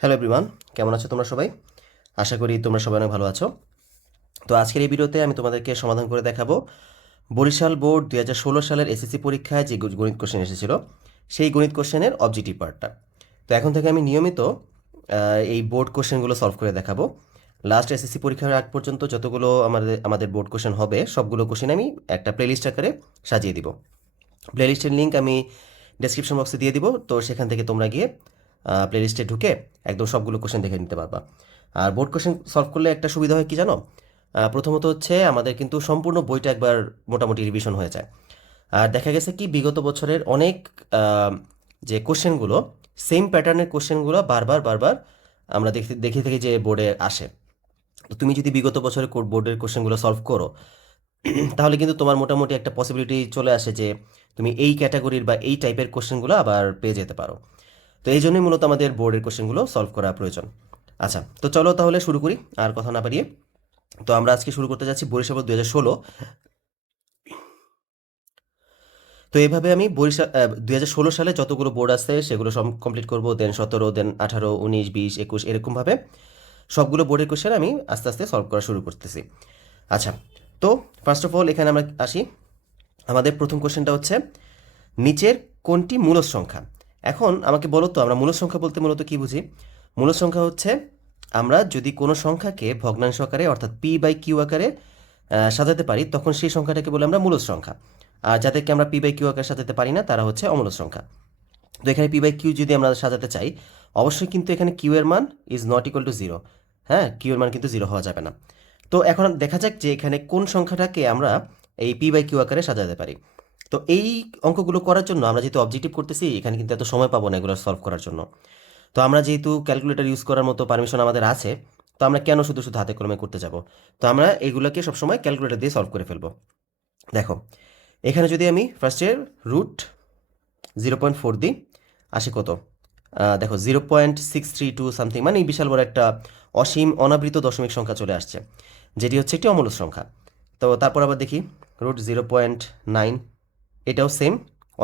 Hello everyone, কেমন আছো তোমরা সবাই? আশা করি তোমরা সবাই অনেক ভালো আছো। তো আজকের এই ভিডিওতে আমি তোমাদেরকে সমাধান করে দেখাবো বরিশাল বোর্ড 2016 সালের এসএসসি পরীক্ষায় যে গণিত কোশ্চেন এসেছিল সেই গণিত কোশ্চেনের অবজেক্টিভ পার্টটা। তো এখন থেকে আমি নিয়মিত এই বোর্ড কোশ্চেনগুলো সলভ করে দেখাবো। লাস্ট এসএসসি পরীক্ষার আগ পর্যন্ত যতগুলো আমাদের বোর্ড কোশ্চেন হবে সবগুলো কোশ্চেন আমি একটা প্লেলিস্ট আকারে সাজিয়ে দিব। প্লেলিস্টের লিঙ্ক আমি ডেসক্রিপশন বক্সে দিয়ে দিব, তো সেখান থেকে তোমরা গিয়ে প্লেলিস্টে ঢুকে একদম সবগুলো কোশ্চেন দেখে নিতে পারবা। আর বোর্ড কোশ্চেন সলভ করলে একটা সুবিধা হয় কি জানো? প্রথমত হচ্ছে আমাদের কিন্তু সম্পূর্ণ বইটা একবার মোটামুটি রিভিশন হয়ে যায়। আর দেখা গেছে কি বিগত বছরের অনেক যে কোশ্চেনগুলো, সেম প্যাটার্নের কোশ্চেনগুলো বারবার বারবার আমরা দেখে দেখে থেকে যে বোর্ডে আসে। তো তুমি যদি বিগত বছরের বোর্ডের কোশ্চেনগুলো সলভ করো তাহলে কিন্তু তোমার মোটামুটি একটা পসিবিলিটি চলে আসে যে তুমি এই ক্যাটাগরির বা এই টাইপের কোশ্চেনগুলো আবার পেয়ে যেতে পারো। তো এই জন্যই মূলত আমাদের বোর্ডের কোশ্চেনগুলো সলভ করা প্রয়োজন। আচ্ছা, তো চলো তাহলে শুরু করি আর কথা না বাড়িয়ে। তো আমরা আজকে শুরু করতে যাচ্ছি বরিশাল বোর্ড 2016। তো এইভাবে আমি বরিশাল 2016 সালে যতগুলো বোর্ড আছে সেগুলো সব কমপ্লিট করবো, দেন 17, দেন 18, 19, 20, 21 এরকমভাবে সবগুলো বোর্ডের কোশ্চেন আমি আস্তে আস্তে সলভ করা শুরু করতেছি। আচ্ছা, তো ফার্স্ট অফ অল এখানে আমরা আসি। আমাদের প্রথম কোশ্চেনটা হচ্ছে নিচের কোনটি মূলদ সংখ্যা। এখন আমাকে বলো তো আমরা মূলদ সংখ্যা বলতে মূলত কি বুঝি? মূলদ সংখ্যা হচ্ছে আমরা যদি কোনো সংখ্যাকে ভগ্নাংশ আকারে অর্থাৎ পি বাই কিউ আকারে সাজাতে পারি তখন সেই সংখ্যাটাকে বলে আমরা মূলদ সংখ্যা। আর যাদেরকে আমরা পি বাই কিউ আকারে সাজাতে পারি না তারা হচ্ছে অমূলদ সংখ্যা। তো এখানে পি বাই কিউ যদি আমরা সাজাতে চাই অবশ্যই কিন্তু এখানে কিউ এর মান is not equal to zero. হ্যাঁ, কিউ এর মান কিন্তু জিরো হওয়া যাবে না। তো এখন দেখা যাক যে এখানে কোন সংখ্যাটাকে আমরা এই পি বাই কিউ আকারে সাজাতে পারি। তো এই অঙ্কগুলো করার জন্য আমরা যেহেতু অবজেক্টিভ করতেছি এখানে কিন্তু এত সময় পাবো না এগুলো সলভ করার জন্য। তো আমরা যেহেতু ক্যালকুলেটর ইউজ করার মতো পারমিশন আমাদের আছে, তো আমরা কেন শুধু শুধু হাতে কলমে করতে যাব? তো আমরা এগুলোকে সবসময় ক্যালকুলেটর দিয়ে সলভ করে ফেলবো। দেখো, এখানে যদি আমি ফার্স্টের রুট 0.4 দিই, আসে কত? দেখো 0.632 সামথিং, মানে এই বিশাল বড় একটা অসীম অনাবৃত দশমিক সংখ্যা চলে আসছে, যেটি হচ্ছে একটি অমূলদ সংখ্যা। তো তারপর আবার দেখি রুট 0.9, এটাও সেম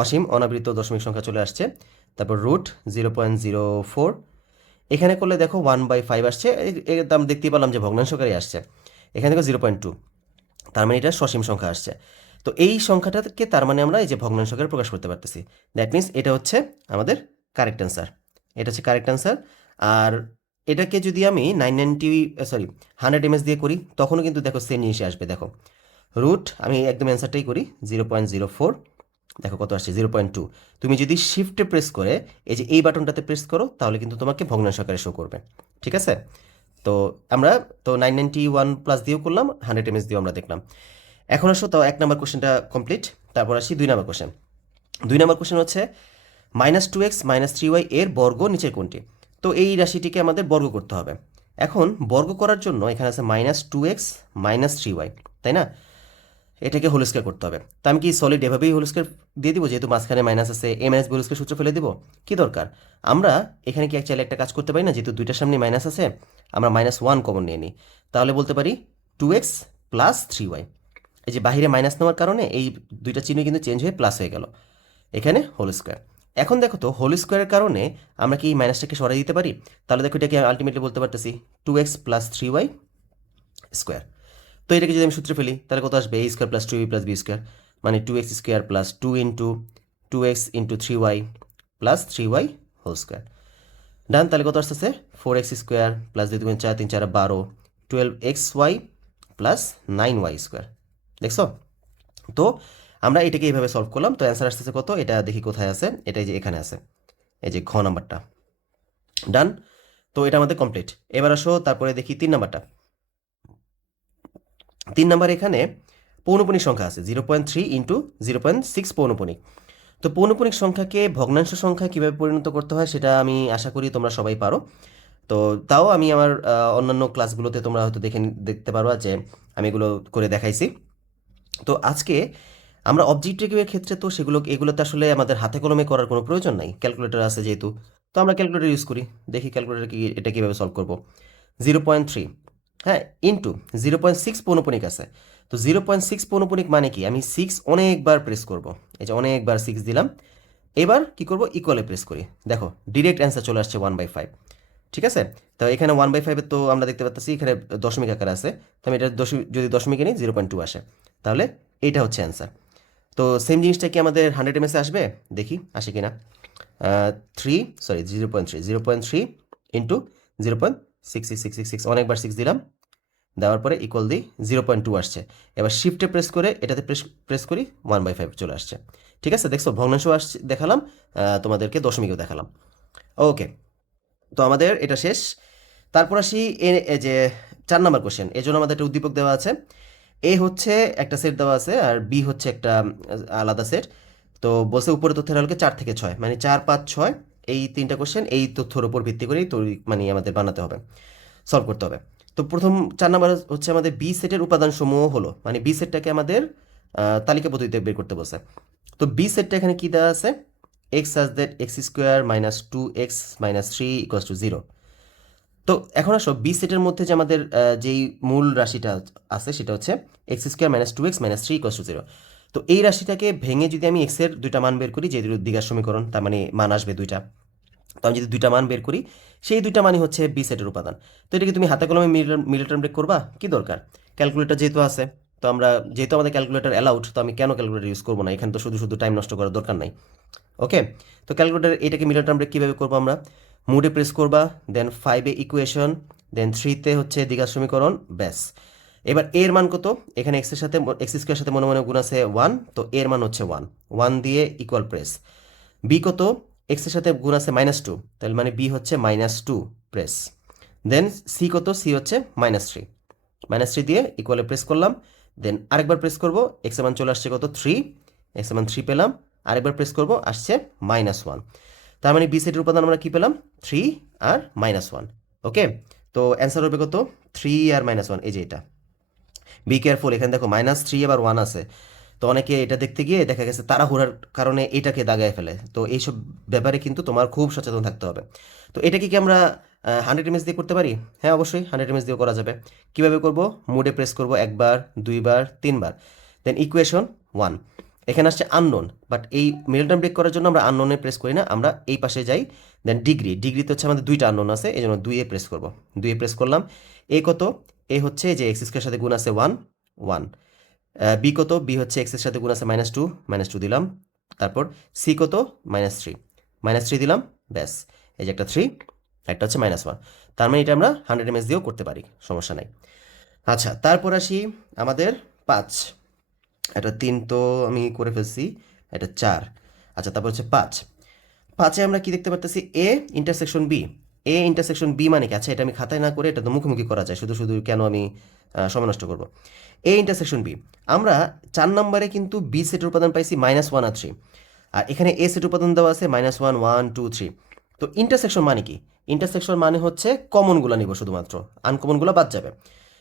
অসীম অনাবৃত দশমিক সংখ্যা চলে আসছে। তারপর রুট 0.04, এখানে করলে দেখো 1/5 আসছে, এটা আমি দেখতেই পেলাম যে ভগ্নাংশকারী আসছে। এখানে দেখো 0.2, তার মানে এটা সসীম সংখ্যা আসছে। তো এই সংখ্যাটাকে তার মানে আমরা এই যে ভগ্নাংশ আকারে প্রকাশ করতে পারতেছি। দ্যাট মিনস এটা হচ্ছে আমাদের কারেক্ট অ্যান্সার। এটা হচ্ছে কারেক্ট অ্যান্সার। আর এটাকে যদি আমি 100 এমএস দিয়ে করি তখনও কিন্তু দেখো সেম জিনিসই আসবে। দেখো রুট, আমি একদম অ্যান্সারটাই করি 0.04, দেখো কত আসছে 0.2। তুমি যদি শিফটে প্রেস করে এই যে এই বাটনটাতে প্রেস করো তাহলে কিন্তু তোমাকে ভগ্নাংশ আকারে শো করবে। ঠিক আছে? তো আমরা তো 991 প্লাস দিয়েও করলাম, 100 এমএস দিয়েও আমরা দেখলাম। এখন আসো তো 1 নম্বর কোশ্চেনটা কমপ্লিট। তারপর আসি 2 নম্বর কোশ্চেন। 2 নম্বর কোশ্চেন হচ্ছে -2x -3y এর বর্গ নিচের কোনটি? তো এই রাশিটিকে আমাদের বর্গ করতে হবে। এখন বর্গ করার জন্য এখানে আছে -2x -3y, তাই না? এটাকে হোল স্কয়ার করতে হবে। তো আমি কি সলিড এভাবেই হোল স্কয়ার দিয়ে দিব, যেহেতু মাঝখানে মাইনাস আছে এ মাইনাস বি হোল স্কয়ার সূত্র ফেলে দিব? কি দরকার? আমরা এখানে কি চাইলে একটা কাজ করতে পারি না, যেহেতু দুইটার সামনে মাইনাস আছে আমরা -1 কমন নিয়ে নিই। তাহলে বলতে পারি 2x প্লাস 3y। এই যে বাহিরে মাইনাস নেওয়ার কারণে এই দুইটা চিহ্ন কিন্তু চেঞ্জ হয়ে প্লাস হয়ে গেল, এখানে হোল স্কোয়ার। এখন দেখো তো হোল স্কোয়ারের কারণে আমরা কি এই মাইনাসটাকে সরাই দিতে পারি? তাহলে দেখো এটাকে আলটিমেটলি বলতে পারতেছি 2x প্লাস 3y স্কোয়ার। তো এটাকে যদি আমি সূত্রে ফেলি তাহলে কত আসবে? a square plus 2b plus B square, মানে 2x square plus 2x into 3y plus 3y whole square. Done, তাহলে কত আসতেছে? 4x square plus 2 2 4 3 4 12, 12xy plus 9y square. দেখছো? তো আমরা এটাকে এইভাবে সলভ করলাম। তো অ্যান্সার আসতেছে কত? এটা দেখি কোথায় আছে, এটা এই যে এখানে আছে, এই যে ঘ নাম্বারটা। ডান, তো এটা আমাদের কমপ্লিট। এবার আসো তারপরে দেখি 3 নাম্বারটা। 3 নাম্বার এখানে পৌনপুণিক সংখ্যা আছে 0.3 ইন্টু 0.6 পৌনপুণিক। তো পৌনপুণিক সংখ্যাকে ভগ্নাংশ সংখ্যায় কীভাবে পরিণত করতে হয় সেটা আমি আশা করি তোমরা সবাই পারো। তো তাও আমি আমার অন্যান্য ক্লাসগুলোতে তোমরা হয়তো দেখতে পারো যে আমি এগুলো করে দেখাইছি। তো আজকে আমরা অবজেক্টিভের ক্ষেত্রে তো এগুলোতে আসলে আমাদের হাতে কলমে করার কোনো প্রয়োজন নাই, ক্যালকুলেটর আছে যেহেতু। তো আমরা ক্যালকুলেটর ইউজ করি, দেখি ক্যালকুলেটর কি এটা কীভাবে সলভ করবো। 0.3, হ্যাঁ, ইন্টু 0.6 পৌনপুণিক আছে। তো 0.6 পৌনপুণিক মানে কি? আমি 6 অনেকবার প্রেস করব, এই যে অনেকবার 6 দিলাম। এবার কি করব? ইকুয়ালে প্রেস করি, দেখো ডিরেক্ট অ্যান্সার চলে আসছে 1/5। ঠিক আছে? তো এখানে 1/5 তো আমরা দেখতে পাচ্ছি এখানে দশমিক আকারে আছে, তো আমি এটা যদি দশমিকে নিই 0.2 আসে, তাহলে এইটা হচ্ছে অ্যান্সার। তো সেম জিনিসটা কি আমাদের 100 mS আসবে? দেখি আসে কিনা। 0.3 ইন্টু 0.66666, অনেকবার 6 দিলাম, দেওয়ার পরে ইকুয়াল দিই 0.2 আসছে। এবার শিফটে প্রেস করে এটাতে প্রেস করি 1/5 চলে আসছে। ঠিক আছে, দেখছো ভগ্নাংশ আসছে দেখালাম, তোমাদেরকে দশমিকও দেখালাম। ওকে, তো আমাদের এটা শেষ। তারপর আসি এ যে 4 নম্বর কোশ্চেন, এর জন্য আমাদের একটা উদ্দীপক দেওয়া আছে। এ হচ্ছে একটা সেট দেওয়া আছে আর বি হচ্ছে একটা আলাদা সেট। তো বলছে উপরে তথ্যের আলোকে 4 থেকে 6, মানে 4, 5, 6 এই 3টা কোশ্চেন এই তথ্যের উপর ভিত্তি করেই তৈরি মানে আমাদের বানাতে হবে, সলভ করতে হবে। তো প্রথম 4 নম্বর হচ্ছে আমাদের বি সেটের উপাদানসমূহ হলো, মানে বি সেটটাকে আমাদের তালিকা পদ্ধতিতে বের করতে বলছে। তো বি সেটটা এখানে কি দেওয়া আছে? X such that x square minus 2x minus 3 equals to 0। তো এখন আসো বি সেটের মধ্যে যে আমাদের যেই মূল রাশিটা আছে সেটা হচ্ছে x square minus 2x minus 3 equals to 0। তো এই রাশিটাকে ভেঙে যদি আমি এক্সের দুইটা মান বের করি, যে দ্বিঘাত সমীকরণ, তার মানে মান আসবে দুইটা। তো আমি যদি দুইটা মান বের করি, সেই দুইটা মানই হচ্ছে বি সেটের উপাদান। তো এটাকে তুমি হাতে কলমে মিডল টার্ম ব্রেক করবা, কি দরকার? ক্যালকুলেটর যেহেতু আছে, তো আমরা যেহেতু আমাদের ক্যালকুলেটর অ্যালাউড, তো আমি কেন ক্যালকুলেটর ইউজ করবো না? এখানে তো শুধু শুধু টাইম নষ্ট করার দরকার নাই। ওকে, তো ক্যালকুলেটর এটাকে মিডল টার্ম ব্রেক কীভাবে করবো? আমরা মুডে প্রেস করবা, দেন 5-এ ইকুয়েশন, দেন 3-তে হচ্ছে দ্বিঘাত সমীকরণ, ব্যাস। এবার এর মান কত? এখানে এক্স এর সাথে এক্স স্কোয়ার সাথে মনে মনে গুণ আছে 1, তো এর মান হচ্ছে 1, 1 দিয়ে ইকুয়াল প্রেস। বি কত? এক্স এর সাথে গুণ আছে -2, তাহলে মানে বি হচ্ছে -2 প্রেস। দেন সি কত? সি হচ্ছে -3, -3 দিয়ে ইকুয়ালে প্রেস করলাম। দেন আরেকবার প্রেস করব, এক্স এর মান চলে আসছে কত? 3, এক্স এর মান 3 পেলাম। আরেকবার প্রেস করব, আসছে -1। তার মানে বি সেটের উপাদান আমরা কি পেলাম? 3 আর -1। ওকে, তো অ্যান্সার হবে কত? 3 আর -1, এই যে এটা। বি কেয়ারফুল, এখানে দেখো -3 আবার 1 আছে। তো অনেকে এটা দেখতে গিয়ে দেখা গেছে তাড়াহুড়ার কারণে এটাকে দাগায় ফেলে। তো এইসব ব্যাপারে কিন্তু তোমার খুব সচেতন থাকতে হবে। তো এটাকে কি আমরা 100 mS দিয়ে করতে পারি? হ্যাঁ, অবশ্যই 100 mS দিয়েও করা যাবে। কিভাবে করব? মুডে প্রেস করব একবার, দুইবার, তিনবার, দেন ইকুয়েশন 1। এখানে আসছে আননোন, বাট এই মিডল ব্রেক করার জন্য আমরা আননোনে প্রেস করি না, আমরা এই পাশে যাই। দেন ডিগ্রিতে হচ্ছে আমাদের দুইটা আননোন আছে, এই জন্য 2-এ প্রেস করব। 2-এ প্রেস করলাম। এ কত? এ হচ্ছে যে এক্স স্কোয়ার সাথে গুণ আছে 1, 1। বি কত? বি হচ্ছে এক্স এর সাথে গুণ আছে -2, -2 দিলাম। তারপর সি কত? -3, -3 দিলাম, ব্যাস। এই যে একটা 3, একটা হচ্ছে -1। তার মানে এটা আমরা 100 mS দিয়েও করতে পারি, সমস্যা নাই। আচ্ছা, তারপর আসি আমাদের 5। এটা 3 তো আমি করে ফেলছি, এটা 4। আচ্ছা, তারপর হচ্ছে 5। 5-এ আমরা কি দেখতে পারতেছি? A intersection B. A intersection B মানে কি? আচ্ছা, এটা আমি খাতায় না করে এটা তো মুখোমুখি করা যায়, শুধু শুধু কেন আমি সময় নষ্ট করব? এ ইন্টারসেকশন বি, আমরা 4 নম্বরে কিন্তু বি সেটের উপাদান পাইছি -1 আর 3, আর এখানে এ সেটের উপাদান দেওয়া আছে -1, 1, 2, 3। তো ইন্টারসেকশন মানে কি? ইন্টারসেকশন মানে হচ্ছে কমনগুলো নিব, শুধুমাত্র আনকমনগুলো বাদ যাবে,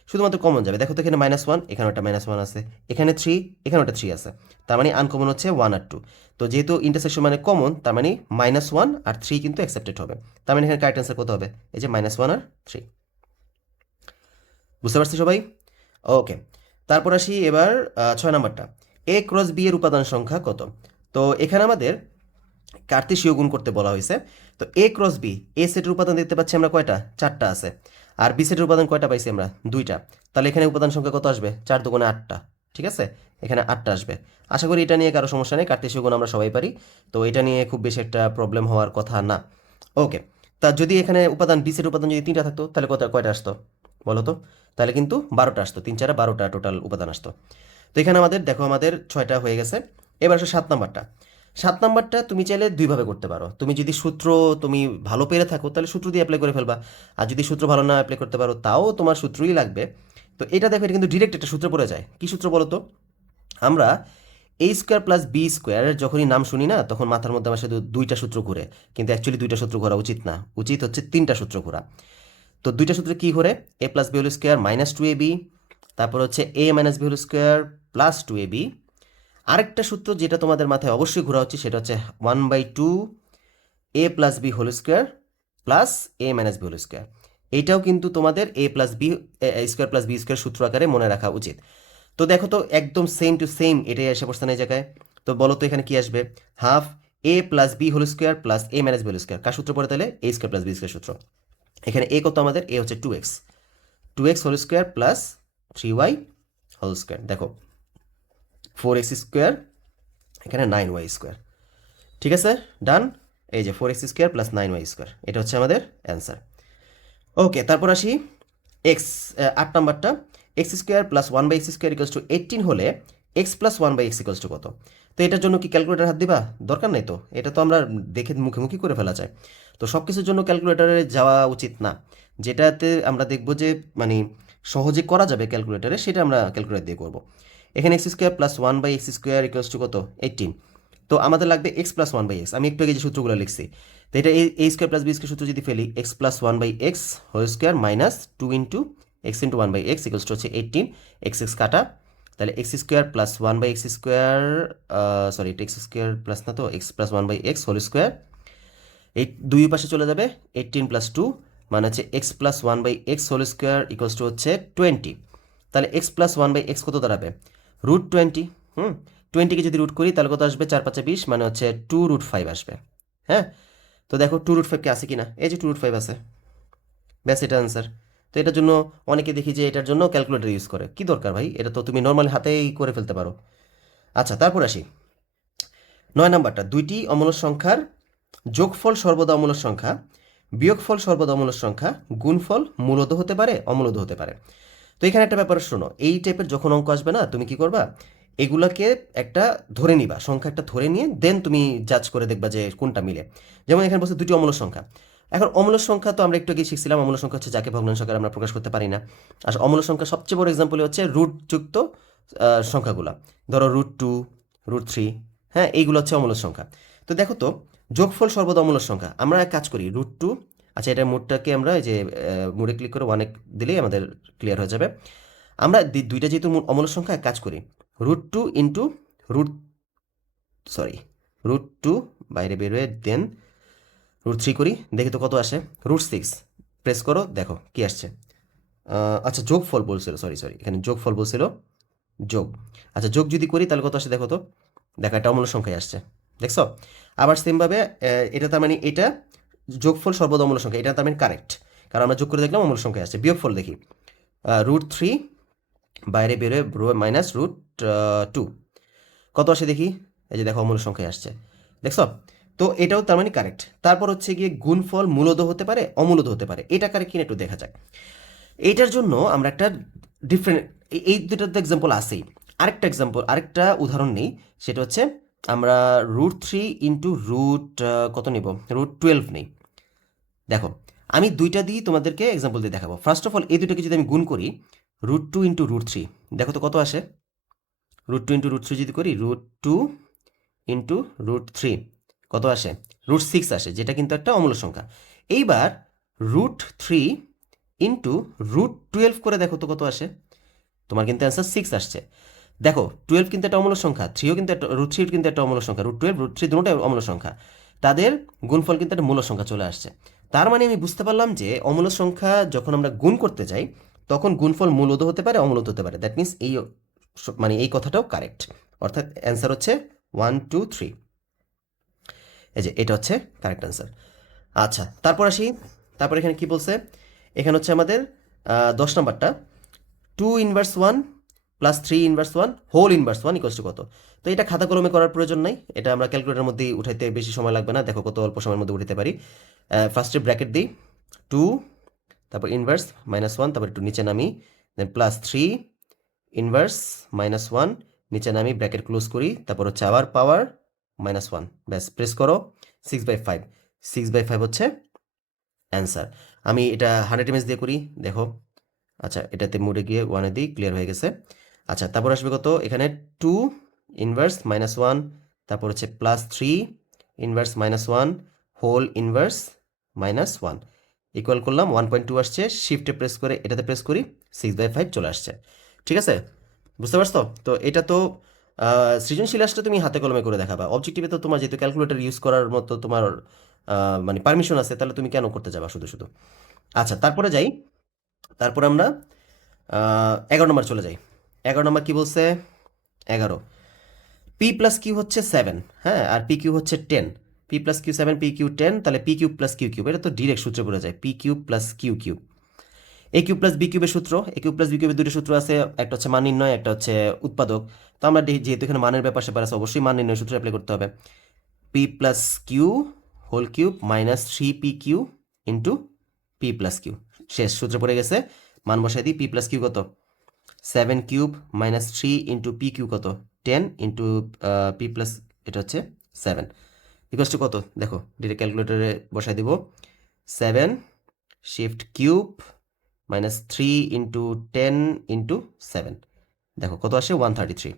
শুধুমাত্র কমন যাবে। দেখো তো এখানে -1, এখানে একটা -1 আছে, এখানে 3, এখানে একটা 3 আছে, তার মানে আনকমন হচ্ছে 1 আর 2। তো যেহেতু ইন্টারসেকশন মানে কমন, তার মানে -1 আর 3 কিন্তু অ্যাকসেপ্টেড হবে। তার মানে এখানে কারেক্ট অ্যান্সার কত হবে? এই যে -1 আর 3। বুঝতে পারছি সবাই? ওকে, তারপর আসি এবার 6 নাম্বারটা। এ ক্রস বি এর উপাদান সংখ্যা কত? তো এখানে আমাদের কার্তেশীয় গুণ করতে বলা হয়েছে। তো এ ক্রস বি, এ সেটের উপাদান দেখতে পাচ্ছি আমরা কয়টা? 4টা আছে। আর বি সেটের উপাদান কয়টা পাইছি আমরা? 2টা। তাহলে এখানে উপাদান সংখ্যা কত আসবে? 4 দুগুণে 8টা। ঠিক আছে, এখানে 8টা আসবে। আশা করি এটা নিয়ে কারো সমস্যা নেই, কার্তেশীয় গুণ আমরা সবাই পারি। তো এটা নিয়ে খুব বেশি একটা প্রবলেম হওয়ার কথা না। ওকে, তা যদি এখানে উপাদান বি সেটের উপাদান যদি 3টা থাকতো, তাহলে কয়টা আসতো বলো তো? তাহলে কিন্তু 12টা আসতো, 3, 4, 12টা টোটাল উপাদান আসতো। তো এখানে আমাদের দেখো আমাদের 6টা হয়ে গেছে। এবার আসো 7 নাম্বারটা। 7 নাম্বারটা তুমি চাইলে দুইভাবে করতে পারো। তুমি যদি সূত্র তুমি ভালো পেরে থাকো, তাহলে সূত্র দিয়ে অ্যাপ্লাই করে ফেলবা। আর যদি সূত্র ভালো না অ্যাপ্লাই করতে পারো, তাও তোমার সূত্রই লাগবে। তো এটা দেখো, এটা কিন্তু ডিরেক্ট একটা সূত্র পড়ে যায়। কি সূত্র বলো তো? আমরা এ স্কোয়ার প্লাস বি স্কোয়ারের যখনই নাম শুনি না, তখন মাথার মধ্যে আমার শুধু 2টা সূত্র ঘুরে, কিন্তু অ্যাকচুয়ালি 2টা সূত্র ঘোরা উচিত না, উচিত হচ্ছে 3টা সূত্র ঘোরা। তো 2টা সূত্রে কী ঘোরে? A plus B whole square -2ab, তারপর হচ্ছে A minus B whole square +2ab। আরেকটা সূত্র যেটা তোমাদের মাথায় অবশ্যই ঘোরা হচ্ছে, সেটা হচ্ছে 1/2 A plus B whole square plus A minus B whole square. এইটাও কিন্তু তোমাদের A plus B square plus B square সূত্র আকারে মনে রাখা উচিত। তো দেখো তো একদম সেম টু সেম এটাই এসে পড়ছে না এই জায়গায়। তো বলো তো এখানে কি আসবে? Half A plus B whole square plus A minus B whole square. কার সূত্র পড়ে তাহলে? A square plus B square সূত্র। এখানে এ কত আমাদের, এ হচ্ছে 2x whole square plus 3y whole square. দেখো 4x স্কোয়ার, এখানে 9y স্কোয়ার। ঠিক আছে, ডান। এই যে 4x square plus 9y square, এটা হচ্ছে আমাদের অ্যান্সার। ওকে, তারপর আসি এক্স, 8 নাম্বারটা। X square plus 1/x square equals two 18 হলে x plus 1/x equals to কত? তো এটার জন্য কি ক্যালকুলেটার হাত দিবা? দরকার নেই তো, এটা তো আমরা দেখে মুখে করে ফেলা যায়। তো সব কিছুর জন্য ক্যালকুলেটারে যাওয়া উচিত না। যেটাতে আমরা দেখব যে মানে সহজে করা যাবে ক্যালকুলেটারে, সেটা আমরা ক্যালকুলেটার দিয়ে করব। এখানে x square plus 1/x square equals to কত? 18। তো আমাদের লাগবে এক্স প্লাস 1/x। আমি একটু আগে যে সূত্রগুলো লিখছি, তো এটা a square plus B square সূত্র যদি ফেলি, x plus 1/x whole square minus 2 into x into 1/x equals to হচ্ছে 18। এক্স কাটা, তাহলে x square plus 1/x square, sorry এটা এক্স স্কোয়ার প্লাস না তো, x plus 1/x whole square, এই দুই পাশে চলে যাবে, 18 প্লাস 2 মানে হচ্ছে x plus 1/x whole square equals to হচ্ছে 20। তাহলে এক্স প্লাস 1/x কত দাঁড়াবে? √20। 20কে যদি রুট করি তাহলে কত আসবে? 4 5 20, মানে হচ্ছে 2√5 আসবে। হ্যাঁ, তো দেখো 2√5 কে আছে কিনা, এই যে 2√5 আছে, ব্যাস এটা আনসার। তো এটার জন্য অনেকে দেখি যে এটার জন্য ক্যালকুলেটর ইউজ করে, কি দরকার ভাই, এটা তো তুমি নর্মালি হাতেই করে ফেলতে পারো। আচ্ছা, তারপর আসি 9 নাম্বারটা। দুইটি অমূলক সংখ্যার যোগফল সর্বদা অমূলক সংখ্যা, বিয়োগফল সর্বদা অমূলক সংখ্যা, গুণফল মূলদ হতে পারে, অমূলদ হতে পারে। তো এখানে একটা ব্যাপার শোনো, এই টাইপের যখন অঙ্ক আসবে না, তুমি কি করবা, এগুলাকে একটা ধরে নিবা, সংখ্যা একটা ধরে নিয়ে দেন তুমি জাজ করে দেখবা যে কোনটা মিলে। যেমন এখানে বলছে দুটি অমূলক সংখ্যা। এখন অমূলক সংখ্যা তো আমরা একটু আগে শিখছিলাম, অমূলক সংখ্যা হচ্ছে যাকে ভগ্নাংশ আকারে আমরা প্রকাশ করতে পারি না। আর অমূলক সংখ্যা সবচেয়ে বড় এক্সাম্পল হচ্ছে রুটযুক্ত সংখ্যাগুলো। ধরো √2, √3, হ্যাঁ, এইগুলো হচ্ছে অমূলক সংখ্যা। তো দেখো তো, যোগফল সর্বদা অমূলক সংখ্যা, আমরা এক কাজ করি, √2, আচ্ছা এটা মোডটাকে আমরা এই যে মোডে ক্লিক করে 1 দিলেই আমাদের ক্লিয়ার হয়ে যাবে। আমরা দুইটা যেহেতু অমূলক সংখ্যা, এক কাজ করি, √2 ইন্টু রুট √2 বাইরে বেরোয় দেন √3 করি, দেখি তো কত আসে। √6 প্রেস করো, দেখো কি আসছে। আচ্ছা যোগফল বলছিল, সরি এখানে যোগফল বলছিল, যোগ। আচ্ছা যোগ যদি করি তাহলে কত আসে দেখো তো, দেখো একটা অমূলক সংখ্যায় আসছে, দেখছো? আবার সেমভাবে এটা তার মানে এটা যোগফল সর্বদা অমূলক সংখ্যা, এটা তার মানে কারেক্ট, কারণ আমরা যোগ করে দেখলাম অমূলক সংখ্যায় আসছে। বিয়োগফল দেখি, √3 বাইরে বেরোয় মাইনাস √2, কত আসে দেখি, এই যে দেখো অমূলক সংখ্যায় আসছে, দেখছো? তো এটাও তার মানে কারেক্ট। তারপর হচ্ছে গিয়ে গুণফল মূলদ হতে পারে, অমূলদ হতে পারে, এটা কারেক্ট কিনা একটু দেখা যাক। এইটার জন্য আমরা একটা ডিফারেন্ট, এই দুটার তো এক্সাম্পল আছেই, আরেকটা উদাহরণ নেই, সেটা হচ্ছে আমরা √3 ইন্টু কত নিব, √12 নেই। দেখো আমি দুইটা দিয়ে তোমাদেরকে এক্সাম্পল দিয়ে দেখাবো। ফার্স্ট অফ অল এই দুটাকে যদি আমি গুণ করি, √2 ইন্টু √3, দেখো তো কত আসে। √2 ইন্টু √3 যদি করি, √2 ইন্টু √3 কত আসে? √6 আসে, যেটা কিন্তু একটা অমূলক সংখ্যা। এইবার √3 ইন্টু √12 করে দেখো তো কত আসে, তোমার কিন্তু অ্যান্সার 6 আসছে। দেখো 12 কিন্তু একটা অমূলক সংখ্যা, 3ও কিন্তু একটা, √3 কিন্তু একটা অমূলক সংখ্যা, √12 √3 দুটোটাই অমূলক সংখ্যা, তাদের গুণফল কিন্তু একটা মূলক সংখ্যা চলে আসছে। তার মানে আমি বুঝতে পারলাম যে অমূলক সংখ্যা যখন আমরা গুণ করতে যাই, তখন গুণফল মূলদ হতে পারে, অমূলদ হতে পারে। দ্যাট মিনস এই মানে এই কথাটাও কারেক্ট, অর্থাৎ অ্যান্সার হচ্ছে 1 2 3, এই যে এটা হচ্ছে কারেক্ট অ্যান্সার। আচ্ছা তারপর আসি, তারপর এখানে কি বলছে, এখানে হচ্ছে আমাদের 10 নাম্বারটা, 2 inverse 1 plus 3 inverse 1 whole inverse 1 equals to কত? তো এটা খাতা কলমে করার প্রয়োজন নাই, এটা আমরা ক্যালকুলেটারের মধ্যে উঠাইতে বেশি সময় লাগবে না, দেখো কত অল্প সময়ের মধ্যে উঠাতে পারি। ফার্স্টে ব্র্যাকেট দিই 2, তারপর ইনভার্স -1, তারপর একটু নিচে নামি, দেন প্লাস 3 ইনভার্স -1, নিচে নামি ব্র্যাকেট ক্লোজ করি, তারপর হচ্ছে আবার পাওয়ার -1, ব্যাস প্রেস করো, 6/5, 6/5 হচ্ছে অ্যান্সার। আমি এটা 100 এমএস দিয়ে করি, দেখো। আচ্ছা এটাতে মুডে গিয়ে 1-এ দিই, ক্লিয়ার হয়ে গেছে। আচ্ছা তারপর আসবে কত, এখানে 2 ইনভার্স -1, তারপর হচ্ছে plus 3 inverse -1 whole inverse -1 equal করলাম 1.2 আসছে, শিফটে প্রেস করে এটাতে প্রেস করি, 6/5 চলে আসছে। ঠিক আছে, বুঝতে পারছো? তো এটা তো সৃজনশীল আসলে তুমি হাতে কলমে করে দেখাবা, অবজেক্টিভে তো তোমার যেহেতু ক্যালকুলেটর ইউজ করার মতো তোমার মানে পারমিশন আছে, তাহলে তুমি কেন করতে যাবা শুধু শুধু। আচ্ছা তারপরে যাই, তারপরে আমরা 11 নম্বর চলে যাই। 11 নম্বর কি বলছে, 11 পি প্লাস কিউ হচ্ছে 7, হ্যাঁ, আর পি কিউ হচ্ছে 10, P plus Q 7 P Q 10, তাহলে P cube plus Q cube, এটা তো ডিরেক্ট সূত্র করে যায়, P cube plus Q cube. A cube plus B কিউবের সূত্র, এ কিউব প্লাস বি কিউবের দুটো সূত্র আছে, একটা হচ্ছে মান নির্ণয়, একটা হচ্ছে উৎপাদক। তো আমরা যেহেতু এখানে মানের ব্যাপার স্যাপার আছে, অবশ্যই মান নির্ণয় সূত্র অ্যাপ্লাই করতে হবে। P plus q whole cube minus 3 p q into p plus q, শেষ, সূত্র পড়ে গেছে। মান বসাই দিই, পি প্লাস কিউ কত 7 cube minus 3 into p q কত 10 ইন্টু পি প্লাস এটা হচ্ছে 7 ইকুয়ালস টু কত, দেখো ডিরেক্ট ক্যালকুলেটরে বসাই দিব, 7 shift cube minus 3 into 10 into 7, দেখো কত আসে 133।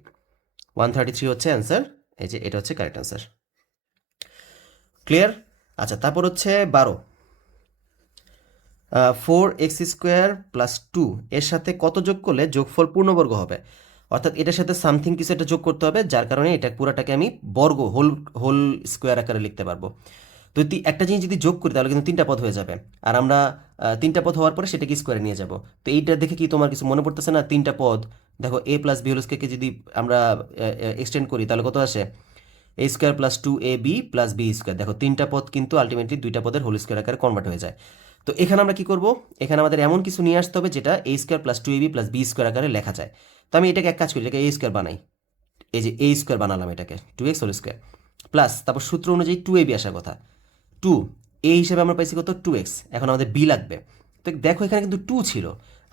133 হচ্ছে অ্যান্সার, এই যে এটা হচ্ছে কারেক্ট অ্যান্সার। ক্লিয়ার? আচ্ছা, তারপর হচ্ছে 12, 4x² প্লাস 2 এর সাথে কত যোগ করলে যোগফল পূর্ণবর্গ হবে? অর্থাৎ এটার সাথে সামথিং কিছু একটা যোগ করতে হবে, যার কারণে এটা পুরাটাকে আমি বর্গ হোল স্কোয়ার আকারে লিখতে পারবো। তো একটা জিনিস যদি যোগ করি তাহলে কিন্তু 3টা পদ হয়ে যাবে, আর আমরা 3টা পদ হওয়ার পরে সেটাকে স্কোয়ারে নিয়ে যাব। তো এইটা দেখে কি তোমার কিছু মনে পড়তেছে না? 3টা পদ, দেখো এ প্লাস বি হোল স্কোয়ারকে যদি আমরা এক্সটেন্ড করি তাহলে কত আসে, এ স্কোয়ার প্লাস 2ab প্লাস বি স্কোয়ার। দেখো 3টা পদ কিন্তু আলটিমেটলি 2টা পদের হোল স্কোয়ার আকারে কনভার্ট হয়ে যায়। তো এখানে আমরা কি করব, এখানে আমাদের এমন কিছু নিয়ে আসতে হবে যেটা এ স্কোয়ার প্লাস 2ab প্লাস বি স্কোয়ার আকারে লেখা যায়। তো আমি এটাকে এক কাজ করি, এটাকে এ স্কোয়ার বানাই, এই যে এ স্কোয়ার বানালাম, এটাকে 2x হোল স্কোয়ার প্লাস, তারপর সূত্র অনুযায়ী 2ab আসার কথা, 2 এ হিসেবে আমরা পাইছি কত 2x, এখন আমাদের বি লাগবে। তো দেখো এখানে কিন্তু 2 ছিল,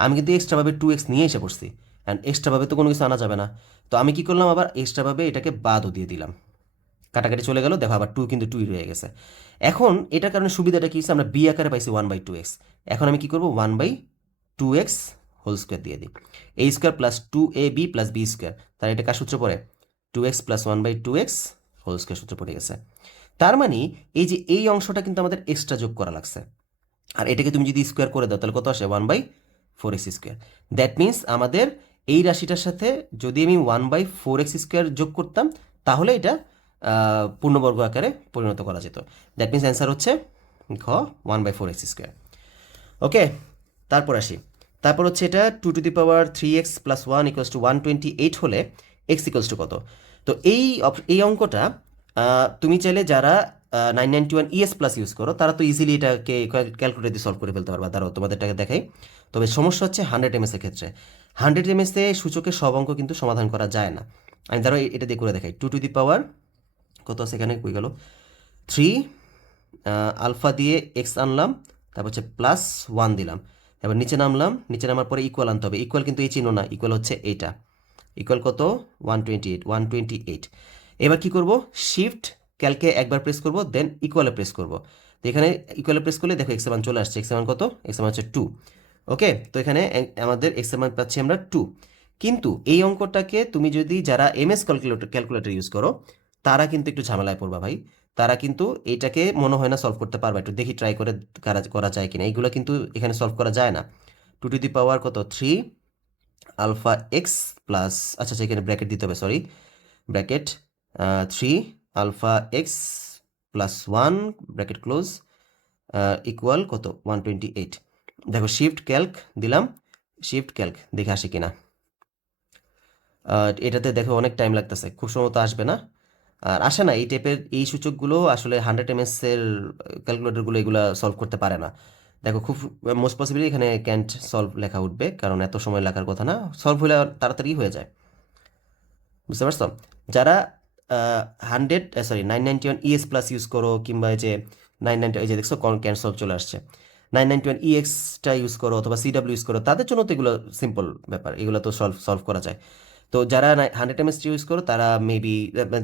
আমি কিন্তু এক্সট্রাভাবে 2x নিয়ে এসে পড়ছি, অ্যান্ড এক্সট্রাভাবে তো কোনো কিছু আনা যাবে না। তো আমি কি করলাম, আবার এক্সট্রাভাবে এটাকে বাদও দিয়ে দিলাম, কাটাকাটি চলে গেল, দেখো আবার 2 কিন্তু 2 রয়ে গেছে। এখন এটার কারণে সুবিধাটা কি হচ্ছে, আমরা বি আকারে পাইছি 1/2x। এখন আমি কি করব, 1/2x হোল স্কোয়ার দিয়ে দিই, এ স্কোয়ার প্লাস 2ab প্লাস বি স্কোয়ার, তাহলে এটা কার সূত্র পড়ে, 2x plus 1/2x whole square সূত্র পড়ে গেছে। তার মানে এই যে এই অংশটা কিন্তু আমাদের এক্সট্রা যোগ করা লাগছে, আর এটাকে তুমি যদি স্কোয়ার করে দাও তাহলে কত আসে 1/4x স্কোয়ার। দ্যাট মিনস আমাদের এই রাশিটার সাথে যদি আমি 1/4x স্কোয়ার যোগ করতাম তাহলে এটা পূর্ণবর্গ আকারে পরিণত করা যেত। দ্যাট মিনস অ্যান্সার হচ্ছে ঘ 1/4x স্কোয়ার। ওকে, তারপর আসি, তারপর হচ্ছে এটা 2^3x প্লাস 1 ইকুয়ালস টু 128 হলে x ইকুয়ালস টু কত? তো এই অঙ্কটা তুমি চাইলে যারা 991 ES প্লাস ইউজ করো তারা তো ইজিলি এটাকে ক্যালকুলেটর দিয়ে সলভ করে ফেলতে পারবা। তারাও তোমাদেরটাকে দেখাই। তবে সমস্যা হচ্ছে 100 ms এর ক্ষেত্রে, 100 ms এ সূচকের সব অঙ্ক কিন্তু সমাধান করা যায় না। আমি ধরো এটা দিয়ে করে দেখাই, 2 কত আছে এখানে, কই গেল 3 আলফা দিয়ে এক্স আনলাম, তারপর হচ্ছে প্লাস 1 দিলাম, এবার নিচে নামলাম, নিচে নামার পরে ইকুয়াল আনতে হবে। ইকুয়াল কিন্তু এই চিহ্ন না, ইকুয়াল হচ্ছে এইটা, ইকুয়াল কত 128। এবার কি করব, শিফট ক্যালকে একবার প্রেস করব, দেন ইকুয়ালে প্রেস করব। তো এখানে ইকুয়ালে প্রেস করলে দেখো এক্স এর মান চলে আসছে, এক্স এর মান কত, এক্স এর মান হচ্ছে 2। ওকে, তো এখানে আমাদের এক্স এর মান পাচ্ছি আমরা 2। কিন্তু এই অঙ্কটাকে তুমি যদি যারা এমএস ক্যালকুলেটর ইউজ করো তারা কিন্তু একটু ঝামেলায় পড়বা ভাই, তারা কিন্তু এটাকে মনে হয় না সলভ করতে পারবে। একটু দেখি ট্রাই করে করা যায় কিনা, এইগুলো কিন্তু এখানে সলভ করা যায় না। 2 কত 3 আলফা এক্স প্লাস, আচ্ছা এখানে ব্র্যাকেট দিতে হবে, sorry, bracket 3 alpha x plus 1 bracket close equal কত 128। দেখো শিফট ক্যালক দিলাম, শিফট ক্যালক দেখে আসে কিনা। এটাতে দেখো অনেক টাইম লাগতেছে, খুব সম্ভবত আসবে না, আর আসে না। এই টাইপের এই সূচকগুলো আসলে 100 ms এর ক্যালকুলেটরগুলো এগুলো সলভ করতে পারে না। দেখো খুব মোস্ট পসিবলি এখানে ক্যান্ট সলভ লেখা উঠবে, কারণ এত সময় লেখার কথা না, সলভ হলে তাড়াতাড়ি হয়ে যায়। বুঝতে পারছো? যারা 991 ES প্লাস ইউজ করো, কিংবা এই যে 990, এই যে দেখছো ক্যান্ট সলভ চলে আসছে, 991 EXটা ইউজ করো অথবা CW ইউজ করো, তাদের জন্য তো এগুলো সিম্পল ব্যাপার, এগুলো তো সলভ করা যায়। তো যারা 100 ms ইউজ করো তারা মেবি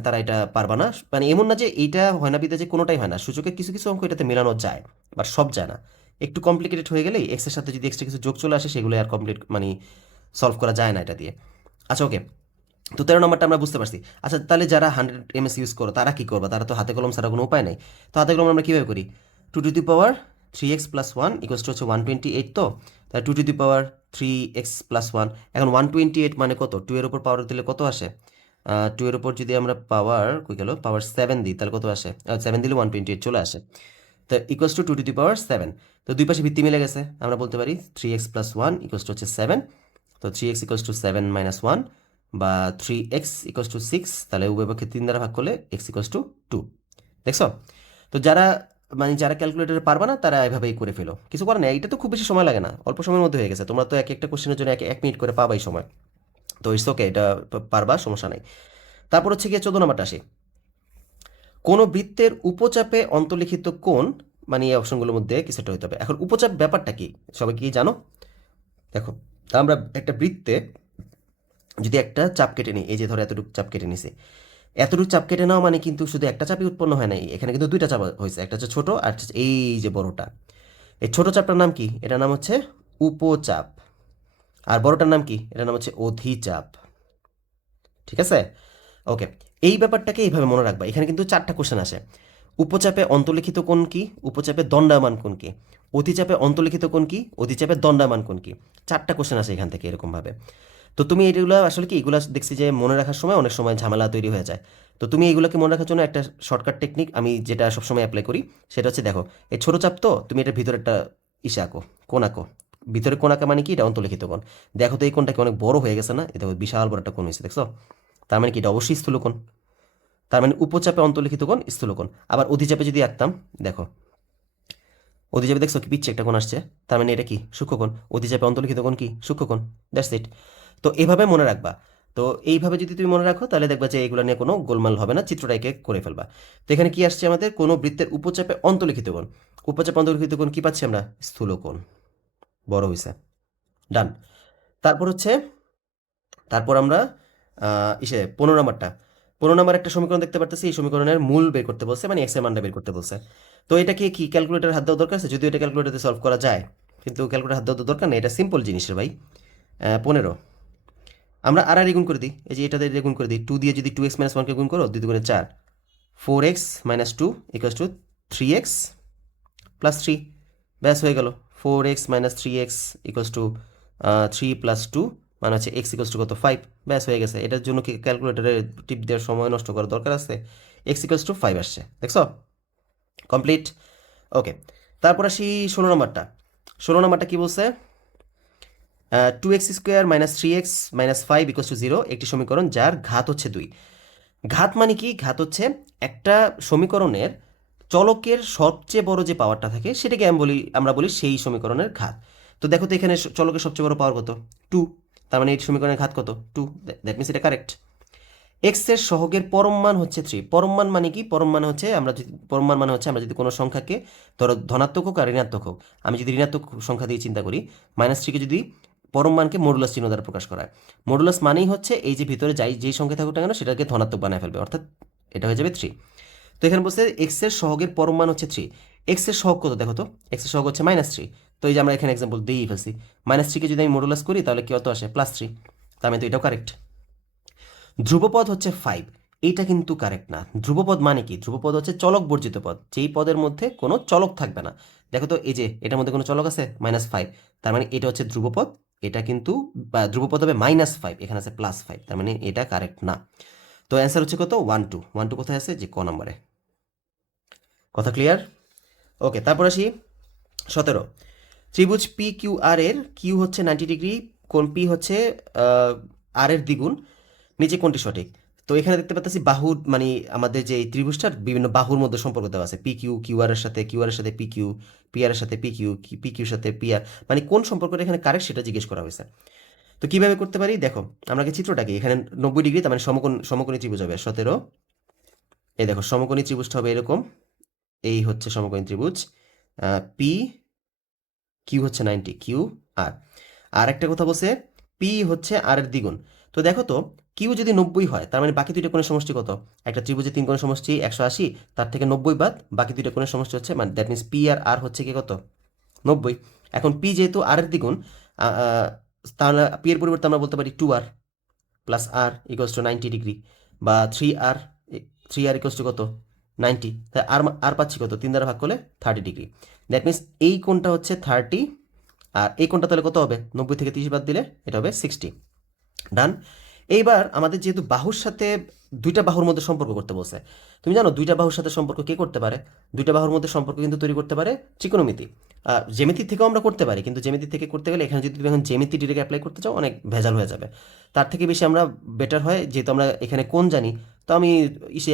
তারা এটা পারবা না। মানে এমন না যে এইটা হয় না বিদে যে কোনোটাই হয় না, সূচকের কিছু কিছু অঙ্ক এটাতে মেলানো যায়, বাট সব যায় না। একটু কমপ্লিকেটেড হয়ে গেলেই এক্সের সাথে যদি এক্সট্রা কিছু যোগ চলে আসে সেগুলো আর মানে সলভ করা যায় না এটা দিয়ে। আচ্ছা ওকে, তো 13 নম্বরটা আমরা বুঝতে পারছি। আচ্ছা তাহলে যারা 100 ms ইউজ করো তারা কি করবা, তারা তো হাতে কলম ছাড়া কোনো উপায় নেই। তো হাতে কলম আমরা কীভাবে করি, 2^3x প্লাস 1 ইকুয়ালস টু হচ্ছে 128। তো তাহলে 2^3x প্লাস 1, এখন 128 মানে কত, 2 এর উপর পাওয়ার দিলে কত আসে, 2 এর উপর যদি আমরা পাওয়ার কই গেল পাওয়ার 7 দিই তাহলে কত আসে, 7 দিলে 128 চলে আসে। তো ইকুয়ালস টু 2^7। তো দুই পাশে ভিত্তি মিলে গেছে, আমরা বলতে পারি 3x প্লাস 1 ইকুয়ালস টু হচ্ছে 7। তো 3x ইকুয়ালস টু 7 মাইনাস 1, বা 3x ইকুয়ালস টু 6, তাহলে উভয় পক্ষে 3 দ্বারা ভাগ করলে x ইকুয়ালস টু 2। দেখছো? তো যারা ক্যালকুলেটরে পারবা না তারা এভাবেই করে ফেলো, কিছু করে না, এটা তো খুব বেশি সময় লাগে না, অল্প সময়ের মধ্যে হয়ে গেছে। তোমরা তো এক একটা কোশ্চেনের জন্য 1 মিনিট করে পাবাই সময়, তো ইটস ওকে, এটা পারবা, সমস্যা নাই। তারপর হচ্ছে গিয়ে 14 নম্বরটা আসি। কোনো বৃত্তের উপচাপে অন্তর্লিখিত কোণ, মানে এই অপশনগুলোর মধ্যে কিছু একটা হতে হবে। এখন উপচাপ ব্যাপারটা কি সবাই কি জানো? দেখো, তা আমরা একটা বৃত্তে যদি একটা চাপ কেটে নিই, এই যে ধরো এতটুকু চাপ কেটে নিছি, এতটুকু চাপ কেটে নেওয়া মানে কিন্তু শুধু একটা চাপই উৎপন্ন হয় নাই, এখানে কিন্তু দুইটা চাপ হয়েছে, একটা হচ্ছে ছোট আর এই যে বড়টা। এই ছোট চাপটার নাম কি? এটার নাম হচ্ছে উপচাপ। আর বড়টার নাম কি? এটার নাম হচ্ছে অধিচাপ। ঠিক আছে, ওকে। এই ব্যাপারটাকে এইভাবে মনে রাখবা, এখানে কিন্তু 4টা কোশ্চেন আসে। উপচাপে অন্তর্লিখিত কোণ কি? উপচাপে দণ্ডায়মান কোণ কি? অতিচাপে অন্তর্লিখিত কোণ কি? অতিচাপে দণ্ডায়মান কোণ কি? 4টা কোশ্চেন আসে এখান থেকে এরকমভাবে। তো তুমি এগুলো আসলে কি, এগুলো দেখছি যে মনে রাখার সময় অনেক সময় ঝামেলা তৈরি হয়ে যায়। তো তুমি এগুলোকে মনে রাখার জন্য একটা শর্টকাট টেকনিক আমি যেটা সবসময় অ্যাপ্লাই করি, সেটা হচ্ছে দেখো, এই ছোটো চাপ তো তুমি এটার ভিতরে একটা ইসে আঁকো, কোণ আঁকো। ভিতরে কোণ আঁকা মানে কি? এটা অন্তর্লিখিত কোণ। দেখো তো এই কোণটা কি অনেক বড় হয়ে গেছে না? এটা দেখো বিশাল বড় একটা কোণ হয়েছে, দেখছো? তার মানে কি এটা অবশ্যই স্থূল কোণ। তার মানে উপচাপে অন্তর্লিখিত কোণ স্থূল কোণ। আবার অধিচাপে যদি আঁকতাম, দেখো অধিচাপে দেখছো কি পিচ্ছে একটা কোণ আসছে, তার মানে এটা কি? সূক্ষ্মকোণ। অধিচাপে অন্তর্লিখিত কোণ কি? সূক্ষ্মকোণ। That's it. তো এভাবে মনে রাখবা। তো এইভাবে যদি তুমি মনে রাখো তাহলে দেখবা যে এগুলো নিয়ে কোনো গোলমাল হবে না, চিত্রটা এঁকে করে ফেলবা। তো এখানে কি আসছে আমাদের? কোনো বৃত্তের উপচাপে অন্তর্লিখিত কোণ। উপচাপে অন্তর্লিখিত কোণ কি পাচ্ছি আমরা? স্থূলকোণ। বড় হইছে। ডান। তারপর হচ্ছে, তারপর আমরা 15 নম্বরটা, 15 নম্বর একটা সমীকরণ দেখতে পারতেছি, এই সমীকরণের মূল বের করতে বলছে, মানে এক্স এর মানটা বের করতে বলছে। তো এটাকে কি ক্যালকুলেটর হাত দেওয়ার দরকার আছে? যদিও এটা ক্যালকুলেটরে সলভ করা যায়, কিন্তু ক্যালকুলেটর হাত দেওয়ার তো দরকার নেই, এটা সিম্পল জিনিসের ভাই। 15, আমরা আর আর গুণ করে দিই, এই যে এটাতে গুণ করে দিই, 2 দিয়ে যদি 2x-1কে গুণ করো, 2 দুগুণে 4, 4x-2 equals to 3x plus 3, ব্যাস হয়ে গেল। 4x-3x ইকুয়ালস টু 3 প্লাস 2, মানে হচ্ছে x ইকুয়ালস টু কত? 5, ব্যাস হয়ে গেছে। এটার জন্য কি ক্যালকুলেটারে টিপ দেওয়ার সময় নষ্ট করার দরকার আছে? x ইকুয়ালস টু 5 আসছে, দেখছো? কমপ্লিট। ওকে, তারপর আসি 16 নম্বরটা। 16 নম্বরটা কি বলছে? 2x² - 3x - 5 ইকুয়ালস টু 0 একটি সমীকরণ যার ঘাত হচ্ছে 2। ঘাত মানে কি? ঘাত হচ্ছে একটা সমীকরণের চলকের সবচেয়ে বড় যে পাওয়ারটা থাকে সেটাকে আমরা বলি সেই সমীকরণের ঘাত। তো দেখো তো এখানে চলকের সবচেয়ে বড় পাওয়ার কত? 2। তার মানে এই সমীকরণের ঘাত কত? 2। দ্যাট মিনস এটা কারেক্ট। এক্স এর সহগের পরম মান হচ্ছে 3। পরম মান মানে কি? পরম মান মানে হচ্ছে আমরা যদি কোনো সংখ্যাকে, ধরো ধনাত্মক হোক আর ঋণাত্মক হোক, আমি যদি ঋণাত্মক সংখ্যা দিয়ে চিন্তা করি, -3কে যদি পরম মানকে মডুলাস চিহ্ন দ্বারা প্রকাশ করা হয়। মডুলাস মানেই হচ্ছে এই যে ভিতরে যেই সংখ্যা থাকুক না কেন সেটাকে ধনাত্মক বানায় ফেলবে, অর্থাৎ এটা হয়ে যাবে 3। তো এখানে বলছে এক্স এর সহগের পরম মান হচ্ছে 3। এক্স এর সহগ কত দেখো তো? এক্স এর সহগ হচ্ছে -3। তো এই যে আমরা এখানে এক্সাম্পল দিয়েই ফেলছি, -3কে যদি আমি মডুলাস করি তাহলে কত আসে? +3। তার মানে তো এটাও কারেক্ট। ধ্রুবপদ হচ্ছে 5, এইটা কিন্তু কারেক্ট না। ধ্রুবপদ মানে কি? ধ্রুবপদ হচ্ছে চলক বর্জিত পদ, যেই পদের মধ্যে কোনো চলক থাকবে না। দেখো তো এই যে এটার মধ্যে কোনো চলক আছে? -5, তার মানে এটা হচ্ছে ধ্রুবপদ। এটা কিন্তু ধ্রুবপদ হবে -5, এখানে আছে +5, তার মানে এটা কারেক্ট না। তো অ্যান্সার হচ্ছে কত? 1 2। 1 2 কোথায় আছে? যে ক নম্বরে। কথা ক্লিয়ার? ওকে, তারপর আসি 17। ত্রিভুজ পি কিউ আর এর কিউ হচ্ছে 90 ডিগ্রি, কোণ পি হচ্ছে আর এর দ্বিগুণ, নিচে কোনটি সঠিক? তো এখানে দেখতে পাচ্ছি বাহু, মানে আমাদের যে এই ত্রিভুজটার বিভিন্ন বাহুর মধ্যে সম্পর্ক দেওয়া আছে, পি কিউ, কিউ আর এর সাথে, কিউ আর এর সাথে পি কিউ, পি আর এর সাথে পি কিউ, পি কিউর সাথে পি আর, মানে কোন সম্পর্কটা এখানে কারেক্ট সেটা জিজ্ঞেস করা হয়েছে। তো কিভাবে করতে পারি? দেখো, আমরা কি চিত্রটা কি, এখানে 90 ডিগ্রি, তার মানে সমকোণী ত্রিভুজ হবে 17। এই দেখো সমকোণী ত্রিভুজটা হবে এরকম, এই হচ্ছে সমকোণী ত্রিভুজ, পি কিউ হচ্ছে 90, কিউ আর। আর একটা কথা বলছে পি হচ্ছে আর এর দ্বিগুণ। তো দেখো তো, কিউ যদি 90 হয় তার মানে বাকি দুইটা কোণের সমষ্টি কত? একটা ত্রিভুজে 3 কোণের সমষ্টি 180, তার থেকে 90 বাদ বাকি দুইটা কোণের সমষ্টি হচ্ছে, মানে দ্যাট মিনস পি আর আর হচ্ছে কি কত? 90। এখন পি যেহেতু আর এর দ্বিগুণ, তাহলে পি এর পরিবর্তে আমরা বলতে পারি 2r plus r equals to 90 degree, বা 3r ইকুয়ালস টু কত? 90। তাই আর পাচ্ছি কত? 3 দ্বারা ভাগ করলে 30 ডিগ্রি। দ্যাট মিনস এই কোণটা হচ্ছে 30, আর এই কোণটা তাহলে কত হবে? 90 থেকে 30 বাদ দিলে এটা হবে 60। ডান। এইবার আমাদের যেহেতু বাহুর সাথে দুইটা বাহুর মধ্যে সম্পর্ক করতে বলছে, তুমি জানো দুইটা বাহুর সাথে সম্পর্ক কে করতে পারে? দুইটা বাহুর মধ্যে সম্পর্ক কিন্তু তৈরি করতে পারে ত্রিকোণমিতি। জ্যামিতি থেকেও আমরা করতে পারি, কিন্তু জ্যামিতি থেকে করতে গেলে এখানে যদি তুমি এখন জ্যামিতি ডিরেক্ট অ্যাপ্লাই করতে চাও অনেক ভেজাল হয়ে যাবে। তার থেকে বেশি আমরা বেটার হয়, যেহেতু আমরা এখানে কোণ জানি, তো আমি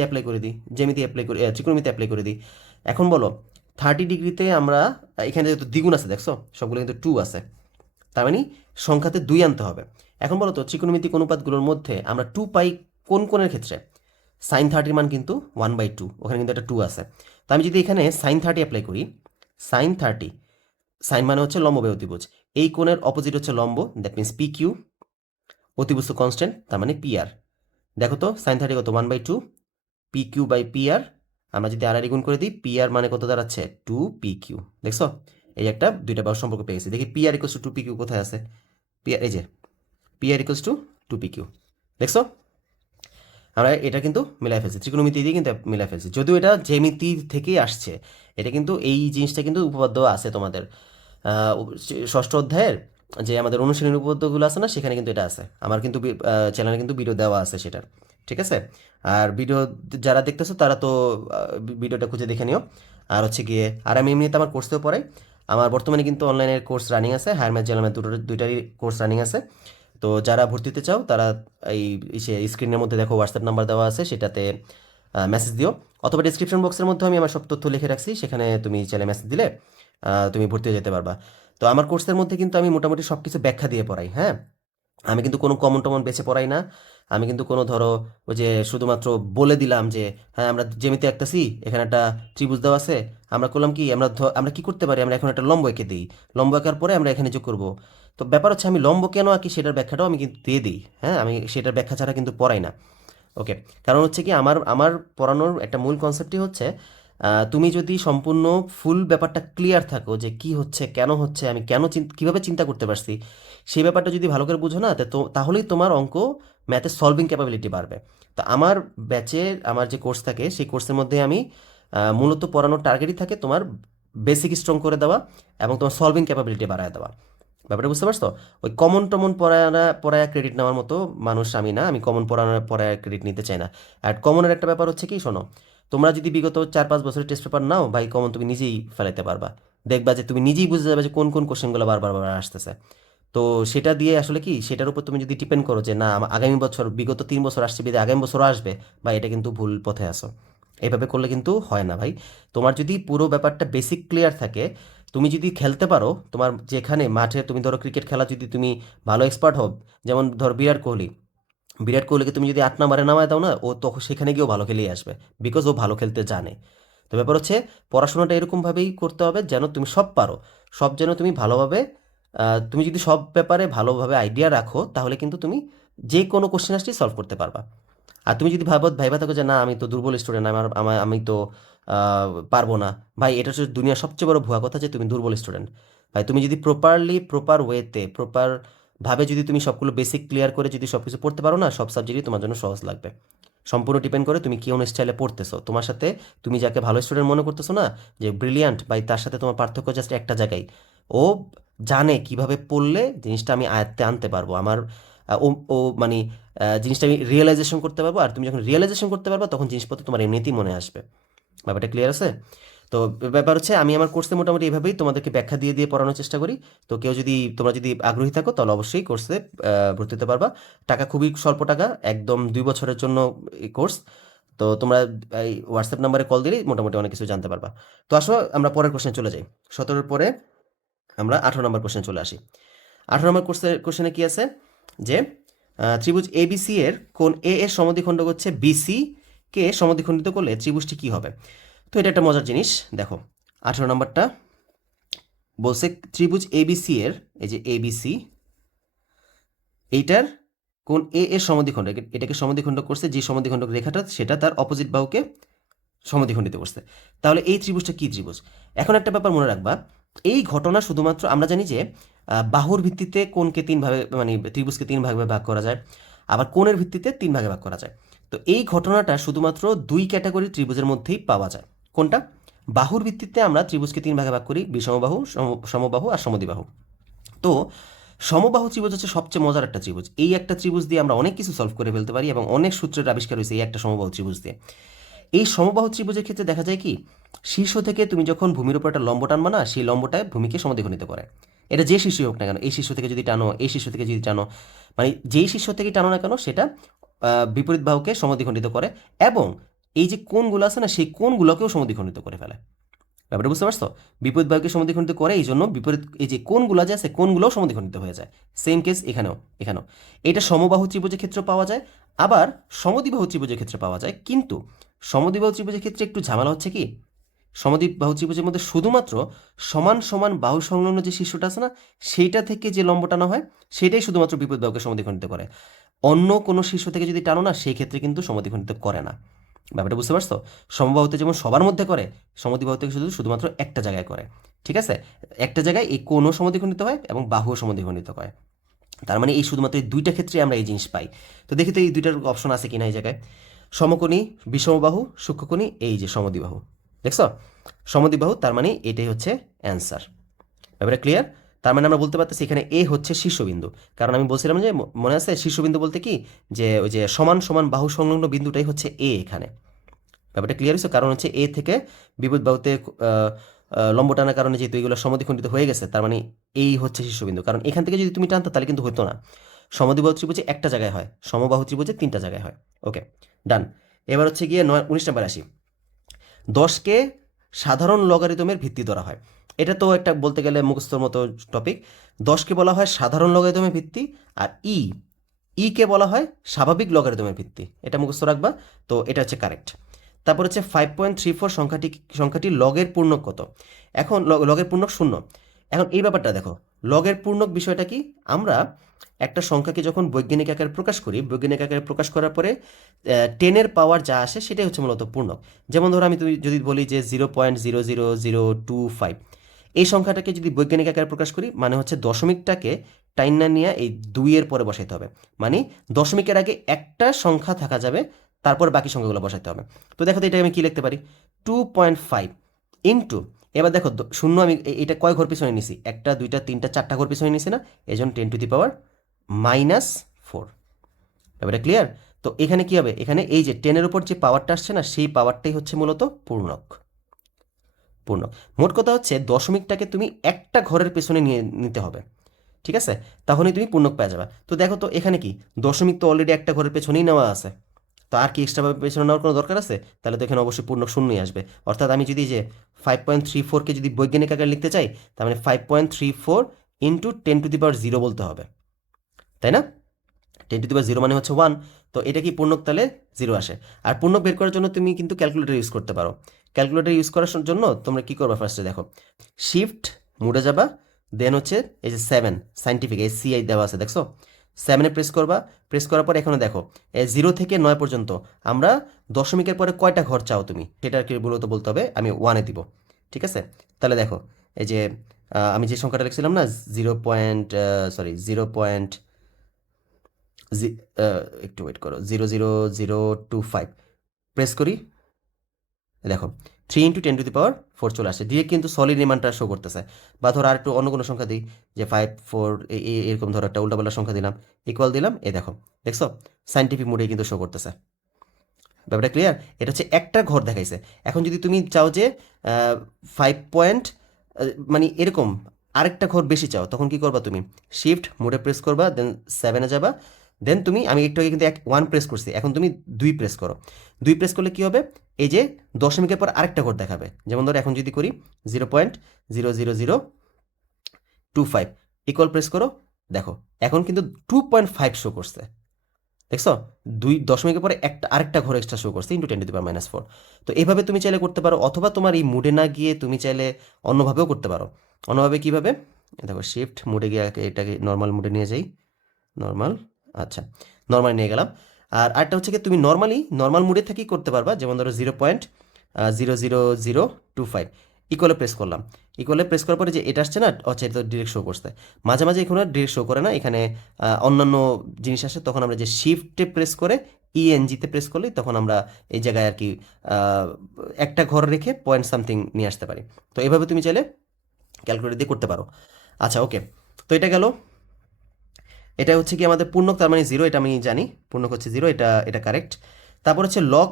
অ্যাপ্লাই করে দিই, জ্যামিতি অ্যাপ্লাই করি, ত্রিকোণমিতি অ্যাপ্লাই করে দিই। এখন বলো 30 ডিগ্রিতে আমরা এখানে যেহেতু দ্বিগুণ আছে দেখছো, সবগুলো কিন্তু 2 আছে, তার মানে সংখ্যাতে 2 আনতে হবে। এখন বলো তো ত্রিকোণমিতিক অনুপাতগুলোর মধ্যে আমরা 2 পাই কোন কোণের ক্ষেত্রে? sin 30 মান কিন্তু 1/2, ওখানে কিন্তু একটা 2 আছে। তো আমি যদি এখানে sin 30 অ্যাপ্লাই করি, sin 30, সাইন মানে হচ্ছে লম্ব বাই অতিভুজ, এই কোণের অপোজিট হচ্ছে লম্ব, দ্যাট মিনস পি কিউ, অতিভুজ কনস্ট্যান্ট তার মানে পি আর। দেখো তো sin 30 কত? 1/2 P Q by P R. আমরা যদি আর গুণ করে দিই, পি আর মানে কত দাঁড়াচ্ছে? 2 PQ। দেখছো, এই একটা দুইটা বাহু সম্পর্ক পেয়ে গেছি। দেখি P R equals to 2 PQ কোথায় আছে? পি আর এই যে P R equals to 2 PQ। দেখছো, আমরা এটা কিন্তু মিলাই ফেলছি, ত্রিকোণমিতি দিয়ে কিন্তু মিলাই ফেলছি, যদিও এটা জ্যামিতি থেকেই আসছে। এটা কিন্তু এই জিনিসটা কিন্তু উপপাদ্য আছে তোমাদের ষষ্ঠ অধ্যায়ের যে আমাদের অনুশীলনী উপপাদ্যগুলো আছে না, সেখানে কিন্তু এটা আছে। আমার কিন্তু চ্যানেলে কিন্তু ভিডিও দেওয়া আছে সেটার, ঠিক আছে? আর ভিডিও যারা দেখতেছো তারা তো ভিডিওটা খুঁজে দেখে নিও। আর হচ্ছে গিয়ে আর আমি এমনিতে আমার কোর্সেও পড়াই। আমার বর্তমানে কিন্তু অনলাইনের কোর্স রানিং আছে, হায়ার ম্যাথ জেলা ম্যাথ দুইটারই কোর্স রানিং আছে। তো যারা ভর্তি হতে চাও তারা এই স্ক্রিনের মধ্যে দেখো হোয়াটসঅ্যাপ নাম্বার দেওয়া আছে, সেটাতে মেসেজ দিও, অথবা ডিসক্রিপশন বক্সের মধ্যে আমি আমার সব তথ্য লিখে রাখছি, সেখানে তুমি চাইলে মেসেজ দিলে তুমি ভর্তি হয়ে যেতে পারবা। তো আমার কোর্সের মধ্যে কিন্তু আমি মোটামুটি সব কিছু ব্যাখ্যা দিয়ে পড়াই, হ্যাঁ। আমি কিন্তু কোনো কমন টমন বেছে পড়াই না। আমি কিন্তু কোনো ধরো ওই যে শুধুমাত্র বলে দিলাম যে হ্যাঁ আমরা জ্যামিতি আঁকতেছি, এখানে একটা ত্রিভুজ দেওয়া আছে, আমরা করলাম কি, আমরা কি করতে পারি, আমরা এখন একটা লম্ব এঁকে দিই, লম্ব আঁকার পরে আমরা এখানে যোগ করব। তো ব্যাপার হচ্ছে আমি লম্ব কেন আঁকি সেটার ব্যাখ্যাটাও আমি কিন্তু দিয়ে দিই, হ্যাঁ। আমি সেটার ব্যাখ্যা ছাড়া কিন্তু পড়াই না, ওকে। কারণ হচ্ছে কি আমার আমার পড়ানোর একটা মূল কনসেপ্টই হচ্ছে তুমি যদি সম্পূর্ণ ফুল ব্যাপারটা ক্লিয়ার থাকো যে কি হচ্ছে, কেন হচ্ছে, আমি কেন কীভাবে চিন্তা করতে পারছি, সেই ব্যাপারটা যদি ভালো করে বুঝো না, তাহলেই তোমার অঙ্ক ম্যাথের সলভিং ক্যাপাবিলিটি বাড়বে। তো আমার ব্যাচের আমার যে কোর্স থাকে সেই কোর্সের মধ্যে আমি মূলত পড়ানোর টার্গেটই থাকে তোমার বেসিক স্ট্রং করে দেওয়া এবং তোমার সলভিং ক্যাপাবিলিটি বাড়ায় দেওয়া। ব্যাপারটা বুঝতে পারছো? ওই কমন টমন পড়ায় ক্রেডিট নেওয়ার মতো মানুষ আমি না, আমি কমন পড়ায় ক্রেডিট নিতে চাই না। আর কমনের একটা ব্যাপার হচ্ছে কি, শোনো, তোমরা যদি বিগত 4-5 বছরের টেস্ট পেপার নাও ভাই, কমন তুমি নিজেই ফেলাইতে পারবা। দেখবা যে তুমি নিজেই বুঝতে যাবে যে কোন কোন কোশ্চেনগুলো বারবার বারবার আসতেছে। তো সেটা দিয়ে আসলে কি, সেটার উপর তুমি যদি ডিপেন্ড করো যে না আগামী বছর, বিগত 3 বছর আসছে বিধে আগামী বছরও আসবে, বা এটা কিন্তু ভুল পথে আসো। এইভাবে করলে কিন্তু হয় না ভাই। তোমার যদি পুরো ব্যাপারটা বেসিক ক্লিয়ার থাকে, তুমি যদি খেলতে পারো, তোমার যেখানে মাঠে তুমি ধরো ক্রিকেট খেলা যদি তুমি ভালো এক্সপার্ট হও, যেমন ধরো বিরাট কোহলিকে তুমি যদি 8 নম্বরে নামায় দাও না, ও তখন সেখানে গিয়েও ভালো খেলেই আসবে, বিকজ ও ভালো খেলতে জানে। তো ব্যাপার হচ্ছে পড়াশোনাটা এরকমভাবেই করতে হবে যেন তুমি সব পারো, সব যেন তুমি ভালোভাবে তুমি যদি সব ব্যাপারে ভালোভাবে আইডিয়া রাখো, তাহলে কিন্তু তুমি যে কোনো কোশ্চেন আসলেই সলভ করতে পারবা। আর তুমি যদি ভাইবা থাকো যে না আমি তো দুর্বল স্টুডেন্ট, আমি তো পারবো না, ভাই এটা হচ্ছে দুনিয়ার সবচেয়ে বড় ভুয়া কথা যে তুমি দুর্বল স্টুডেন্ট। ভাই তুমি যদি প্রপার ওয়েতে ভাবে যদি তুমি সবগুলো বেসিক ক্লিয়ার করে যদি সব কিছু পড়তে পারো না, সব সাবজেক্টই তোমার জন্য সহজ লাগবে। সম্পূর্ণ ডিপেন্ড করে তুমি কোন স্টাইলে পড়তেছো, তোমার সাথে তুমি যাকে ভালো স্টুডেন্ট মনে করতেছো না, যে ব্রিলিয়ান্ট, ভাই তার সাথে তোমার পার্থক্য জাস্ট একটা জায়গায়, ও জানে কিভাবে পড়লে জিনিসটা আমি আয়ত্তে আনতে পারবো, আমার ও ও মানে জিনিসটা আমি রিয়েলাইজেশন করতে পারবো। আর তুমি যখন রিয়েলাইজেশন করতে পারবে তখন জিনিসপত্র তোমার এমনিতেই মনে আসবে। ব্যাপারটা ক্লিয়ার আছে? তো ব্যাপার হচ্ছে আমি আমার কোর্সে মোটামুটি এভাবেই তোমাদেরকে ব্যাখ্যা দিয়ে দিয়ে পড়ানোর চেষ্টা করি। তো তোমরা যদি আগ্রহী থাকো তাহলে অবশ্যই কোর্সে ভর্তি হতে পারবা। টাকা খুবই স্বল্প টাকা, একদম 2 বছরের জন্য এই কোর্স। তো তোমরা এই হোয়াটসঅ্যাপ নাম্বারে কল দিলেই মোটামুটি অনেক কিছু জানতে পারবা। তো আসো আমরা পরের কোশ্চেনে চলে যাই। 17-র পরে আমরা 18 নম্বর কোশ্চেনে চলে আসি। 18 নম্বর কোশ্চেনে কি আছে যে ত্রিভুজ এবিসি এর কোণ এ এর সমদ্বিখণ্ড হচ্ছে বিসি কে সমদ্বিখণ্ডিত করলে ত্রিভুজটি কি হবে? তো এটা একটা মজার জিনিস। দেখো 18 নম্বরটা বলছে ত্রিভুজ এবিসি এর, এই যে এবিসি, এইটার কোণ এ এর সমদ্বিখণ্ড, এটাকে সমদ্বিখণ্ড করছে, যে সমদ্বিখণ্ডক রেখাটা সেটা তার অপোজিট বাহুকে সমদ্বিখণ্ডিত করছে। তাহলে এই ত্রিভুজটা কি ত্রিভুজ? এখন একটা ব্যাপার মনে রাখবা, এই ঘটনা শুধুমাত্র আমরা জানি যে বাহুর ভিত্তিতে কোণকে 3 ভাবে, মানে ত্রিভুজকে 3 ভাগে ভাগ করা যায়, আবার কোণের ভিত্তিতে 3 ভাগে ভাগ করা যায়। তো এই ঘটনাটা শুধুমাত্র 2 ক্যাটাগরি ত্রিভুজের মধ্যেই পাওয়া যায়। কোনটা? বাহুর ভিত্তিতে আমরা ত্রিভুজকে 3 ভাগে ভাগ করি, বিষমবাহু, সমবাহু আর সমদ্বিবাহু। তো সমবাহু ত্রিভুজ হচ্ছে সবচেয়ে মজার একটা ত্রিভুজ। এই একটা ত্রিভুজ দিয়ে আমরা অনেক কিছু সলভ করে ফেলতে পারি এবং অনেক সূত্রের আবিষ্কার হয়েছে এই একটা সমবাহু ত্রিভুজ দিয়ে। এই সমবাহু ত্রিভুজের ক্ষেত্রে দেখা যায় কি, শীর্ষ থেকে তুমি যখন ভূমির উপর একটা লম্ব টানবা না, সেই লম্বটায় ভূমিকে সমদ্বিখণ্ডিত করে। এটা যে শীর্ষই হোক না কেন, এই শীর্ষ থেকে যদি টানো, এই শীর্ষ থেকে যদি টানো, মানে যেই শীর্ষ থেকে টানো না কেন সেটা বিপরীত বাহুকে সমদ্বিখণ্ডিত করে। এবং এই যে কোণগুলো আছে না, সেই কোণগুলোকেও সমদ্বিখণ্ডিত করে ফেলে। ব্যাপারটা বুঝতে পারছো? বিপরীত বাহুকে সমদ্বিখণ্ডিত করে, এই জন্য বিপরীত এই যে কোণগুলো যে আছে কোণগুলোও সমদ্বিখণ্ডিত হয়ে যায়। সেম কেস এখানেও এটা সমবাহু ত্রিভুজের ক্ষেত্রে পাওয়া যায়, আবার সমদ্বিবাহু ত্রিভুজের ক্ষেত্রে পাওয়া যায়। কিন্তু সমদ্বিবাহু ত্রিভুজের ক্ষেত্রে একটু ঝামেলা হচ্ছে কি, সমদ্বিবাহু ত্রিভুজের মধ্যে শুধুমাত্র সমান সমান বাহু সংলগ্ন যে শীর্ষটা আছে না, সেইটা থেকে যে লম্ব টানা হয় সেটাই শুধুমাত্র বিপরীত বাহুকে সমদ্বিখণ্ডিত করে। অন্য কোনো শীর্ষ থেকে যদি টানো না, সেই ক্ষেত্রে কিন্তু সমদ্বিখণ্ডিত করে না। ব্যাপারটা বুঝতে পারছো? সমবাহুতে যেমন সবার মধ্যে করে, সমদ্বিবাহুতে শুধুমাত্র একটা জায়গায় করে। ঠিক আছে? একটা জায়গায় এই কোণও সমদ্বিখণ্ডিত হয় এবং বাহুও সমদ্বিখণ্ডিত হয়। তার মানে এই শুধুমাত্র এই দুইটা ক্ষেত্রে আমরা এই জিনিস পাই। তো দেখি তো এই দুইটার অপশন আছে কিনা এই জায়গায়। সমকোণী বিষমবাহু, সূক্ষ্মকোণী, এই যে সমদ্বিবাহু, দেখছো? সমদ্বিবাহু, তার মানে এটাই হচ্ছে অ্যান্সার। ব্যাপারটা ক্লিয়ার? তার মানে আমরা বলতে পারতেছি এখানে এ হচ্ছে শীর্ষবিন্দু, কারণ আমি বলছিলাম যে মনে আছে শীর্ষবিন্দু বলতে কি, যে ওই যে সমান সমান বাহু সংলগ্ন বিন্দুটাই হচ্ছে এ এখানে। ব্যাপারটা ক্লিয়ার হয়েছে? কারণ হচ্ছে এ থেকে বিপরীত বাহুতে লম্ব টানার কারণে যেহেতু এগুলো সমদ্বিখণ্ডিত হয়ে গেছে, তার মানে এই হচ্ছে শীর্ষবিন্দু। কারণ এখান থেকে যদি তুমি টানতো তাহলে কিন্তু হতো না। সমদ্বিবাহু ত্রিভুজে একটা জায়গায় হয়, সমবাহু ত্রিভুজে তিনটা জায়গায় হয়। ওকে, ডান। এবার হচ্ছে গিয়ে 19 নাম্বার আসি। 10কে সাধারণ লগারিদমের ভিত্তি ধরা হয়। এটা তো একটা বলতে গেলে মুখস্থর মতো টপিক। 10কে বলা হয় সাধারণ লগারিদমের ভিত্তি, আর কে বলা হয় স্বাভাবিক লগারিদমের ভিত্তি। এটা মুখস্থ রাখবা। তো এটা হচ্ছে কারেক্ট। তারপর হচ্ছে 5.34 সংখ্যাটি লগের পূর্ণক কত? এখন লগের পূর্ণক 0। এখন এই ব্যাপারটা দেখো, লগের পূর্ণক বিষয়টা কি, আমরা একটা সংখ্যাকে যখন বৈজ্ঞানিক আকারে প্রকাশ করি, বৈজ্ঞানিক আকারে প্রকাশ করার পরে 10-এর পাওয়ার যা আসে সেটাই হচ্ছে মূলত পূর্ণক। যেমন ধরো তুমি যদি বলি যে 0.00025, এই সংখ্যাটাকে যদি বৈজ্ঞানিক আকারে প্রকাশ করি, মানে হচ্ছে দশমিকটাকে টাইনা নিয়ে এই 2-এর পরে বসাইতে হবে। মানে দশমিকের আগে একটা সংখ্যা থাকা যাবে, তারপর বাকি সংখ্যাগুলো বসাইতে হবে। তো দেখো তো এটা আমি কি লিখতে পারি, 2.5 ইন্টু, এবার দেখো শূন্য আমি এটা কয় ঘর পিছনে নিছি, 1 2 3 4 ঘর পিছনে নিছি না, এই জন্য 10⁻⁻4। ব্যাপারটা ক্লিয়ার? তো এখানে কি হবে, এখানে এই যে 10-এর উপর যে পাওয়ারটা আসছে না, সেই পাওয়ারটাই হচ্ছে মূলত পূর্ণক। মোট কথা হচ্ছে দশমিকটাকে তুমি একটা ঘরের পেছনে নিতে হবে। ঠিক আছে? তাহলেই তুমি পূর্ণক পেয়ে যাবে। তো দেখো তো এখানে কি, দশমিক তো অলরেডি একটা ঘরের পেছনেই নেওয়া আছে, তো আর কি এক্সট্রাভাবে পেছনে নেওয়ার কোনো দরকার আছে? তাহলে তো এখানে অবশ্যই পূর্ণক শূন্যই আসবে। অর্থাৎ আমি যদি যে 5.34কে যদি বৈজ্ঞানিক আকারে লিখতে চাই, তার মানে 5.34 ইন্টু 10⁻0 বলতে হবে, তাই না? 10⁻0 মানে হচ্ছে 1। তো এটা কি পূর্ণক, তাহলে 0 আসে। আর পূর্ণক বের করার জন্য তুমি কিন্তু ক্যালকুলেটর ইউজ করতে পারো। ক্যালকুলেটর ইউজ করার জন্য তোমরা কি করবা, ফার্স্টে দেখো, শিফট মোডে যাবা, দেন হচ্ছে এই যে 7 সাইন্টিফিক SCI দেওয়া আছে, দেখছো? 7-এ প্রেস করবা, প্রেস করার পর এখানে দেখো 0 থেকে 9 পর্যন্ত আমরা দশমিকের পরে কয়টা ঘর চাও তুমি, সেটা আর কি মূলত বলতে হবে। আমি 1-এ দিব। ঠিক আছে? তাহলে দেখো এই যে আমি যে সংখ্যাটা লিখছিলাম না, 0. একটু ওয়েট করো, 0.00025 প্রেস করি, দেখো 3 × 10⁻4 চলে আসে ডিরেক্ট, কিন্তু সলিড রিমানটা শো করতেছে। বা ধরো আর একটু অন্য কোনো সংখ্যা দিই, যে 5 4 এরকম ধরো একটা উল্টাপাল্টা সংখ্যা দিলাম, ইকুয়াল দিলাম, দেখো, দেখছো সাইন্টিফিক মোডে কিন্তু শো করতেছে। ব্যাপারটা ক্লিয়ার? এটা হচ্ছে একটা ঘর দেখাইছে। এখন যদি তুমি চাও যে 5 পয়েন্ট মানে এরকম আরেকটা ঘর বেশি চাও, তখন কি করবা, তুমি শিফট মোডে প্রেস করবা, দেন 7-এ যাবা, দেন তুমি, আমি একটু আগে কিন্তু 1 প্রেস করছি, এখন তুমি 2 প্রেস করো। 2 প্রেস করলে কি হবে, এই যে দশমিকের পর আরেকটা ঘর দেখাবে। যেমন ধরো এখন যদি করি 0.00025 ইকুয়াল প্রেস করো, দেখো এখন কিন্তু 2.5 শো করছে, দেখছো? 2 দশমিকের পরে আরেকটা ঘর এক্সট্রা শো করছে, ইন্টু 10⁻⁻4। তো এইভাবে তুমি চাইলে করতে পারো, অথবা তোমার এই মুডে না গিয়ে তুমি চাইলে অন্যভাবেও করতে পারো। অন্যভাবে কীভাবে, দেখো শিফট মুডে গিয়ে এটাকে নর্মাল মুডে নিয়ে যাই, নর্মাল, আচ্ছা নর্মাল নিয়ে গেলাম। আর আরেকটা হচ্ছে কি, তুমি নর্মাল মুডে থেকেই করতে পারবা। যেমন ধরো 0.00025 ইকুয়ালে প্রেস করলাম, ইকুয়ালে প্রেস করার পরে যে এটা আসছে না, আচ্ছা এটা তো ডিরেক্ট শো করছে। মাঝে মাঝে এখানে ডিরেক্ট শো করে না, এখানে অন্যান্য জিনিস আসে, তখন আমরা যে শিফটে প্রেস করে ENGতে প্রেস করলে তখন আমরা এই জায়গায় আর কি একটা ঘর রেখে পয়েন্ট সামথিং নিয়ে আসতে পারি। তো এইভাবে তুমি চাইলে ক্যালকুলেটর দিয়ে করতে পারো। আচ্ছা ওকে, তো এটা গেল। এটা হচ্ছে কি আমাদের পূর্ণক, তার মানে 0, এটা আমি জানি পূর্ণক হচ্ছে 0, এটা কারেক্ট। তারপর হচ্ছে লগ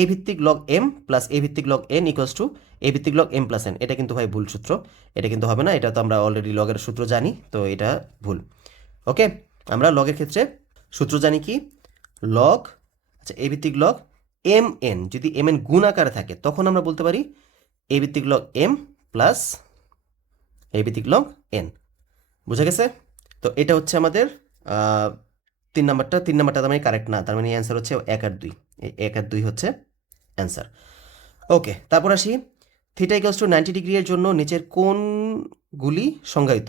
A ভিত্তিক লগ M প্লাস A ভিত্তিক log N equals to A ভিত্তিক লগ M প্লাস N। এটা কিন্তু ভাই ভুল সূত্র, এটা কিন্তু হবে না। এটা তো আমরা অলরেডি লগের সূত্র জানি, তো এটা ভুল। ওকে, আমরা লগের ক্ষেত্রে সূত্র জানি কি, লগ, আচ্ছা A ভিত্তিক লগ এম এন যদি এম এন গুণ আকারে থাকে তখন আমরা বলতে পারি এ ভিত্তিক লগ এম প্লাস এ ভিত্তিক লগ এন। বুঝা গেছে? তো এটা হচ্ছে আমাদের 3 নাম্বারটা তার মানে কারেক্ট না, তার মানে অ্যান্সার হচ্ছে 1 আর 2। এই 1 আর 2 হচ্ছে অ্যান্সার। ওকে, তারপর আসি থিটা ইকুয়ালস টু 90 ডিগ্রি এর জন্য নিচের কোণগুলি সংজ্ঞায়িত,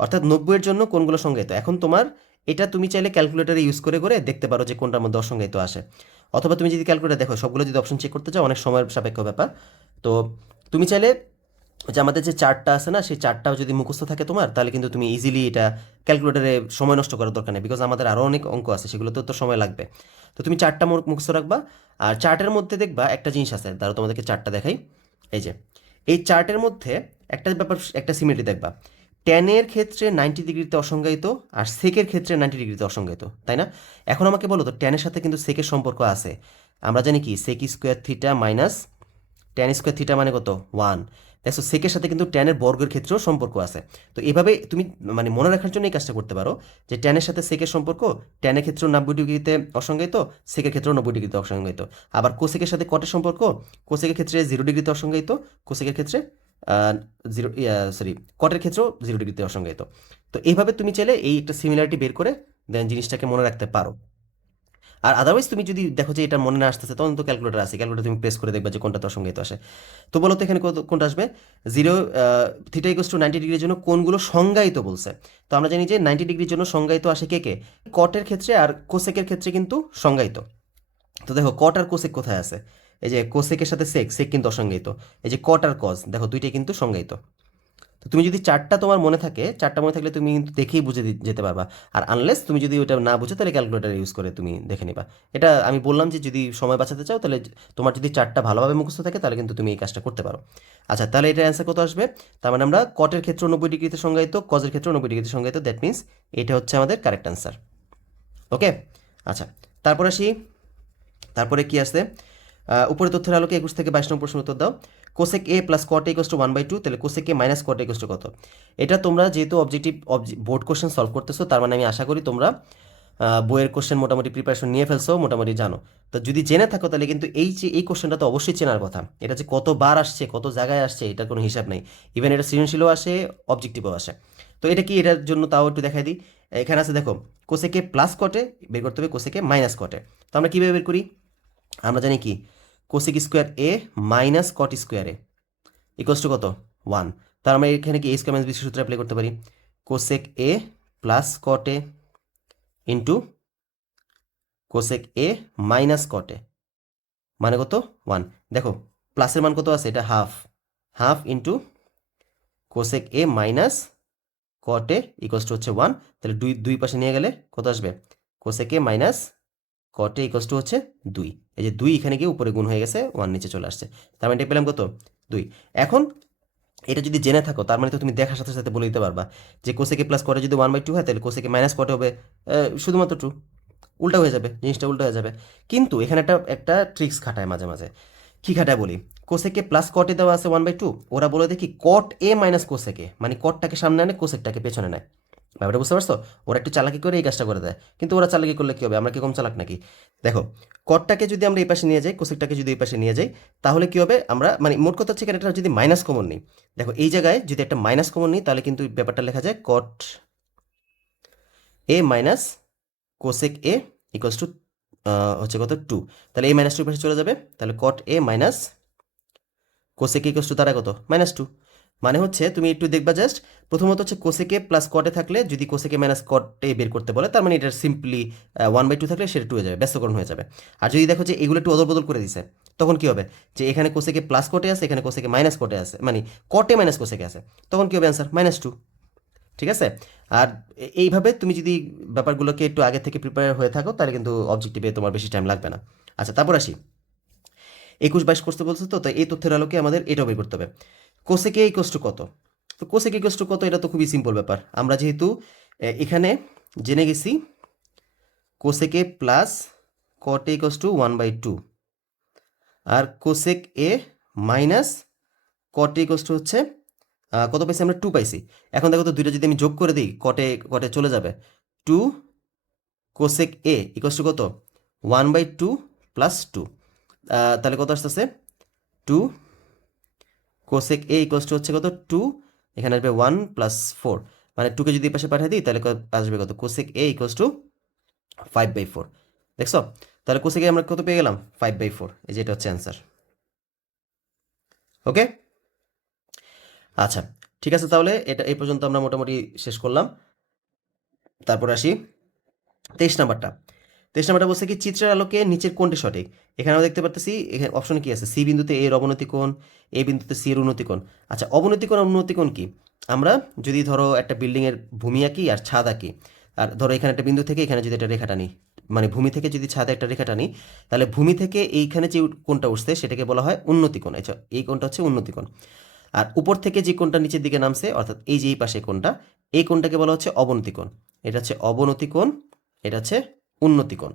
অর্থাৎ 90 এর জন্য কোণগুলো সংজ্ঞায়িত। এখন তোমার এটা তুমি চাইলে ক্যালকুলেটারে ইউজ করে করে দেখতে পারো যে কোনটার মধ্যে অসংজ্ঞায়িত আসে, অথবা তুমি যদি ক্যালকুলেটার দেখো সবগুলো যদি অপশন চেক করতে চাও অনেক সময়ের সাপেক্ষ ব্যাপার। তো তুমি চাইলে যে আমাদের যে চার্টটা আছে না, সেই চার্টটাও যদি মুখস্থ থাকে তোমার, তাহলে কিন্তু তুমি ইজিলি এটা ক্যালকুলেটারে সময় নষ্ট করার দরকার নেই, বিকজ আমাদের আরও অনেক অঙ্ক আছে, সেগুলোতেও তো সময় লাগবে। তো তুমি চার্টটা মুখস্থ রাখবা। আর চার্টের মধ্যে দেখবা একটা জিনিস আছে, তারা তোমাদেরকে চার্টটা দেখাই। এই যে এই চার্টের মধ্যে একটা ব্যাপার, একটা সিমিলারিটি দেখবা, ট্যানের ক্ষেত্রে 90 ডিগ্রিতে অসংজ্ঞায়িত আর সেকের ক্ষেত্রে 90 ডিগ্রিতে অসংজ্ঞায়িত, তাই না? এখন আমাকে বলো তো ট্যানের সাথে কিন্তু সেকের সম্পর্ক আছে। আমরা জানি কি sec square theta minus tan square theta মানে কত 1। দেখো সেকের সাথে কিন্তু ট্যানের বর্গের ক্ষেত্রেও সম্পর্ক আছে। তো এভাবে তুমি মানে মনে রাখার জন্য এই কাজটা করতে পারো যে ট্যানের সাথে সেকের সম্পর্ক, ট্যানের ক্ষেত্রেও 90 ডিগ্রিতে অসংজ্ঞায়িত, সেকের ক্ষেত্রেও 90 ডিগ্রিতে অসংজ্ঞায়িত। আবার কোসেকের সাথে কটের সম্পর্ক, কোসেকের ক্ষেত্রে 0 ডিগ্রিতে অসংজ্ঞায়িত, কোসেকের ক্ষেত্রে জিরো সরি কটের ক্ষেত্রেও 0 ডিগ্রিতে অসংজ্ঞায়িত। তো এইভাবে তুমি চাইলে এই একটা সিমিলারিটি বের করে দেন জিনিসটাকে মনে রাখতে পারো। আর আদারওয়াইজ তুমি যদি দেখো যে এটা মনে না আসতেছে, তখন তো ক্যালকুলেটার আছে, ক্যালকুলেটার তুমি প্রেস করে দেখবা যে কোনটা অসংজ্ঞায়িত আসে। তো বলো তো এখানে কোনটা আসবে? জিরো থিটা ইকুয়ালস টু 90 ডিগ্রির জন্য কোনগুলো সংজ্ঞায়িত বলছে। তো আমরা জানি যে 90 ডিগ্রির জন্য সংজ্ঞায়িত আসে কে কে, কটের ক্ষেত্রে আর কোসেকের ক্ষেত্রে কিন্তু সংজ্ঞায়িত। তো দেখো কট আর কোসেক কোথায় আছে? এই যে কোসেকের সাথে সেক, সেক কিন্তু অসংজ্ঞায়িত। এই যে কট আর কজ দেখো দুইটাই কিন্তু সংজ্ঞায়িত। তো তুমি যদি চারটা তোমার মনে থাকে, চারটা মনে থাকলে তুমি কিন্তু দেখেই বুঝে যেতে পারবা। আর আনলেস তুমি যদি ওটা না বুঝো তাহলে ক্যালকুলেটার ইউজ করে তুমি দেখে নিবা। এটা আমি বললাম যে যদি সময় বাঁচাতে চাও তাহলে তোমার যদি চারটা ভালোভাবে মুখস্থ থাকে তাহলে কিন্তু তুমি এই কাজটা করতে পারো। আচ্ছা, তাহলে এটার অ্যান্সার কত আসবে? তার মানে আমরা কটের ক্ষেত্রে 90 ডিগ্রিতে সংজ্ঞায়িত, কজের ক্ষেত্রে 90 ডিগ্রিতে সংজ্ঞায়িত, দ্যাট মিনস এটা হচ্ছে আমাদের কারেক্ট অ্যান্সার। ওকে, আচ্ছা, তারপর আসি। তারপরে কি আছে? উপরে তথ্যের আলোকে 21 থেকে 22 নম্বর প্রশ্ন উত্তর দাও। Cosec A plus cot A equals to 1/2, তাহলে cosec A minus cot A equals to কত? এটা তোমরা যেহেতু অবজেক্টিভ বোর্ড কোশ্চেন সলভ করতেছো, তার মানে আমি আশা করি তোমরা বইয়ের কোশ্চেন মোটামুটি প্রিপারেশন নিয়ে ফেলছো, মোটামুটি জানো। তো যদি জেনে থাকো তাহলে কিন্তু এই যে এই কোশ্চেনটা তো অবশ্যই চেনার কথা। এটা যে কতবার আসছে, কত জায়গায় আসছে, এটার কোনো হিসাব নেই। ইভেন এটা সৃজনশীলও আসে, অবজেক্টিভও আসে। তো এটা কি, এটার জন্য তাও একটু দেখাই দিই। এখানে আছে দেখো, কোসেকে প্লাস কটে বের করতে হবে, কোসেকে মাইনাস কটে। তো আমরা কীভাবে বের করি? আমরা জানি কি cosec square A minus cot square A equals to কত 1। তার আমরা এখানে কি এ স্কোয়ার মাইনাস বি সূত্র অ্যাপ্লাই করতে পারি। Cosec A plus cot A into cosec A minus cot A মানে কত 1। দেখো প্লাসের মান কত আছে, এটা half, half into cosec A minus cot A equals to হচ্ছে 1। তাহলে দুই দুই পাশে নিয়ে গেলে কত আসবে? Cosec A minus cot A equals to হচ্ছে 2। এই যে 2 এখানে গিয়ে উপরে গুণ হয়ে গেছে, 1 নিচে চলে আসছে। তার মানে এটা পেলাম কত 2। এখন এটা যদি জেনে থাকো তার মানে তো তুমি দেখার সাথে সাথে বলে দিতে পারবা যে কোসেকে প্লাস কটে যদি 1/2 হয় তাহলে কোসেকে মাইনাস কটে হবে শুধুমাত্র 2। উল্টা হয়ে যাবে, জিনিসটা উল্টা হয়ে যাবে। কিন্তু এখানে একটা একটা ট্রিক্স খাটায় মাঝে মাঝে। কি খাটায় বলি, কোসেকে প্লাস কটে দেওয়া আছে 1/2, ওরা বলে দেখি কট এ মাইনাস কোসেকে, মানে কটটাকে সামনে আনে কোসেকটাকে পেছনে নেয়। ব্যাপারটা বুঝতে পারছো? ওরা একটু চালাকি করে এই কাজটা করে দেয়, কিন্তু ওরা চালাকি করলে কি হবে, আমরা কি কম চালাক নাকি? দেখো কটটাকে যদি আমরা এই পাশে নিয়ে যাই, কোসেকটাকে যদি এই পাশে নিয়ে যাই, তাহলে কি হবে, আমরা মানে মোট কথা হচ্ছে এখানে একটা যদি মাইনাস কমন নিই, দেখো এই জায়গায় যদি একটা মাইনাস কমন নিই তাহলে কিন্তু ব্যাপারটা লেখা যায় cot A minus cosec A equals to হচ্ছে কত 2। তাহলে এই মাইনাস 2 পাশে চলে যাবে, তাহলে কট A minus cosec equals to তারা কত -2। মানে হচ্ছে তুমি একটু দেখবা জাস্ট, প্রথমত হচ্ছে কোসেকে প্লাস কটে থাকলে যদি কোসেকে মাইনাস কটে বের করতে বলে, তার মানে এটা সিম্পলি 1/2 থাকলে সেটা 2 হয়ে যাবে, ব্যস্তকরণ হয়ে যাবে। আর যদি দেখো যে এগুলো একটু অদল বদল করে দিছে, তখন কি হবে, যে এখানে কোসেকে প্লাস কটে আছে, এখানে কোসেকে মাইনাস কটে আছে, মানে কটে মাইনাস কোসেকে আছে, তখন কি হবে অ্যান্সার -2। ঠিক আছে? আর এইভাবে তুমি যদি ব্যাপারগুলোকে একটু আগে থেকে প্রিপেয়ার হয়ে থাকো তাহলে কিন্তু অবজেক্টিভে তোমার বেশি টাইম লাগবে না। আচ্ছা, তারপর আসি 21-22 করতে বলছো, তো এই তথ্যের আলোকে আমাদের এটাও বের করতে হবে। কোসেকে ইকুয়ালস টু কত? তো কোসেকে ইকুয়ালস টু কত, এটা তো খুবই সিম্পল ব্যাপার। আমরা যেহেতু এখানে জেনে গেছি cosec A plus cot equals to 1/2 আর cosec A minus cot equals to হচ্ছে কত পাইছি আমরা 2 পাইছি। এখন দেখো তো দুইটা যদি আমি যোগ করে দিই, কটে কটে চলে যাবে, 2 কোসেক এ ইকুয়ালস টু কত 1/2 প্লাস 2। তাহলে কত আসতেছে 2 কোসেক এ ইকুয়ালস টু হচ্ছে কত 2, এখানে আসবে 1 প্লাস 4, মানে 2কে যদি পাশে পাঠিয়ে দিই তাহলে আসবে কত কোসেক এ ইকুয়ালস টু 5/4। দেখছো, তাহলে কোসেক এ আমরা কত পেয়ে গেলাম 5/4, এই যে এটা হচ্ছে অ্যান্সার। ওকে, আচ্ছা ঠিক আছে, তাহলে এটা এই পর্যন্ত আমরা মোটামুটি শেষ করলাম। তারপর আসি 23 নাম্বারটা। 23 নাম্বারটা বলছে কি চিত্রের আলোকে নিচের কোনটি সঠিক। এখানে আমরা দেখতে পারতেছি এখানে অপশনে কি আছে, সি বিন্দুতে এর অবনতি কোণ, এ বিন্দুতে সি এর উন্নতি কোণ। আচ্ছা অবনতি কোণ আর উন্নতি কোণ কি, আমরা যদি ধরো একটা বিল্ডিংয়ের ভূমি আঁকি আর ছাদ আঁকি, আর ধরো এখানে একটা বিন্দু থেকে এখানে যদি একটা রেখা টানি, মানে ভূমি থেকে যদি ছাদে একটা রেখা টানি, তাহলে ভূমি থেকে এইখানে যে কোণটা উঠছে সেটাকে বলা হয় উন্নতি কোণ। আচ্ছা এই কোণটা হচ্ছে উন্নতি কোণ। আর উপর থেকে যে কোণটা নিচের দিকে নামছে, অর্থাৎ এই যে এই পাশে কোণটা, এই কোণটাকে বলা হচ্ছে অবনতি কোণ। এটা হচ্ছে অবনতি কোণ, এটা হচ্ছে উন্নতি কোণ।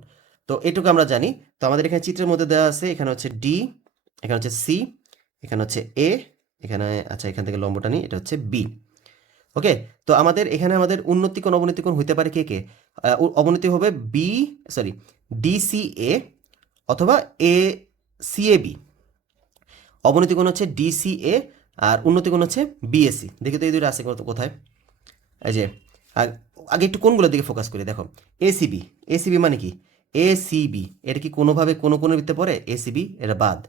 তো এটুকু আমরা জানি। তো আমাদের এখানে চিত্রের মধ্যে দেওয়া আছে, এখানে হচ্ছে ডি, এখানে হচ্ছে সি, এখানে হচ্ছে এ, এখানে আচ্ছা এখান থেকে লম্বটা নিই, এটা হচ্ছে বি। ওকে, তো আমাদের এখানে আমাদের উন্নতি কোণ অবনতি কোণ হইতে পারে কে কে, অবনতি হবে বি, সরি ডিসিএ অথবা এ সিএবি। অবনতি কোণ হচ্ছে ডিসিএ আর উন্নতি কোণ হচ্ছে বিএসি। দেখি তো এই দুটো আছে কোথায়, এই যে আগে একটু কোনগুলোর দিকে ফোকাস করি। দেখো এসিবি, এসিবি মানে কি, এসিবি এটা কি কোনোভাবে কোনো কোণের ভিতরে পড়ে, এসিবি এটা বাদ।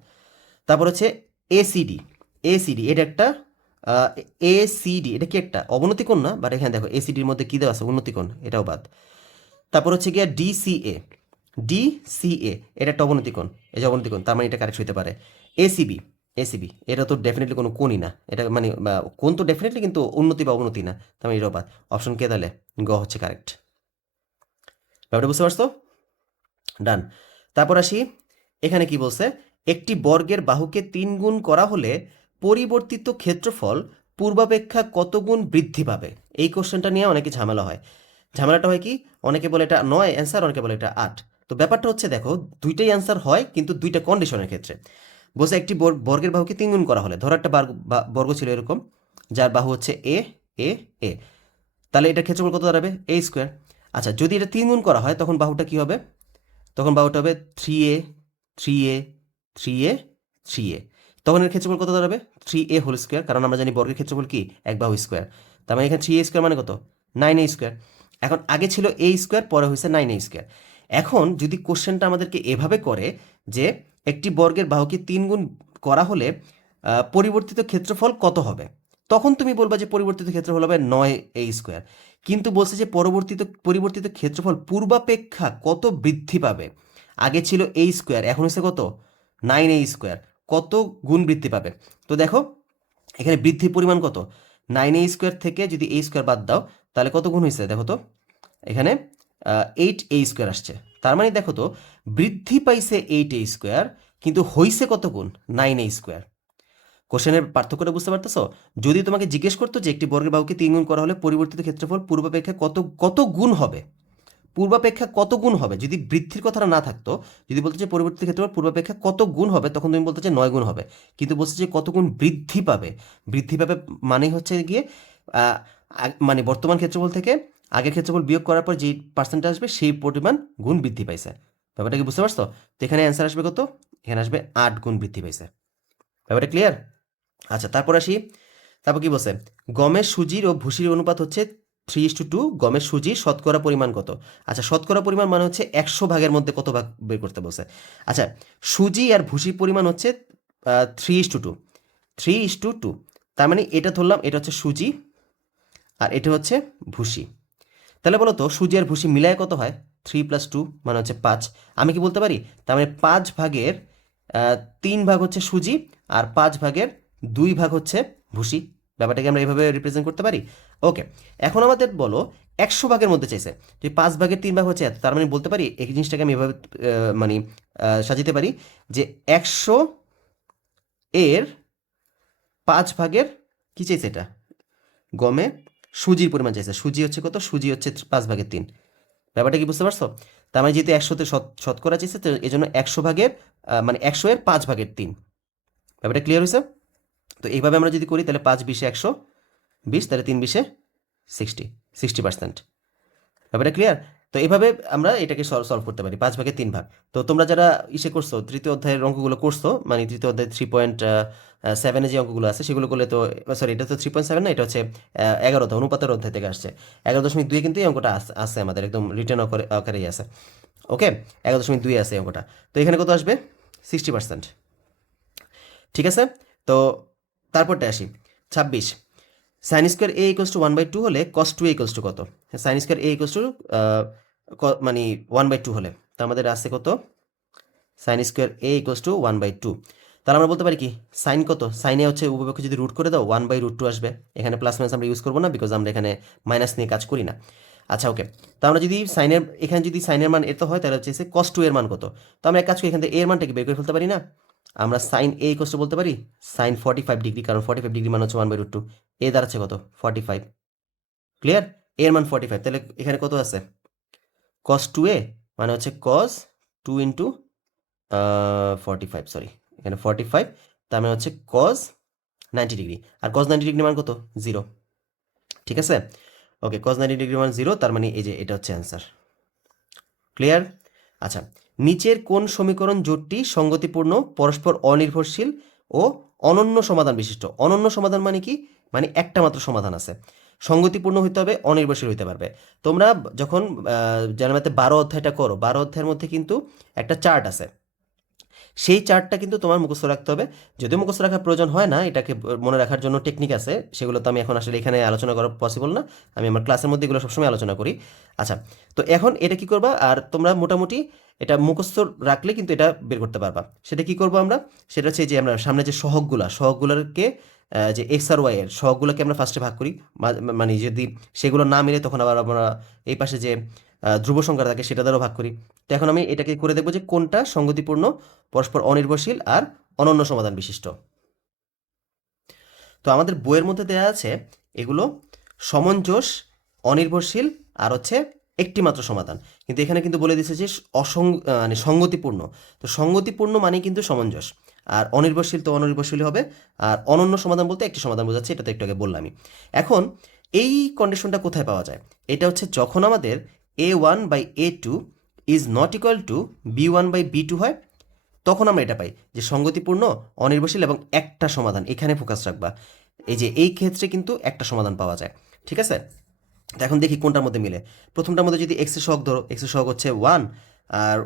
তারপর হচ্ছে এসিডি, এসিডি এটা একটা এসিডি এটা কি একটা অবনতি কোণ না, বাট এখানে দেখো এসিডির মধ্যে কী দেওয়া আছে উন্নতি কোণ, এটাও বাদ। তারপর হচ্ছে গিয়া ডিসিএ, ডিসিএ এটা একটা অবনতি কোণ, এই যে অবনতি কোণ, তার মানে এটা কারেক্ট হতে পারে। এসিবি, এসিবি এটা তো ডেফিনেটলি কোনো কোণই না, এটা মানে কোণ তো ডেফিনেটলি, কিন্তু উন্নতি বা অবনতি না, তার মানে এটাও বাদ। অপশন কে তাহলে গ হচ্ছে কারেক্ট। ব্যাপারটা বুঝতে পারছো, ডান। তারপর আসি, এখানে কি বলছে, একটি বর্গের বাহুকে 3 গুণ করা হলে পরিবর্তিত ক্ষেত্রফল পূর্বাপেক্ষা কত গুণ বৃদ্ধি পাবে। এই কোশ্চেনটা নিয়ে অনেকে ঝামেলা হয়। ঝামেলাটা হয় কি, অনেকে বলে এটা 9 অ্যান্সার, অনেকে বলে এটা 8। তো ব্যাপারটা হচ্ছে দেখো দুইটাই অ্যান্সার হয়, কিন্তু দুইটা কন্ডিশনের ক্ষেত্রে। বলছে একটি বর্গের বাহুকে 3 গুণ করা হলে, ধরো একটা বর্গ ছিল এরকম, যার বাহু হচ্ছে এ এ এ, তাহলে এটার ক্ষেত্রফল কত দাঁড়াবে এ স্কোয়ার। আচ্ছা যদি এটা 3 গুণ করা হয় তখন বাহুটা কি হবে, তখন বাহুটা হবে 3a 3a 3a 3a, তখন এর ক্ষেত্রফল কত দাঁড়াবে 3a হোল স্কোয়ার, কারণ আমরা জানি বর্গের ক্ষেত্রফল কি এক বাহু স্কোয়ার। তার মানে এখানে 3a স্কোয়ার মানে কত 9a স্কোয়ার। এখন আগে ছিল a স্কোয়ার, পরে হয়েছে 9a স্কোয়ার। এখন যদি কোশ্চেনটা আমাদেরকে এভাবে করে যে একটি বর্গের বাহুকে 3 গুণ করা হলে পরিবর্তিত ক্ষেত্রফল কত হবে, তখন তুমি বলবা যে পরিবর্তিত ক্ষেত্রফল হবে 9a স্কোয়ার। কিন্তু বলছে যে পরিবর্তিত ক্ষেত্রফল পূর্বাপেক্ষা কত বৃদ্ধি পাবে। আগে ছিল a স্কোয়ার, এখন হচ্ছে কত 9a স্কোয়ার, কত গুণ বৃদ্ধি পাবে। তো দেখো এখানে বৃদ্ধির পরিমাণ কত, 9a স্কোয়ার থেকে যদি a স্কোয়ার বাদ দাও তাহলে কত গুণ হয়েছে দেখো তো, এখানে 8a স্কোয়ার আসছে। তার মানে দেখো তো বৃদ্ধি পাইছে 8a স্কোয়ার, কিন্তু হইছে কত গুণ 9a স্কোয়ার। কোশ্চেনের পার্থক্যটা বুঝতে পারতেছো, যদি তোমাকে জিজ্ঞেস করতো যে একটি বর্গের বাহুকে 3 গুণ করা হলে পরিবর্তিত ক্ষেত্রফল পূর্বাপেক্ষা কত কত গুণ হবে, পূর্বাপেক্ষা কত গুণ হবে, যদি বৃদ্ধির কথাটা না থাকতো, যদি বলতে যে পরিবর্তিত ক্ষেত্রফল পূর্বাপেক্ষা কত গুণ হবে, তখন তুমি বলতে যে 9 গুণ হবে। কিন্তু বলছে যে কত গুণ বৃদ্ধি পাবে, বৃদ্ধি পাবে মানে হচ্ছে গিয়ে মানে বর্তমান ক্ষেত্রফল থেকে আগের ক্ষেত্রফল বিয়োগ করার পর যে পার্সেন্টেজ আসবে সেই পরিমাণ গুণ বৃদ্ধি পাইছে। ব্যাপারটা কি বুঝতে পারছো, তো এখানে অ্যান্সার আসবে কত, এখানে আসবে 8 গুণ বৃদ্ধি পাইছে। ব্যাপারটা ক্লিয়ার। আচ্ছা তারপর আসি, তারপর কি বলছে, গমের সুজির ও ভুসির অনুপাত হচ্ছে 3:2, গমের সুজির শতকরা পরিমাণ কত। আচ্ছা শতকরা পরিমাণ মানে হচ্ছে 100 ভাগের মধ্যে কত ভাগ বের করতে বলছে। আচ্ছা সুজি আর ভুসির পরিমাণ হচ্ছে 3:2, 3:2, তার মানে এটা ধরলাম এটা হচ্ছে সুজি আর এটা হচ্ছে ভুসি। তাহলে বলো তো সুজি আর ভুসি মিলায় কত হয়, 3 + 2 মানে হচ্ছে 5। আমি কি বলতে পারি, তার মানে 5 ভাগের 3 ভাগ হচ্ছে সুজি আর 5 ভাগের 2 ভাগ হচ্ছে ভুসি। ব্যাপারটাকে আমরা এইভাবে রিপ্রেজেন্ট করতে পারি। ওকে, এখন আমাদের বলো 100 ভাগের মধ্যে চাইছে, যে 5 ভাগের 3 ভাগ হচ্ছে এত, তার মানে বলতে পারি এই জিনিসটাকে আমি এভাবে মানে সাজিতে পারি যে 100 এর 5 ভাগের কি চাইছে, এটা গমে সুজির পরিমাণ চাইছে, সুজি হচ্ছে কত, সুজি হচ্ছে 5 ভাগের 3। ব্যাপারটা কি বুঝতে পারছো, তার মানে যেহেতু 100তে শতকরা চাইছে, তো এই জন্য 100 ভাগের মানে 100 এর 5 ভাগের 3। ব্যাপারটা ক্লিয়ার হয়েছে। তো এইভাবে আমরা যদি করি তাহলে 5 20 120, তাহলে 3 20 60, 60%। ব্যাপারটা ক্লিয়ার। তো এভাবে আমরা এটাকে সলভ করতে পারি 5/3 তো তোমরা যারা করছো তৃতীয় অধ্যায়ের অঙ্কগুলো করছো মানে তৃতীয় অধ্যায় 3.7 যে অঙ্কগুলো আছে সেগুলো করলে তো সরি এটা তো 3.7 না, এটা হচ্ছে 11 অধ্যায় অনুপাতের অধ্যায় থেকে আসছে। 11.2 কিন্তু এই অঙ্কটা আছে আমাদের একদম রিটার্ন আকারেই আছে। ওকে, 11.2 আছে এই অঙ্কটা। তো এখানে কত আসবে? 60%। ঠিক আছে, তো তারপরটা আসি 26। Sine square A equals to 1/2 হলে কস 2 ইকোয়াস টু কত? Sine square A equals to মানে 1/2 হলে তো আমাদের আসছে কত? Sine square A equals to 1/2। তাহলে আমরা বলতে পারি কি সাইন কত? সাইনে হচ্ছে উপপক্ষে যদি রুট করে দাও 1/√2 আসবে। এখানে প্লাস মাইনাস আমরা ইউজ করবো না, বিকজ আমরা এখানে মাইনাস নিয়ে কাজ করি না। আচ্ছা ওকে, তো আমরা যদি সাইনের এখানে যদি সাইনের মান এত হয় তাহলে হচ্ছে কস 2 এর মান কত? তো আমরা এক কাজ করি, এখান থেকে এর মানটাকে বের করে ফেলতে পারি না? আমরা সাইন এ ইকোয়াস টু বলতে পারি সাইন 45 ডিগ্রি, কারণ 45 ডিগ্রি মান হচ্ছে 1/√2। এ দাঁড়াচ্ছে কত? 45। ক্লিয়ার? এর মান 45, তাহলে এখানে কত আছে? cos 2a মানে হচ্ছে cos 2 ইন্টু 45, সরি এখানে 45, তার মানে হচ্ছে cos 90 ডিগ্রি। আর cos 90 ডিগ্রি মান কত? 0। ঠিক আছে, ওকে, cos 90 ডিগ্রি মান 0, তার মানে এই যে এটা হচ্ছে অ্যান্সার। ক্লিয়ার? আচ্ছা, নিচের কোন সমীকরণ জোটটি সঙ্গতিপূর্ণ, পরস্পর অনির্ভরশীল ও অনন্য সমাধান বিশিষ্ট? অনন্য সমাধান মানে কি? মানে একটা মাত্র সমাধান আছে। সঙ্গতিপূর্ণ হইতে হবে, অনির্ভরশীল হইতে পারবে। তোমরা যখন জানাতে 12 অধ্যায়টা করো, 12 অধ্যায়ের মধ্যে কিন্তু একটা চার্ট আছে, সেই চার্টটা কিন্তু তোমার মুখস্থ রাখতে হবে। যদিও মুখস্থ রাখার প্রয়োজন হয় না, এটাকে মনে রাখার জন্য টেকনিক আছে, সেগুলো তো আমি এখন আসলে এখানে আলোচনা করা পসিবল না, আমি আমার ক্লাসের মধ্যে এগুলো সবসময় আলোচনা করি। আচ্ছা, তো এখন এটা কি করবা, আর তোমরা মোটামুটি এটা মুখস্থ রাখলে কিন্তু এটা বের করতে পারবা। সেটা কি করবো আমরা? সেটা হচ্ছে যে আমরা সামনে যে সহগগুলোকে যে এক্স আর ওয়াই এর সহগগুলোকে আমরা ফার্স্টে ভাগ করি, মানে যদি সেগুলো না মিলে তখন আবার আমরা এই পাশে যে ধ্রুব সংখ্যা থাকে সেটা দ্বারাও ভাগ করি। তো এখন আমি এটাকে করে দেখবো যে কোনটা সঙ্গতিপূর্ণ, পরস্পর অনির্ভরশীল আর অনন্য সমাধান বিশিষ্ট। তো আমাদের বইয়ের মধ্যে দেওয়া আছে এগুলো সমঞ্জস, অনির্ভরশীল আর হচ্ছে একটি মাত্র সমাধান। কিন্তু এখানে কিন্তু বলে দিচ্ছে যে মানে সঙ্গতিপূর্ণ। তো সঙ্গতিপূর্ণ মানে কিন্তু সমঞ্জস, আর অনির্ভরশীল তো অনির্ভরশীল হবে, আর অনন্য সমাধান বলতে একটি সমাধান বোঝাচ্ছে, এটা তো একটু আগে বললামই। এখন এই কন্ডিশনটা কোথায় পাওয়া যায়? এটা হচ্ছে যখন আমাদের a1/a2 is not equal to b1/b2 হয়, তখন আমরা এটা পাই যে সঙ্গতিপূর্ণ, অনির্ভরশীল এবং একটা সমাধান। এখানে ফোকাস রাখবা, এই যে এই ক্ষেত্রে কিন্তু একটা সমাধান পাওয়া যায়। ঠিক আছে, তো এখন দেখি কোনটার মধ্যে মিলে। প্রথমটার মধ্যে যদি এক্সের সহগ ধরো, এক্সের সহগ হচ্ছে 1, আর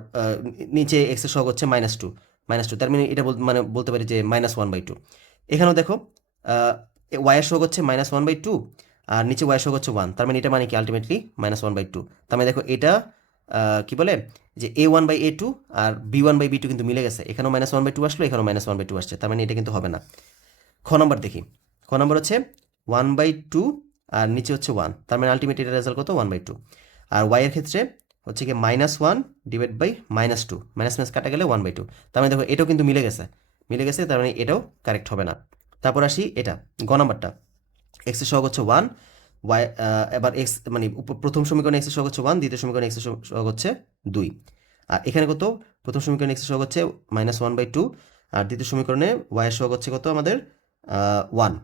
নিচে এক্সের সহগ হচ্ছে -2, তার মানে এটা মানে বলতে পারি যে -1/2। এখানেও দেখো ওয়াইয়ের সহগ হচ্ছে -1/2, আর নিচে ওয়াইয়ের সহগ হচ্ছে 1, তার মানে এটা মানে কি আলটিমেটলি -1/2। তার মানে দেখো এটা কি বলে যে a1/a2 আর b1/b2 কিন্তু মিলে গেছে, এখানেও -1/2 আসলো, এখানেও -1/2 আসছে, তার মানে এটা কিন্তু হবে না। খ নম্বর দেখি, খ নম্বর হচ্ছে 1/2 আর নিচে হচ্ছে 1, তার মানে আলটিমেট এটা রেজাল্ট কত? 1/2। আর ওয়াইয়ের ক্ষেত্রে হচ্ছে কি -1 ডিভাইড বাই -2, মাইনাস মাইনাস কাটা গেলে 1/2, তার মানে দেখো এটাও কিন্তু মিলে গেছে, তার মানে এটাও কারেক্ট হবে না। তারপর আসি এটা গ নাম্বারটা, এক্সের সহগ হচ্ছে 1, ওয়াই এবার এক্স মানে প্রথম সমীকরণে এক্সের সহগ হচ্ছে 1, দ্বিতীয় সমীকরণে এক্সের সহগ হচ্ছে 2। আর এখানে কত? প্রথম সমীকরণে এক্সের সহগ হচ্ছে -1/2, আর দ্বিতীয় সমীকরণে ওয়াইয়ের সহগ হচ্ছে কত আমাদের 1।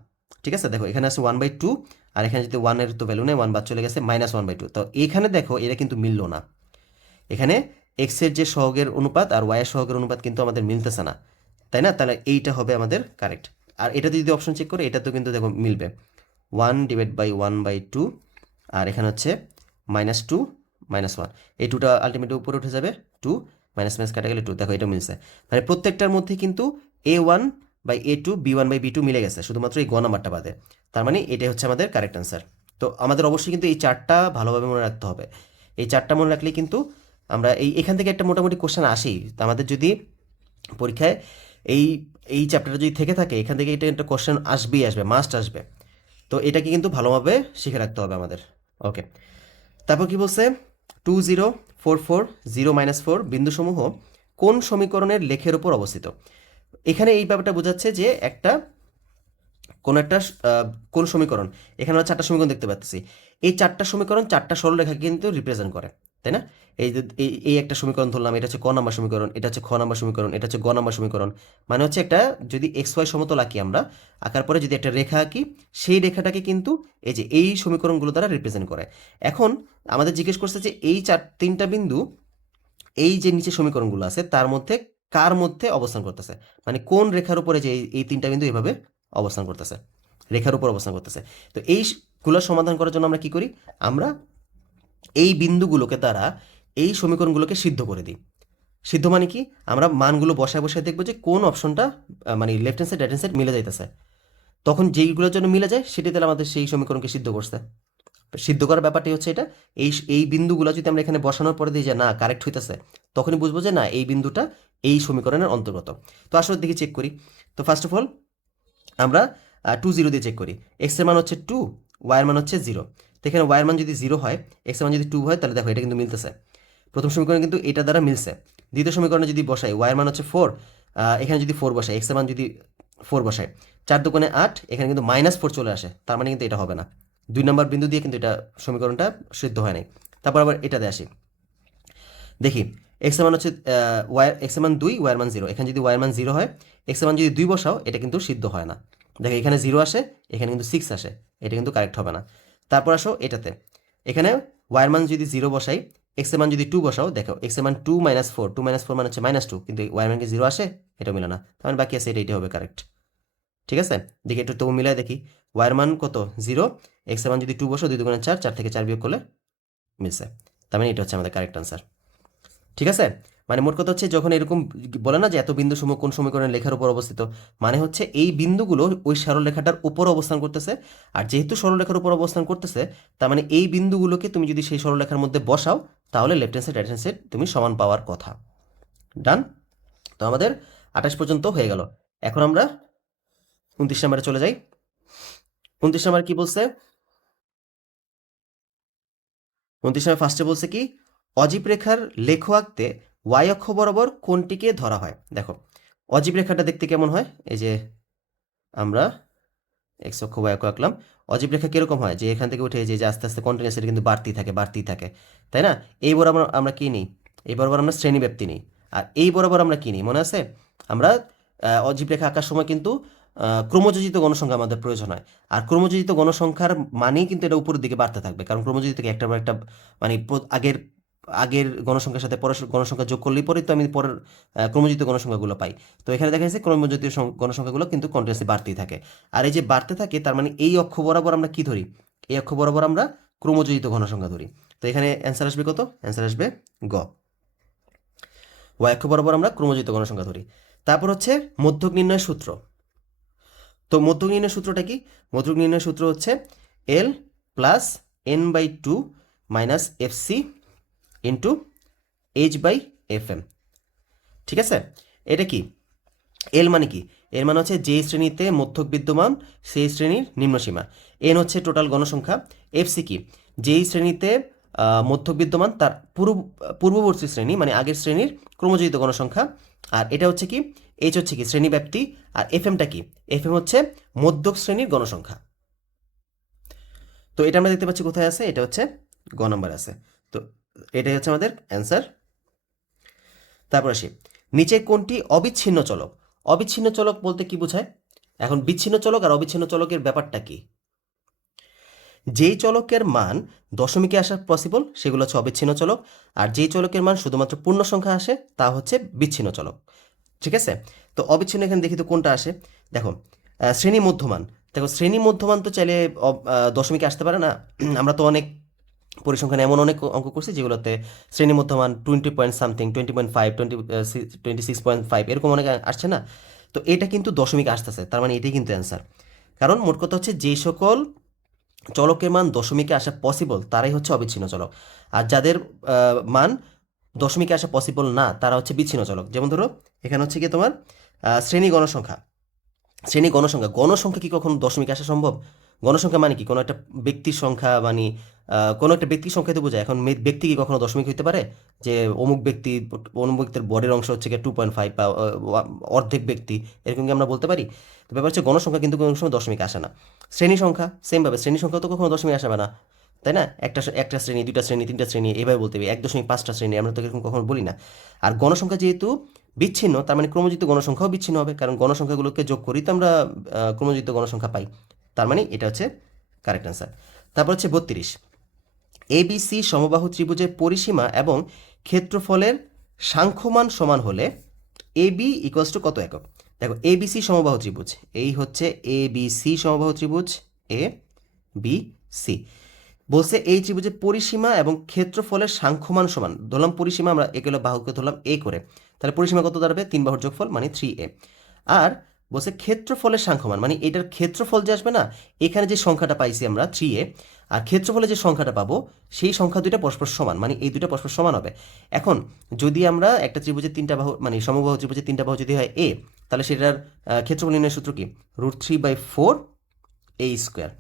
ঠিক আছে, দেখো এখানে আছে 1/2, আর এখানে যদি 1 এর তো ভ্যালু নেই, 1 বাদ চলে গেছে, -1/2। তো এখানে দেখো এটা কিন্তু মিললো না, এখানে এক্সের যে সহগের অনুপাত আর ওয়াইয়ের সহগের অনুপাত কিন্তু আমাদের মিলতেছে না, তাই না? তাহলে এইটা হবে আমাদের কারেক্ট। আর এটাতে যদি অপশন চেক করে, এটা তো কিন্তু দেখো মিলবে 1 ডিভাইড বাই 1/2, আর এখানে হচ্ছে -2 -1, এই 2টা আলটিমেটলি উপরে উঠে যাবে, 2 মাইনাস মাইনাস কাটা গেলে 2, দেখো এটা মিলছে। মানে প্রত্যেকটার মধ্যে কিন্তু a1/a2 b1/b2 মিলে গেছে, শুধুমাত্র এই গ নাম্বারটা বাদে। তার মানে এটাই হচ্ছে আমাদের কারেক্ট অ্যান্সার। তো আমাদের অবশ্যই কিন্তু এই চারটা ভালোভাবে মনে রাখতে হবে। এই চারটা মনে রাখলেই কিন্তু আমরা এখান থেকে একটা মোটামুটি কোশ্চেন আসেই। তো আমাদের যদি পরীক্ষায় এই এই চ্যাপ্টারটা যদি থেকে থাকে, এখান থেকে এটা একটা কোশ্চেন আসবে, মাস্ট আসবে। তো এটাকে কিন্তু ভালোভাবে শিখে রাখতে হবে আমাদের। ওকে, তারপর কি বলছে? 2 0 4 4 0 -4 বিন্দুসমূহ কোন সমীকরণের লেখের উপর অবস্থিত? এখানে এই ব্যাপারটা বোঝাচ্ছে যে কোন একটা কোন সমীকরণ, এখানে আমরা 4টা সমীকরণ দেখতে পাচ্ছি, এই 4টা সমীকরণ 4টা সরলরেখাকে কিন্তু রিপ্রেজেন্ট করে। তাই না? এই যে এই একটা সমীকরণ ধরলাম, এটা হচ্ছে ক নাম্বার সমীকরণ, এটা হচ্ছে খ নাম্বার সমীকরণ, এটা হচ্ছে গ নাম্বার সমীকরণ। মানে হচ্ছে একটা যদি এক্স ওয়াই সমতল আঁকি আমরা, আঁকার পরে যদি একটা রেখা আঁকি, সেই রেখাটাকে কিন্তু এই যে এই সমীকরণগুলো দ্বারা রিপ্রেজেন্ট করে। এখন আমাদের জিজ্ঞেস করছে যে এই তিনটা বিন্দু এই যে নিচে সমীকরণগুলো আছে তার মধ্যে কার মধ্যে অবস্থান করতেছে, মানে কোন রেখার উপরে যে এই তিনটা বিন্দু এভাবে অবস্থান করতেছে, রেখার উপর অবস্থান করতেছে। তো এইগুলো সমাধান করার জন্য আমরা কি করি, আমরা এই বিন্দুগুলোকে দ্বারা এই সমীকরণগুলোকে সিদ্ধ করে দিই। সিদ্ধ মানে কি, আমরা মানগুলো বসায় বসায় দেখবো যে কোন অপশনটা মানে left hand side right hand side মিলে যাইতেছে। তখন যেইগুলোর জন্য মিলে যায় সেটি তাহলে আমাদের সেই সমীকরণকে সিদ্ধ করছে। সিদ্ধ করার ব্যাপারটি হচ্ছে এটা, এই বিন্দুগুলো যদি আমরা এখানে বসানোর পরে দিই যে না কারেক্ট হইতেছে, তখনই বুঝবো যে না এই বিন্দুটা এই সমীকরণের অন্তর্গত। তো আসলে দেখি চেক করি। তো ফার্স্ট অফ অল আমরা 2 0 দিয়ে চেক করি। এক্স এর মান হচ্ছে 2, ওয়াইয়ের মান হচ্ছে 0। তো এখানে ওয়াইয়ের মান যদি 0 হয়, এক্স এর মান যদি 2 হয়, তাহলে দেখো এটা কিন্তু মিলতেছে। প্রথম সমীকরণ কিন্তু এটা দ্বারা মিলছে। দ্বিতীয় সমীকরণে যদি বসাই ওয়াইয়ের মান হচ্ছে 4, এখানে যদি 4 বসাই, এক্স এর মান যদি 4 বসাই, 4 দুগুণে 8, এখানে কিন্তু -4 চলে আসে, তার মানে কিন্তু এটা হবে না। 2 নম্বর বিন্দু দিয়ে কিন্তু এটা সমীকরণটা সিদ্ধ হয় নাই। তারপর আবার এটাতে আসি, দেখি এক্স এর মান হচ্ছে এক্স এর মান 2, ওয়াইয়ের মান 0। এখানে যদি ওয়াইয়ের মান 0 হয়, এক্স এর মান যদি 2 বসাও, এটা কিন্তু সিদ্ধ হয় না। দেখো এখানে 0 আসে, এখানে কিন্তু 6 আসে, এটা কিন্তু কারেক্ট হবে না। তারপর আসো এটাতে, এখানে ওয়াইয়ের মান যদি 0 বসাই, এক্স এর মান যদি 2 বসাও, দেখো এক্স এর মান 2 - 4, 2 - 4 মানে হচ্ছে -2, কিন্তু ওয়াইয়ের মান কি 0 আসে, এটা মিলে না। তার মানে বাকি আছে এটাই হবে কারেক্ট। ঠিক আছে, দেখি একটু তবু মিলাই দেখি। ওয়াইয়ের মান কত 0, এক্স এর মান যদি 2 বসো, 2 দুগুণে 4, 4 থেকে 4 বিয়োগ করলে মিলছে। তার মানে এটা হচ্ছে আমাদের কারেক্ট আনসার। ঠিক আছে, মানে মোট কথা হচ্ছে যখন এরকম বলে না যে এত বিন্দু সমূহ কোন সমীকরণের লেখার উপর অবস্থিত, মানে হচ্ছে এই বিন্দুগুলো ওই সরলরেখাটার উপর অবস্থান করতেছে। আর যেহেতু সরলরেখার উপর অবস্থান করতেছে, তার মানে এই বিন্দুগুলোকে তুমি যদি সেই সরলরেখার মধ্যে বসাও, তাহলে left hand side right hand side তুমি সমান পাওয়ার কথা। ডান। তো আমাদের 28 পর্যন্ত হয়ে গেল। এখন আমরা 29 নম্বরে চলে যাই। 29 নম্বর কি বলছে? 29 নম্বর ফার্স্টে বলছে কি, অজীব রেখার লেখ আঁকতে ওয়াই অক্ষ বরাবর কোনটিকে ধরা হয়। দেখো অজীব রেখাটা দেখতে কেমন হয়, এই যে আমরা এক্স অক্ষ ওয়াই অক্ষ আঁকলাম। অজীব রেখা কিরকম হয়, যে এখান থেকে উঠে যে আস্তে আস্তে কন্টিনিউয়াস এটা কিন্তু বাড়তেই থাকে বাড়তেই থাকে, তাই না? এই বরাবর আমরা কি নিই, এই বরাবর আমরা শ্রেণীব্যাপ্তি নিই। আর এই বরাবর আমরা কি নিই মনে আছে, আমরা অজীব রেখা আঁকার সময় কিন্তু ক্রমযোজিত গণসংখ্যা আমাদের প্রয়োজন হয়। আর ক্রমযোজিত গণসংখ্যার মানেই কিন্তু এটা উপরের দিকে বাড়তে থাকবে, কারণ ক্রমযোজিত থেকে একটার পর একটা মানে আগের আগের গণসংখ্যার সাথে পরের গণসংখ্যা যোগ করলেই পরেই তো আমি পরের ক্রমযোজিত গণসংখ্যাগুলো পাই। তো এখানে দেখা যাচ্ছে ক্রমযোজিত গণসংখ্যাগুলো কিন্তু কন্টিনিউয়াসলি বাড়তেই থাকে। আর এই যে বাড়তে থাকে, তার মানে এই অক্ষ বরাবর আমরা কি ধরি, এই অক্ষ বরাবর আমরা ক্রমযোজিত ঘনসংখ্যা ধরি। তো এখানে অ্যান্সার আসবে কত, অ্যান্সার আসবে গ। ওয়াই অক্ষ বরাবর আমরা ক্রমযোজিত ঘনসংখ্যা ধরি। তারপর হচ্ছে মধ্যক নির্ণয়ের সূত্র। তো মধ্যক নির্ণয়ের সূত্রটা কি, মধ্যক নির্ণয়ের সূত্র হচ্ছে L plus n/2 minus FC into h/fm। ঠিক আছে, এটা কি, এল মানে কি, এর মানে হচ্ছে যে শ্রেণীতে মধ্যক বিদ্যমান সেই শ্রেণীর নিম্নসীমা। এন হচ্ছে টোটাল গণসংখ্যা। এফসি কি, যেই শ্রেণীতে মধ্যক বিদ্যমান তার পূর্ববর্তী শ্রেণী মানে আগের শ্রেণীর ক্রমযোজিত গণসংখ্যা। আর এটা হচ্ছে কি, এইচ হচ্ছে কি শ্রেণী ব্যাপ্তি। আর এফএমটা কি, এফএম হচ্ছে মধ্যক শ্রেণীর গণসংখ্যা। তো এটা আমরা দেখতে পাচ্ছি কোথায় আছে, এটা হচ্ছে গ নাম্বার আছে। তো এটাই হচ্ছে আমাদের অ্যান্সার। তারপর আসি, নিচে কোনটি অবিচ্ছিন্ন চলক। অবিচ্ছিন্ন চলক বলতে কি বোঝায়, এখন বিচ্ছিন্ন চলক আর অবিচ্ছিন্ন চলকের ব্যাপারটা কি, যেই চলকের মান দশমিকে আসা পসিবল সেগুলো হচ্ছে অবিচ্ছিন্ন চলক, আর যেই চলকের মান শুধুমাত্র পূর্ণ সংখ্যা আসে তা হচ্ছে বিচ্ছিন্ন চলক। ঠিক আছে, তো অবিচ্ছিন্ন এখানে দেখি তো কোনটা আসে। দেখো শ্রেণী মধ্যমান, দেখো শ্রেণী মধ্যমান তো চাইলে দশমিকে আসতে পারে না। আমরা তো অনেক পরিসংখ্যানে এমন অনেক অঙ্ক করছি যেগুলোতে শ্রেণী মধ্যমান 20 পয়েন্ট সামথিং, 20.5, 26.5 এরকম অনেক আসছে না। তো এটা কিন্তু দশমিকে আসতেছে, তার মানে এটাই কিন্তু অ্যান্সার। কারণ মোট কথা হচ্ছে যেই সকল চলকের মান দশমিকে আসা পসিবল তারাই হচ্ছে অবিচ্ছিন্ন চলক, আর যাদের মান দশমিকে আসা পসিবল না তারা হচ্ছে বিচ্ছিন্ন চলক। যেমন ধরো এখানে হচ্ছে কি তোমার শ্রেণী গণসংখ্যা, শ্রেণী গণসংখ্যা, গণসংখ্যা কি কখনো দশমিকে আসা সম্ভব? গণসংখ্যা মানে কি, কোনো একটা ব্যক্তির সংখ্যা, মানে কোনো একটা ব্যক্তির সংখ্যা তো বোঝায়। এখন ব্যক্তি কি কখনো দশমিক হইতে পারে, যে অমুক ব্যক্তির বডির অংশ হচ্ছে গিয়ে 2.5 বা অর্ধেক ব্যক্তি, এরকম কি আমরা বলতে পারি? তো ব্যাপার হচ্ছে গণসংখ্যা কিন্তু কোনো সময় দশমিক আসে না। শ্রেণী সংখ্যা সেমভাবে, শ্রেণী সংখ্যা তো কখনো দশমিক আসবে না। তাই না? একটা শ্রেণী, দুইটা শ্রেণী, তিনটা শ্রেণী এভাবে বলতে হবে। 1.5টা শ্রেণী আমরা তো এরকম কখনো বলি না। আর গণসংখ্যা যেহেতু বিচ্ছিন্ন, তার মানে ক্রমজিত গণসংখ্যাও বিচ্ছিন্ন হবে, কারণ গণসংখ্যাগুলোকে যোগ করেই তো আমরা ক্রমজিত গণসংখ্যা পাই। তার মানে এটা হচ্ছে কারেক্ট অ্যান্সার। তারপর হচ্ছে 32, এবিসি সমবাহু ত্রিভুজের পরিসীমা এবং ক্ষেত্রফলের সাংখ্যমান সমান হলে এবি ইকুয়ালস টু কত একক? দেখো, এবিসি সমবাহু ত্রিভুজ, এই হচ্ছে এবিসি সমবাহু ত্রিভুজ, এ বি সি। বলছে এই ত্রিভুজের পরিসীমা এবং ক্ষেত্রফলের সাংখ্যমান সমান। ধরলাম পরিসীমা, আমরা এগুলো বাহুকে ধরলাম এ করে, তাহলে পরিসীমা কত দাঁড়াবে? 3 বাহুর যোগফল মানে 3a। আর বলছে ক্ষেত্রফলের সাংখ্যমান, মানে এটার ক্ষেত্রফল যে আসবে না, এখানে যে সংখ্যাটা পাইছি আমরা 3a, আর ক্ষেত্রফলে যে সংখ্যাটা পাবো সেই সংখ্যা দুইটা পরস্পর সমান, মানে এই দুইটা পরস্পর সমান হবে। এখন যদি আমরা একটা ত্রিভুজের 3টা বাহু, মানে সমবাহু ত্রিভুজের 3টা বাহু যদি হয় এ, তাহলে সেটার ক্ষেত্রফল নির্ণয়ের সূত্র কি? √3/4 a স্কোয়ার,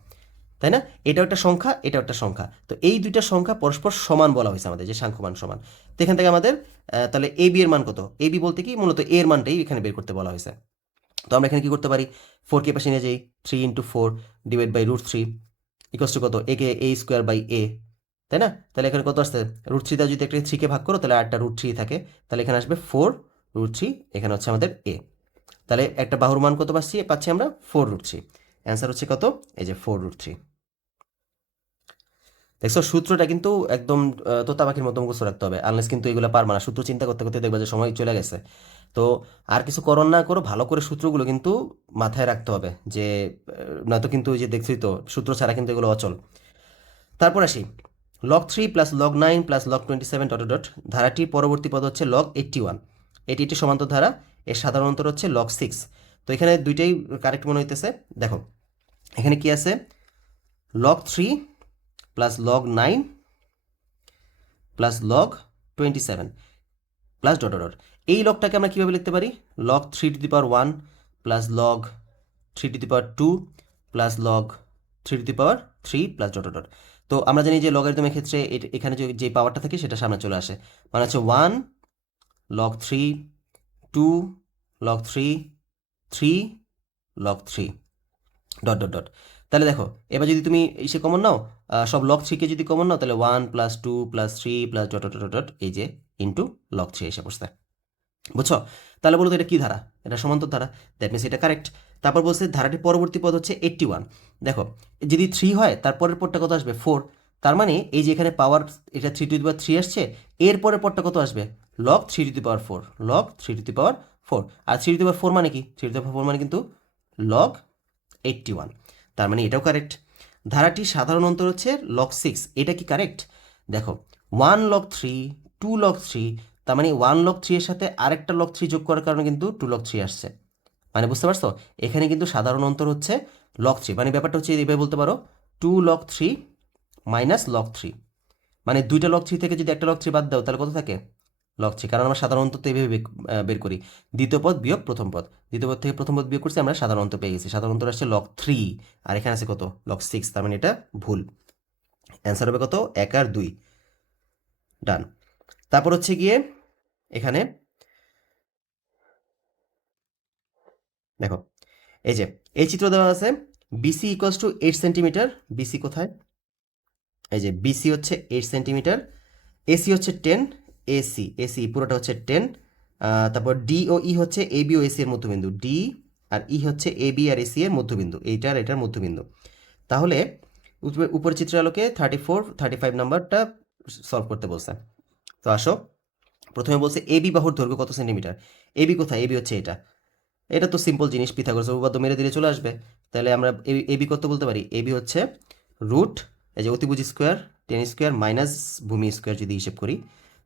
তাই না? এটাও একটা সংখ্যা, এটাও একটা সংখ্যা, তো এই দুইটা সংখ্যা পরস্পর সমান বলা হয়েছে আমাদের, যে সাংখ্যমান সমান। তো এখান থেকে আমাদের তাহলে এ বি এর মান কত? এ বি বলতে কি, মূলত এর মানটাই এখানে বের করতে বলা হয়েছে। তো আমরা এখানে কি করতে পারি? 4কে পাশে নিয়ে যাই, 3 × 4 ডিভাইড বাই √3 ইকুয়ালস টু কত? একে এ স্কোয়ার বাই এ, তাই না? তাহলে এখানে কত আসছে? √3 যদি একটা 3কে ভাগ করো, তাহলে আরেকটা √3 থাকে, তাহলে এখানে আসবে 4√3, এখানে হচ্ছে আমাদের এ। তাহলে একটা বাহুর মান কত পাচ্ছি আমরা? 4√3। অ্যান্সার হচ্ছে কত? এই যে 4√3। দেখছো, সূত্রটা কিন্তু একদম তোতা পাখির মতো মুখস্থ রাখতে হবে, আনলেস কিন্তু এগুলো পারবা না। সূত্র চিন্তা করতে করতে দেখবা যে সময় চলে গেছে। তো আর কিছু করণ না করো, ভালো করে সূত্রগুলো কিন্তু মাথায় রাখতে হবে, যে নয়তো কিন্তু ওই যে দেখছি তো, সূত্র ছাড়া কিন্তু এগুলো অচল। তারপর আসি, log 3 + log 9 + log 27 ... ধারাটির পরবর্তী পদ হচ্ছে log 81। এটি একটি সমান্তর ধারা, এর সাধারণ অন্তর হচ্ছে log 6। তো এখানে দুইটাই কারেক্ট মনে হইতেছে। দেখো এখানে কি আছে? log 3 + log 9 + log 27 +... এই লগটাকে আমরা কীভাবে লিখতে পারি? log 3⁻1 + log 3⁻2 + log 3⁻3 +... তো আমরা জানি যে লগারিদমের ক্ষেত্রে এখানে যে পাওয়ারটা থাকে সেটা সামনে চলে আসে, মানে হচ্ছে 1 log 3, 2 log 3, 3 log 3 ... তাহলে দেখো, এবার যদি তুমি এসে কমন নাও, সব log 3কে যদি কমন নাও, তাহলে 1 + 2 + 3 +... এই যে ইন্টু log 3 এসে বসতে, বুঝছো? তাহলে বলো তো এটা কি ধারা? এটা সমান্তর ধারা, দ্যাট মিনস এটা কারেক্ট। তারপর বলছে ধারাটির পরবর্তী পদ হচ্ছে 81। দেখো, যদি 3 হয়, তারপরের পদটা কত আসবে? 4। তার মানে এই যে এখানে পাওয়ার, এটা 3⁻3 আসছে, এর পরের পদটা কত আসবে? log 3⁻4, log 3⁻4। আর 3⁻4 মানে কি? 3⁻4 মানে কিন্তু log 81। তার মানে এটাও কারেক্ট। ধারাটির সাধারণ অন্তর হচ্ছে log 6, এটা কি কারেক্ট? দেখো, 1 log 3, 2 log 3, তার মানে 1 log 3 এর সাথে আরেকটা log 3 যোগ করার কারণে কিন্তু 2 log 3 আসছে। মানে বুঝতে পারছো, এখানে কিন্তু সাধারণ অন্তর হচ্ছে log 3। মানে ব্যাপারটা হচ্ছে এইভাবে বলতে পারো, 2 log 3 - log 3, মানে দুইটা log 3 থেকে যদি একটা log 3 বাদ দাও, তাহলে কত থাকে? log 3। কারণ আমরা সাধারণ অন্তর তো এইভাবে বের করি, দ্বিতীয় পদ বিয়োগ প্রথম পদ, দ্বিতীয় পদ থেকে প্রথম পদ বিয়োগ করছি, আমরা সাধারণ অন্তর পেয়ে গেছি। সাধারণ অন্তর আসছে log 3, আর এখানে আছে কত? log 6। তার মানে এটা ভুল। অ্যান্সার হবে কত? 1 আর 2। ডান। তারপর হচ্ছে গিয়ে এখানে দেখো, এই যে এই চিত্র দেওয়া আছে, BC equals to 8 centimetre. BC কোথায়? এই যে বিসি হচ্ছে 8 সেন্টিমিটার, এসি হচ্ছে 10, এসি পুরোটা হচ্ছে 10। তারপর ডি ও ই হচ্ছে এ বি ও এসি এর মধ্যবিন্দু, ডি আর ই হচ্ছে এ বি আর এসি এর মধ্যবিন্দু, এটার মধ্যবিন্দু। তাহলে উপরের চিত্রের আলোকে 34, 35 নাম্বারটা সলভ করতে বলছে। তো আসো, প্রথমে বলছে এ বি বাহুর দৈর্ঘ্য কত সেন্টিমিটার? এ বি কোথায়? এ বি হচ্ছে এটা। এটা তো সিম্পল জিনিস, পিথাগোরাসের উপপাদ্য মেরে দিলে চলে আসবে। তাহলে আমরা এ বি কত বলতে পারি? এ বি হচ্ছে রুট, এই যে অতিভুজ স্কোয়ার 10 স্কোয়ার মাইনাস ভূমি স্কোয়ার যদি হিসেব করি,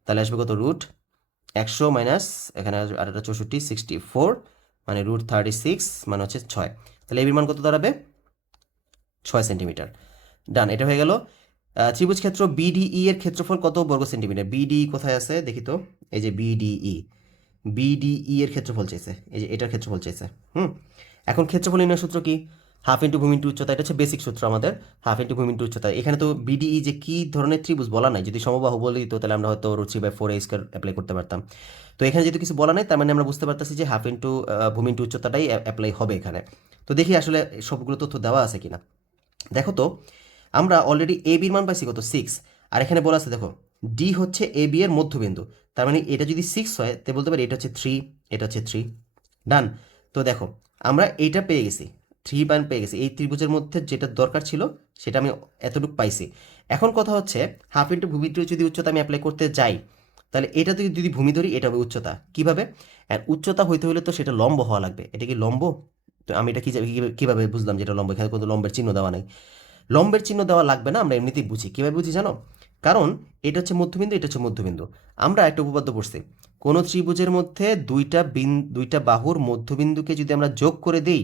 তাহলে আসবে কত? রুট 100 মাইনাস এখানে আর একটা 64, 64, মানে √36, মানে হচ্ছে 6। তাহলে এ বির মান কত দাঁড়াবে? 6 সেন্টিমিটার। ডান, এটা হয়ে গেল। ত্রিভুজ ক্ষেত্র বিডিই এর ক্ষেত্রফল কত বর্গ সেন্টিমিটার? বিডিই কোথায় আছে দেখি তো, এই যে বিডিই, বিডিই এর ক্ষেত্রফল চাইছে, এই যে এটার ক্ষেত্রফল চাইছে। এখন ক্ষেত্রফল নির্ণয় সূত্র কি? হাফ ইন্টু ভূমি ইন্টু উচ্চতা, এটা হচ্ছে বেসিক সূত্র আমাদের, হাফ ইন্টু ভূমি ইন্টু উচ্চতা। এখানে তো বিডিই যে কি ধরনের ত্রিভুজ বলা নাই, যদি সমবাহু বলে দিত তাহলে আমরা হয়তো √3/4 a স্কয়ার অ্যাপ্লাই করতে পারতাম। তো এখানে যেহেতু কিছু বলা নাই, তার মানে আমরা বুঝতে পারতেছি যে হাফ ইন্টু ভূমি ইন্টু উচ্চতাটাই অ্যাপ্লাই হবে এখানে। তো দেখি আসলে সবগুলো তথ্য দেওয়া আছে কিনা। দেখো তো, আমরা অলরেডি এ বির মান পাইছি কত 6, আর এখানে বলা আছে দেখো ডি হচ্ছে এ বি এর মধ্যবিন্দু, তার মানে এটা যদি 6 হয় তো বলতে পারি এটা হচ্ছে 3, এটা হচ্ছে 3, ডান। তো দেখো আমরা এইটা পেয়ে গেছি, 3 মান পেয়ে গেছি, এই ত্রিভুজের মধ্যে যেটা দরকার ছিল সেটা আমি এতটুকু পাইছি। এখন কথা হচ্ছে হাফ ইন্টু ভূমিটির যদি উচ্চতা আমি অ্যাপ্লাই করতে যাই, তাহলে এটা যদি ভূমি ধরি এটা হবে উচ্চতা, কিভাবে? আর উচ্চতা হইতে হলে তো সেটা লম্ব হওয়া লাগবে, এটা কি লম্ব? তো আমি এটা কিভাবে বুঝলাম যেটা লম্ব? এখানে কোনো লম্বের চিহ্ন দেওয়া নাই। লম্বের চিহ্ন দেওয়া লাগবে না, আমরা এমনিতেই বুঝি। কীভাবে বুঝি জানো? কারণ এটা হচ্ছে মধ্যবিন্দু, এটা হচ্ছে মধ্যবিন্দু। আমরা একটা উপপাদ্য পড়ছি, কোনো ত্রিভুজের মধ্যে দুইটা বাহুর মধ্যবিন্দুকে যদি আমরা যোগ করে দেই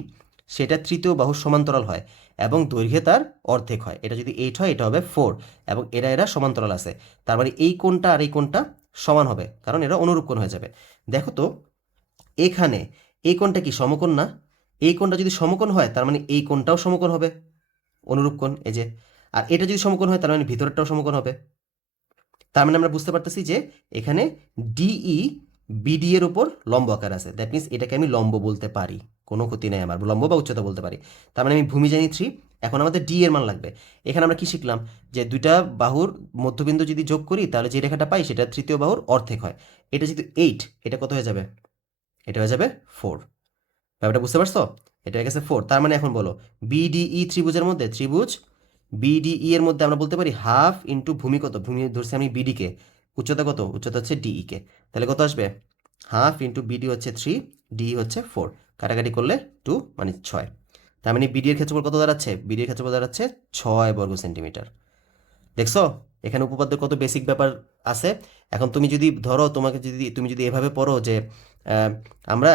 সেটা তৃতীয় বাহুর সমান্তরাল হয় এবং দৈর্ঘ্যে তার অর্ধেক হয়। এটা যদি 8 হয় এটা হবে 4, এবং এরা সমান্তরাল আছে, তার মানে এই কোণটা আর এই কোণটা সমান হবে, কারণ এরা অনুরূপ কোণ হয়ে যাবে। দেখো তো এখানে এই কোণটা কি সমকোণ না? এই কোণটা যদি সমকোণ হয় তার মানে এই কোণটাও সমকোণ হবে, অনুরূপ কোণ এই যে। আর এটা যদি সমকোণ হয় তার মানে ভিতরেরটাও সমকোণ হবে। তার মানে আমরা বুঝতে পারতেছি যে এখানে ডিই বিডি এর উপর লম্ব আকার আছে, দ্যাট মিনস এটাকে আমি লম্ব বলতে পারি, কোনো ক্ষতি নেই আমার, লম্ব বা উচ্চতা বলতে পারি। তার মানে আমি ভূমি জানি 3, এখন আমাদের ডি এর মান লাগবে। এখানে আমরা কি শিখলাম? যে দুইটা বাহুর মধ্যবিন্দু যদি যোগ করি তাহলে যে রেখাটা পাই সেটা তৃতীয় বাহুর অর্ধেক হয়। এটা যদি 8, এটা কত হয়ে যাবে? এটা হয়ে যাবে 4। ব্যাপারটা বুঝতে পারছো? এটা হয়ে গেছে 4। তার মানে এখন বলো বিডিই ত্রিভুজের মধ্যে, ত্রিভুজ বিডিই এর মধ্যে আমরা বলতে পারি হাফ ইন্টু ভূমি কত? ভূমি ধরছি আমি বিডিকে, উচ্চতা কত? উচ্চতা হচ্ছে ডিই কে, তাহলে কত আসবে? হাফ ইন্টু বিডি হচ্ছে 3, ডিই হচ্ছে 4, কাটাকাটি করলে 2 মানে 6। তার মানে বিডি এর ক্ষেত্রফল কত দাঁড়াচ্ছে? বিডি এর ক্ষেত্রফল দাঁড়াচ্ছে 6 বর্গ সেন্টিমিটার। দেখছো এখানে উপপাদ্যের কত বেসিক ব্যাপার আছে। এখন তুমি যদি ধরো, তুমি যদি এভাবে পড়ো যে আমরা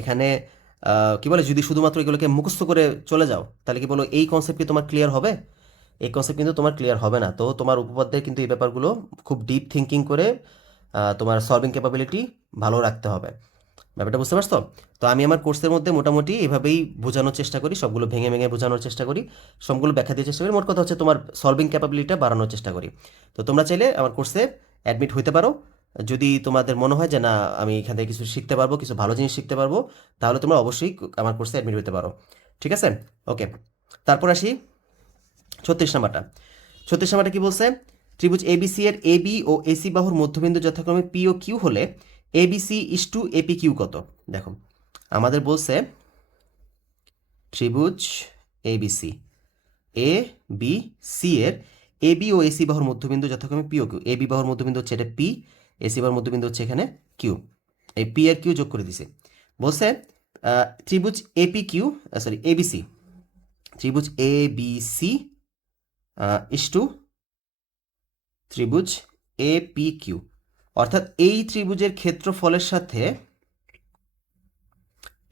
এখানে কি বলে, যদি শুধুমাত্র এগুলোকে মুখস্থ করে চলে যাও তাহলে কি বলো এই কনসেপ্ট কি তোমার ক্লিয়ার হবে? এই কনসেপ্ট কিন্তু তোমার ক্লিয়ার হবে না। তো তোমার উপপাদ্যে কিন্তু এই ব্যাপারগুলো খুব ডিপ থিঙ্কিং করে তোমার সলভিং ক্যাপাবিলিটি ভালো রাখতে হবে। ব্যাপারটা বুঝতে পারছো? তো আমি আমার কোর্সের মধ্যে মোটামুটি এভাবেই বোঝানোর চেষ্টা করি, সবগুলো ভেঙে ভেঙে বোঝানোর চেষ্টা করি, সবগুলো ব্যাখ্যা দিয়ে চেষ্টা করি। মোট কথা হচ্ছে তোমার সলভিং ক্যাপাবিলিটিটা বাড়ানোর চেষ্টা করি। তো তোমরা চাইলে আমার কোর্সে অ্যাডমিট হতে পারো, যদি তোমাদের মনে হয় যে না আমি এখান থেকে কিছু শিখতে পারবো, কিছু ভালো জিনিস শিখতে পারবো, তাহলে তোমরা অবশ্যই আমার কোর্সে অ্যাডমিট হতে পারো। ঠিক আছে? ওকে, তারপর আসি 36 নাম্বারটা। 36 নাম্বারটা কি বলছে? ত্রিভুজ এবিসি এর এবি ও এসি বাহুর মধ্যবিন্দু যথাক্রমে পি ও কিউ হলে ABC is to AP Q কত? দেখো আমাদের বলছে ত্রিভুজ এবিসি, এ বি সি এর এবি ও এসি বাহুর মধ্যবিন্দু যথাক্রমে পি ও কিউ। এবি বাহুর মধ্যবিন্দু হচ্ছে এটা পি, এসি বাহুর মধ্যবিন্দু হচ্ছে এখানে কিউ। এই পি আর কিউ যোগ করে দিছে। বলছে ত্রিভুজ এপি কিউ, সরি এবিসি, ত্রিভুজ A B C is to ত্রিভুজ এ পি কিউ, অর্থাৎ এই ত্রিভুজের ক্ষেত্রফলের সাথে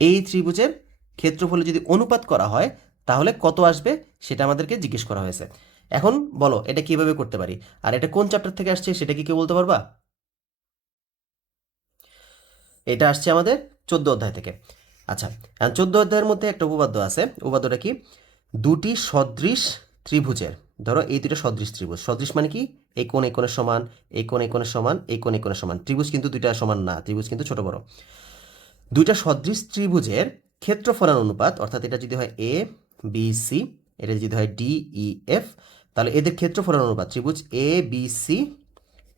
এই ত্রিভুজের ক্ষেত্রফলে যদি অনুপাত করা হয় তাহলে কত আসবে সেটা আমাদেরকে জিজ্ঞেস করা হয়েছে। এখন বলো এটা কিভাবে করতে পারি, আর এটা কোন চ্যাপ্টার থেকে আসছে সেটা কি কেউ বলতে পারবা? এটা আসছে আমাদের 14 অধ্যায় থেকে। আচ্ছা, 14 অধ্যায়ের মধ্যে একটা উপপাদ্য আছে। উপপাদ্যটা কি? দুটি সদৃশ ত্রিভুজের, ধরো এই দুটো সদৃশ ত্রিভুজ, সদৃশ মানে কি? এই কোণ এই কোণের সমান, এই কোণ এই কোণের সমান, এই কোণ এই কোণের সমান। ত্রিভুজ কিন্তু দুইটা সমান না, ত্রিভুজ কিন্তু ছোট বড়। দুইটা সদৃশ ত্রিভুজের ক্ষেত্রফলের অনুপাত, অর্থাৎ এটা যদি হয় এ বি সি, এটা যদি হয় ডি ই এফ, তাহলে এদের ক্ষেত্রফলের অনুপাত ত্রিভুজ A B C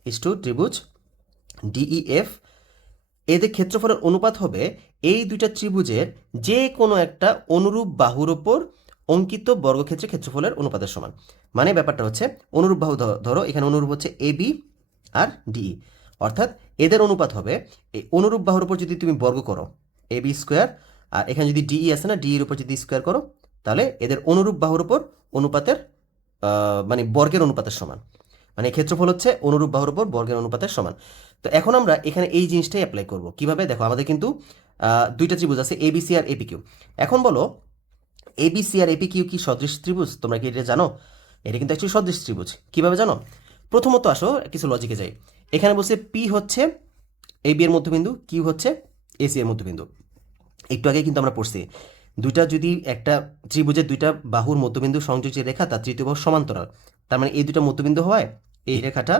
is to ত্রিভুজ ডিই এফ, এদের ক্ষেত্রফলের অনুপাত হবে এই দুইটা ত্রিভুজের যে কোনো একটা অনুরূপ বাহুর ওপর অঙ্কিত বর্গক্ষেত্রের ক্ষেত্রফলের অনুপাতের সমান। মানে ব্যাপারটা হচ্ছে অনুরূপ বাহু, ধরো এখানে অনুরূপ হচ্ছে এ বি আর ডিই, অর্থাৎ এদের অনুপাত হবে এই অনুরূপ বাহুর উপর যদি তুমি বর্গ করো এ বি স্কোয়ার, আর এখানে যদি ডিই আছে না, ডিইর উপর যদি স্কোয়ার করো তাহলে এদের অনুরূপ বাহুর উপর অনুপাতের মানে বর্গের অনুপাতের সমান। মানে ক্ষেত্রফল হচ্ছে অনুরূপ বাহুর উপর বর্গের অনুপাতের সমান। তো এখন আমরা এখানে এই জিনিসটাই অ্যাপ্লাই করব কিভাবে? দেখো আমাদের কিন্তু দুইটা ত্রিভুজ আছে এবিসি আর এপি কিউ। এখন বলো এবিসি আর এপি কিউ কি সদৃশ ত্রিভুজ? তোমরা কি এটা জানো? এটা কিন্তু অ্যাকচুয়ালি সদৃশ ত্রিভুজ। কিভাবে জানো? প্রথমত আসো কিছু লজিকে যাই। এখানে বলছে পি হচ্ছে এবি এর মধ্যবিন্দু, কিউ হচ্ছে এসি এর মধ্যবিন্দু। একটু আগে কিন্তু আমরা পড়ছি দুইটা যদি একটা ত্রিভুজের দুইটা বাহুর মধ্যবিন্দু সংযোগ যে রেখা তার তৃতীয় বাহু সমান্তরাল, তার মানে এই দুটো মধ্যবিন্দু হওয়ায় এই রেখাটা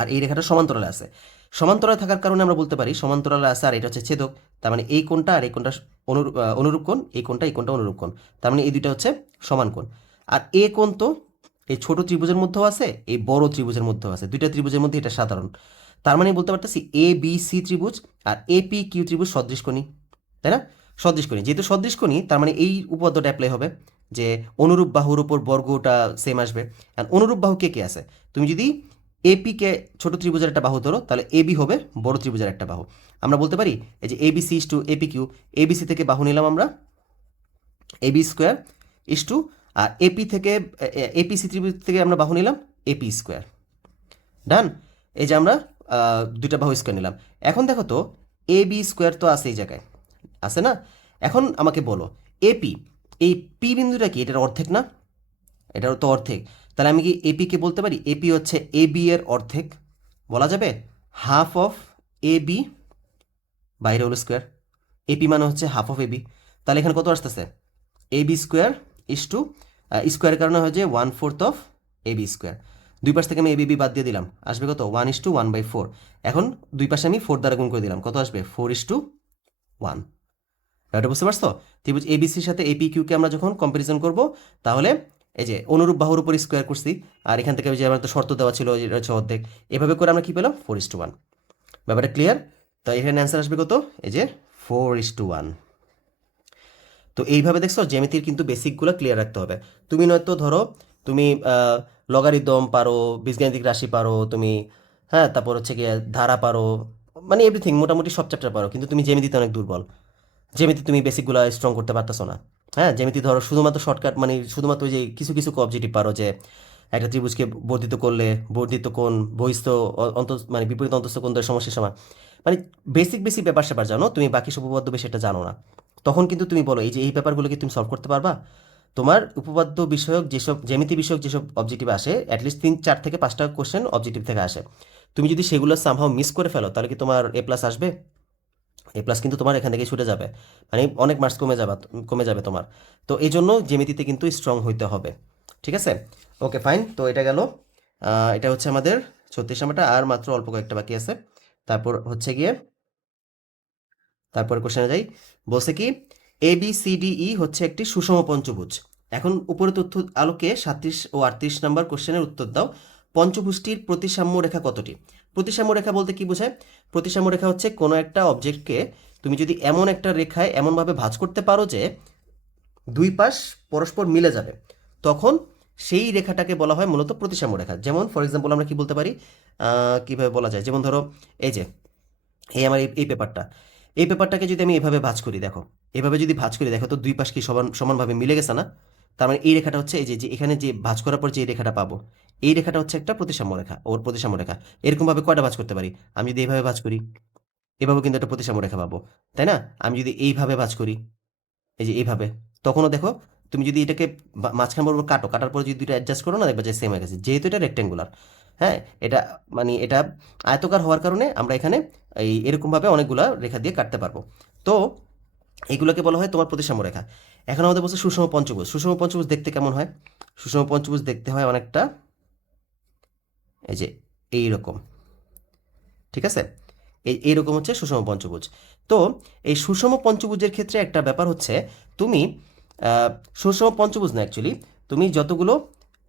আর এই রেখাটা সমান্তরালে আছে। সমান্তরালে থাকার কারণে আমরা বলতে পারি সমান্তরালে আছে আর এটা হচ্ছে ছেদক, তার মানে এই কোণটা আর এই কোণটা অনুরূপ কোণ, এই কোণটা অনুরূপ কোণ, তার মানে এই দুইটা হচ্ছে সমান কোণ। আর এ কোণ তো এই ছোট ত্রিভুজের মধ্যেও আছে, এই বড় ত্রিভুজের মধ্যেও আছে, দুইটা ত্রিভুজের মধ্যে এটা সাধারণ। তার মানে বলতে পারতেছি এ বি সি ত্রিভুজ আর এপি কিউ ত্রিভুজ সদৃশকোণী, তাই না? সদৃশকোণী, যেহেতু সদৃশকোণী তার মানে এই উপপাদ্যটা অ্যাপ্লাই হবে যে অনুরূপ বাহুর উপর বর্গটা সেম আসবে। আর অনুরূপ বাহু কে কে আছে? তুমি যদি এপি কে ছোট ত্রিভুজের একটা বাহু ধরো, তাহলে এবি হবে বড় ত্রিভুজের একটা বাহু। আমরা বলতে পারি এই যে ABC is to AP Q, ABC থেকে বাহু নিলাম আমরা এবি স্কোয়ার ইস টু, আর এপি থেকে এপিসি ত্রিভুজ থেকে আমরা বাহু নিলাম এপি স্কোয়ার। ডান। এই যে আমরা দুইটা বাহু স্কোয়ার নিলাম। এখন দেখো তো এ বি স্কোয়ার তো আছে এই জায়গায়, আছে না? এখন আমাকে বলো এপি, এই পি বিন্দুটা কি, এটার অর্ধেক না? এটার তো অর্ধেক। তাহলে আমি কি এপিকে বলতে পারি এপি হচ্ছে এ বি এর অর্ধেক? বলা যাবে হাফ অফ এ বি, বাইরে হলো স্কোয়ার, এপি মানে হচ্ছে হাফ অফ এ বি। তাহলে এখানে কত আসতেছে? A B square is two, স্কোয়ারের কারণে হয় যে 1/4 অফ এ বি স্কোয়ার। দুই পাশ থেকে আমি এ বি বাদ দিয়ে দিলাম, আসবে কত? 1:1/4। এখন দুই পাশে আমি 4 দ্বারা গুণ করে দিলাম, কত আসবে? 4:1। এটা বুঝতে পারছো? ত্রিভুজ এবিসির সাথে এপি কিউকে আমরা যখন কম্পারিজন করব, তাহলে এই যে অনুরূপ বাহুর উপর স্কোয়ার করছি, আর এখান থেকে যে আমার তো শর্ত দেওয়া ছিল এটা হচ্ছে অর্ধেক, এভাবে করে আমরা কি পেলাম? 4:1। ব্যাপারটা ক্লিয়ার? তো এখানে অ্যান্সার আসবে কত? এই যে 4:1। তো এইভাবে দেখছো জ্যামিতির কিন্তু বেসিকগুলো ক্লিয়ার রাখতে হবে। তুমি নয়তো ধরো তুমি লগারিদম পারো, বীজগাণিতিক রাশি পারো তুমি, হ্যাঁ, তারপর হচ্ছে গিয়ে ধারা পারো, মানে এভরিথিং মোটামুটি সব চ্যাপ্টার পারো, কিন্তু তুমি জ্যামিতিতে অনেক দুর্বল। জ্যামিতি তুমি বেসিকগুলো স্ট্রং করতে পারতেছো না। হ্যাঁ, জ্যামিতি ধরো শুধুমাত্র শর্টকাট, মানে শুধুমাত্র ওই যে কিছু কিছু অবজেক্টিভ পারো, যে একটা ত্রিভুজকে বর্ধিত করলে বর্ধিত কোণ বহিস্থ অন্ত মানে বিপরীত অন্তস্থ কোণদের সমষ্টির সমান, মানে বেসিক বেসিক ব্যাপার স্যাপার জানো, তুমি বাকি সব উপপাদ্য বেশি এটা জানো না। তখন কিন্তু তুমি বলো এই যে এই ব্যাপারগুলো কি তুমি সলভ করতে পারবা? তোমার উপপাদ্য বিষয়ক যেসব জ্যামিতি বিষয়ক যেসব অবজেক্টিভ আসে, অ্যাটলিস্ট 3-4 থেকে 5টা কোশ্চেন অবজেক্টিভ থেকে আসে, তুমি যদি সেগুলো সামহাও মিস করে ফেলো, তাহলে কি তোমার এ প্লাস আসবে? এ প্লাস কিন্তু তোমার এখান থেকে ছুটে যাবে, মানে অনেক মার্কস কমে যাবে তোমার। তো এই জন্য জ্যামিতিতে কিন্তু স্ট্রং হইতে হবে। ঠিক আছে? Okay fine. তো এটা গেল, এটা হচ্ছে আমাদের 36 নাম্বারটা, আর মাত্র অল্প কয়েকটা বাকি আছে। তারপর হচ্ছে গিয়ে তারপরে কোশ্চেনে যাই। বলছে কি A B C D E হচ্ছে একটি সুষম পঞ্চভুজ। এখন উপরে তথ্য আলোকে 37 ও 38 নাম্বার কোশ্চেনের উত্তর দাও। পঞ্চভুজটির প্রতিসাম্য রেখা কতটি? প্রতিসাম্য রেখা বলতে কি বোঝায়? প্রতিসাম্য রেখা হচ্ছে কোনো একটা অবজেক্টকে তুমি যদি এমন একটা রেখায় এমনভাবে ভাঁজ করতে পারো যে দুই পাশ পরস্পর মিলে যাবে, তখন সেই রেখাটাকে বলা হয় মূলত প্রতিসাম্য রেখা। যেমন ফর এক্সাম্পল আমরা কি বলতে পারি, কিভাবে বলা যায়, যেমন ধরো এই যে এই আমার এই পেপারটা, এই পেপারটাকে যদি আমি এভাবে ভাঁজ করি, দেখো এভাবে যদি ভাঁজ করি, দেখো তো দুই পাশ কি সমানভাবে মিলে গেছে না? তার মানে এই রেখাটা হচ্ছে এই যে এখানে যে ভাঁজ করার পর যে এই রেখাটা পাবো, এই রেখাটা হচ্ছে একটা প্রতিসাম্য রেখা, ওর প্রতিসাম্য রেখা। এরকমভাবে কয়টা ভাঁজ করতে পারি? আমি যদি এইভাবে ভাঁজ করি, এভাবে কিন্তু একটা প্রতিসাম্য রেখা পাবো, তাই না? আমি যদি এইভাবে ভাঁজ করি, এই যে এইভাবে, তখনও দেখো তুমি যদি এটাকে মাঝখান বরাবর কাটার পরে যদি দুইটা অ্যাডজাস্ট করো না, দেখবে যে সেম হয়ে গেছে, যেহেতু এটা রেক্টেঙ্গুলার। হ্যাঁ, এটা মানে এটা আয়তকার হওয়ার কারণে আমরা এখানে এরকমভাবে অনেকগুলা রেখা দিয়ে কাটতে পারবো। তো এইগুলোকে বলা হয় তোমার প্রতিসাম্য রেখা। এখন আমাদের বলছে সুষম পঞ্চভুজ। সুষম পঞ্চভুজ দেখতে কেমন হয়? সুষম পঞ্চভুজ দেখতে হয় অনেকটা এই যে এইরকম। ঠিক আছে? এইরকম হচ্ছে সুষম পঞ্চভুজ। তো এই সুষম পঞ্চভুজের ক্ষেত্রে একটা ব্যাপার হচ্ছে, তুমি আহ, সুষম পঞ্চভুজ না অ্যাকচুয়ালি, তুমি যতগুলো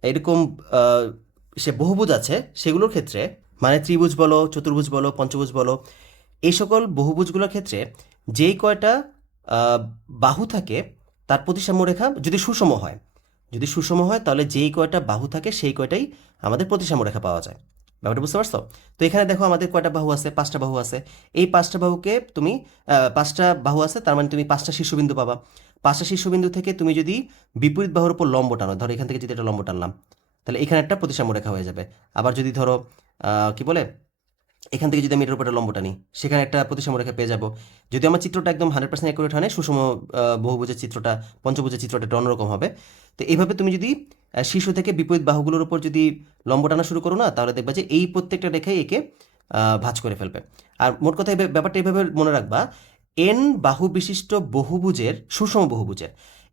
এরকম আহ, সে বহুভুজ আছে সেগুলোর ক্ষেত্রে, মানে ত্রিভুজ বলো, চতুর্ভুজ বলো, পঞ্চভুজ বলো, এই সকল বহুভুজগুলোর ক্ষেত্রে যেই কয়টা আহ, বাহু থাকে, তার প্রতিসাম্য রেখা যদি সুষম হয়, যদি সুষম হয় তাহলে যেই কয়টা বাহু থাকে সেই কয়টাই আমাদের প্রতিসাম্য রেখা পাওয়া যায়। ব্যাপারটা বুঝতে পারছো? তো এখানে দেখো আমাদের কয়টা বাহু আছে? 5টা বাহু আছে। এই 5টা বাহুকে তুমি 5টা বাহু আছে, তার মানে তুমি 5টা শীর্ষবিন্দু পাবা। 5টা শীর্ষবিন্দু থেকে তুমি যদি বিপরীত বাহুর উপর লম্ব টানো, ধরো এখান থেকে যদি একটা লম্ব টানলাম, তাহলে এখানে একটা প্রতিসাম্য রেখা হয়ে যাবে। আবার যদি ধরো কি বলে, এখান থেকে যদি আমি এটার উপর একটা লম্ব টানি, সেখানে একটা প্রতিসাম্য রেখা পেয়ে যাব। যদি আমার চিত্রটা একদম 100% অ্যাকুরেট হয় না, সুষম বহুভুজের চিত্রটা, পঞ্চভুজের চিত্রটা একটু অন্যরকম হবে। তো এইভাবে তুমি যদি শীর্ষ থেকে বিপরীত বাহুগুলোর উপর যদি লম্ব টানা শুরু করো না, তাহলে দেখবা যে এই প্রত্যেকটা রেখাই একে ভাঁজ করে ফেলবে। আর মোট কথা ব্যাপারটা এইভাবে মনে রাখবা, এন বাহু বিশিষ্ট বহুভুজের, সুষম বহুভুজের,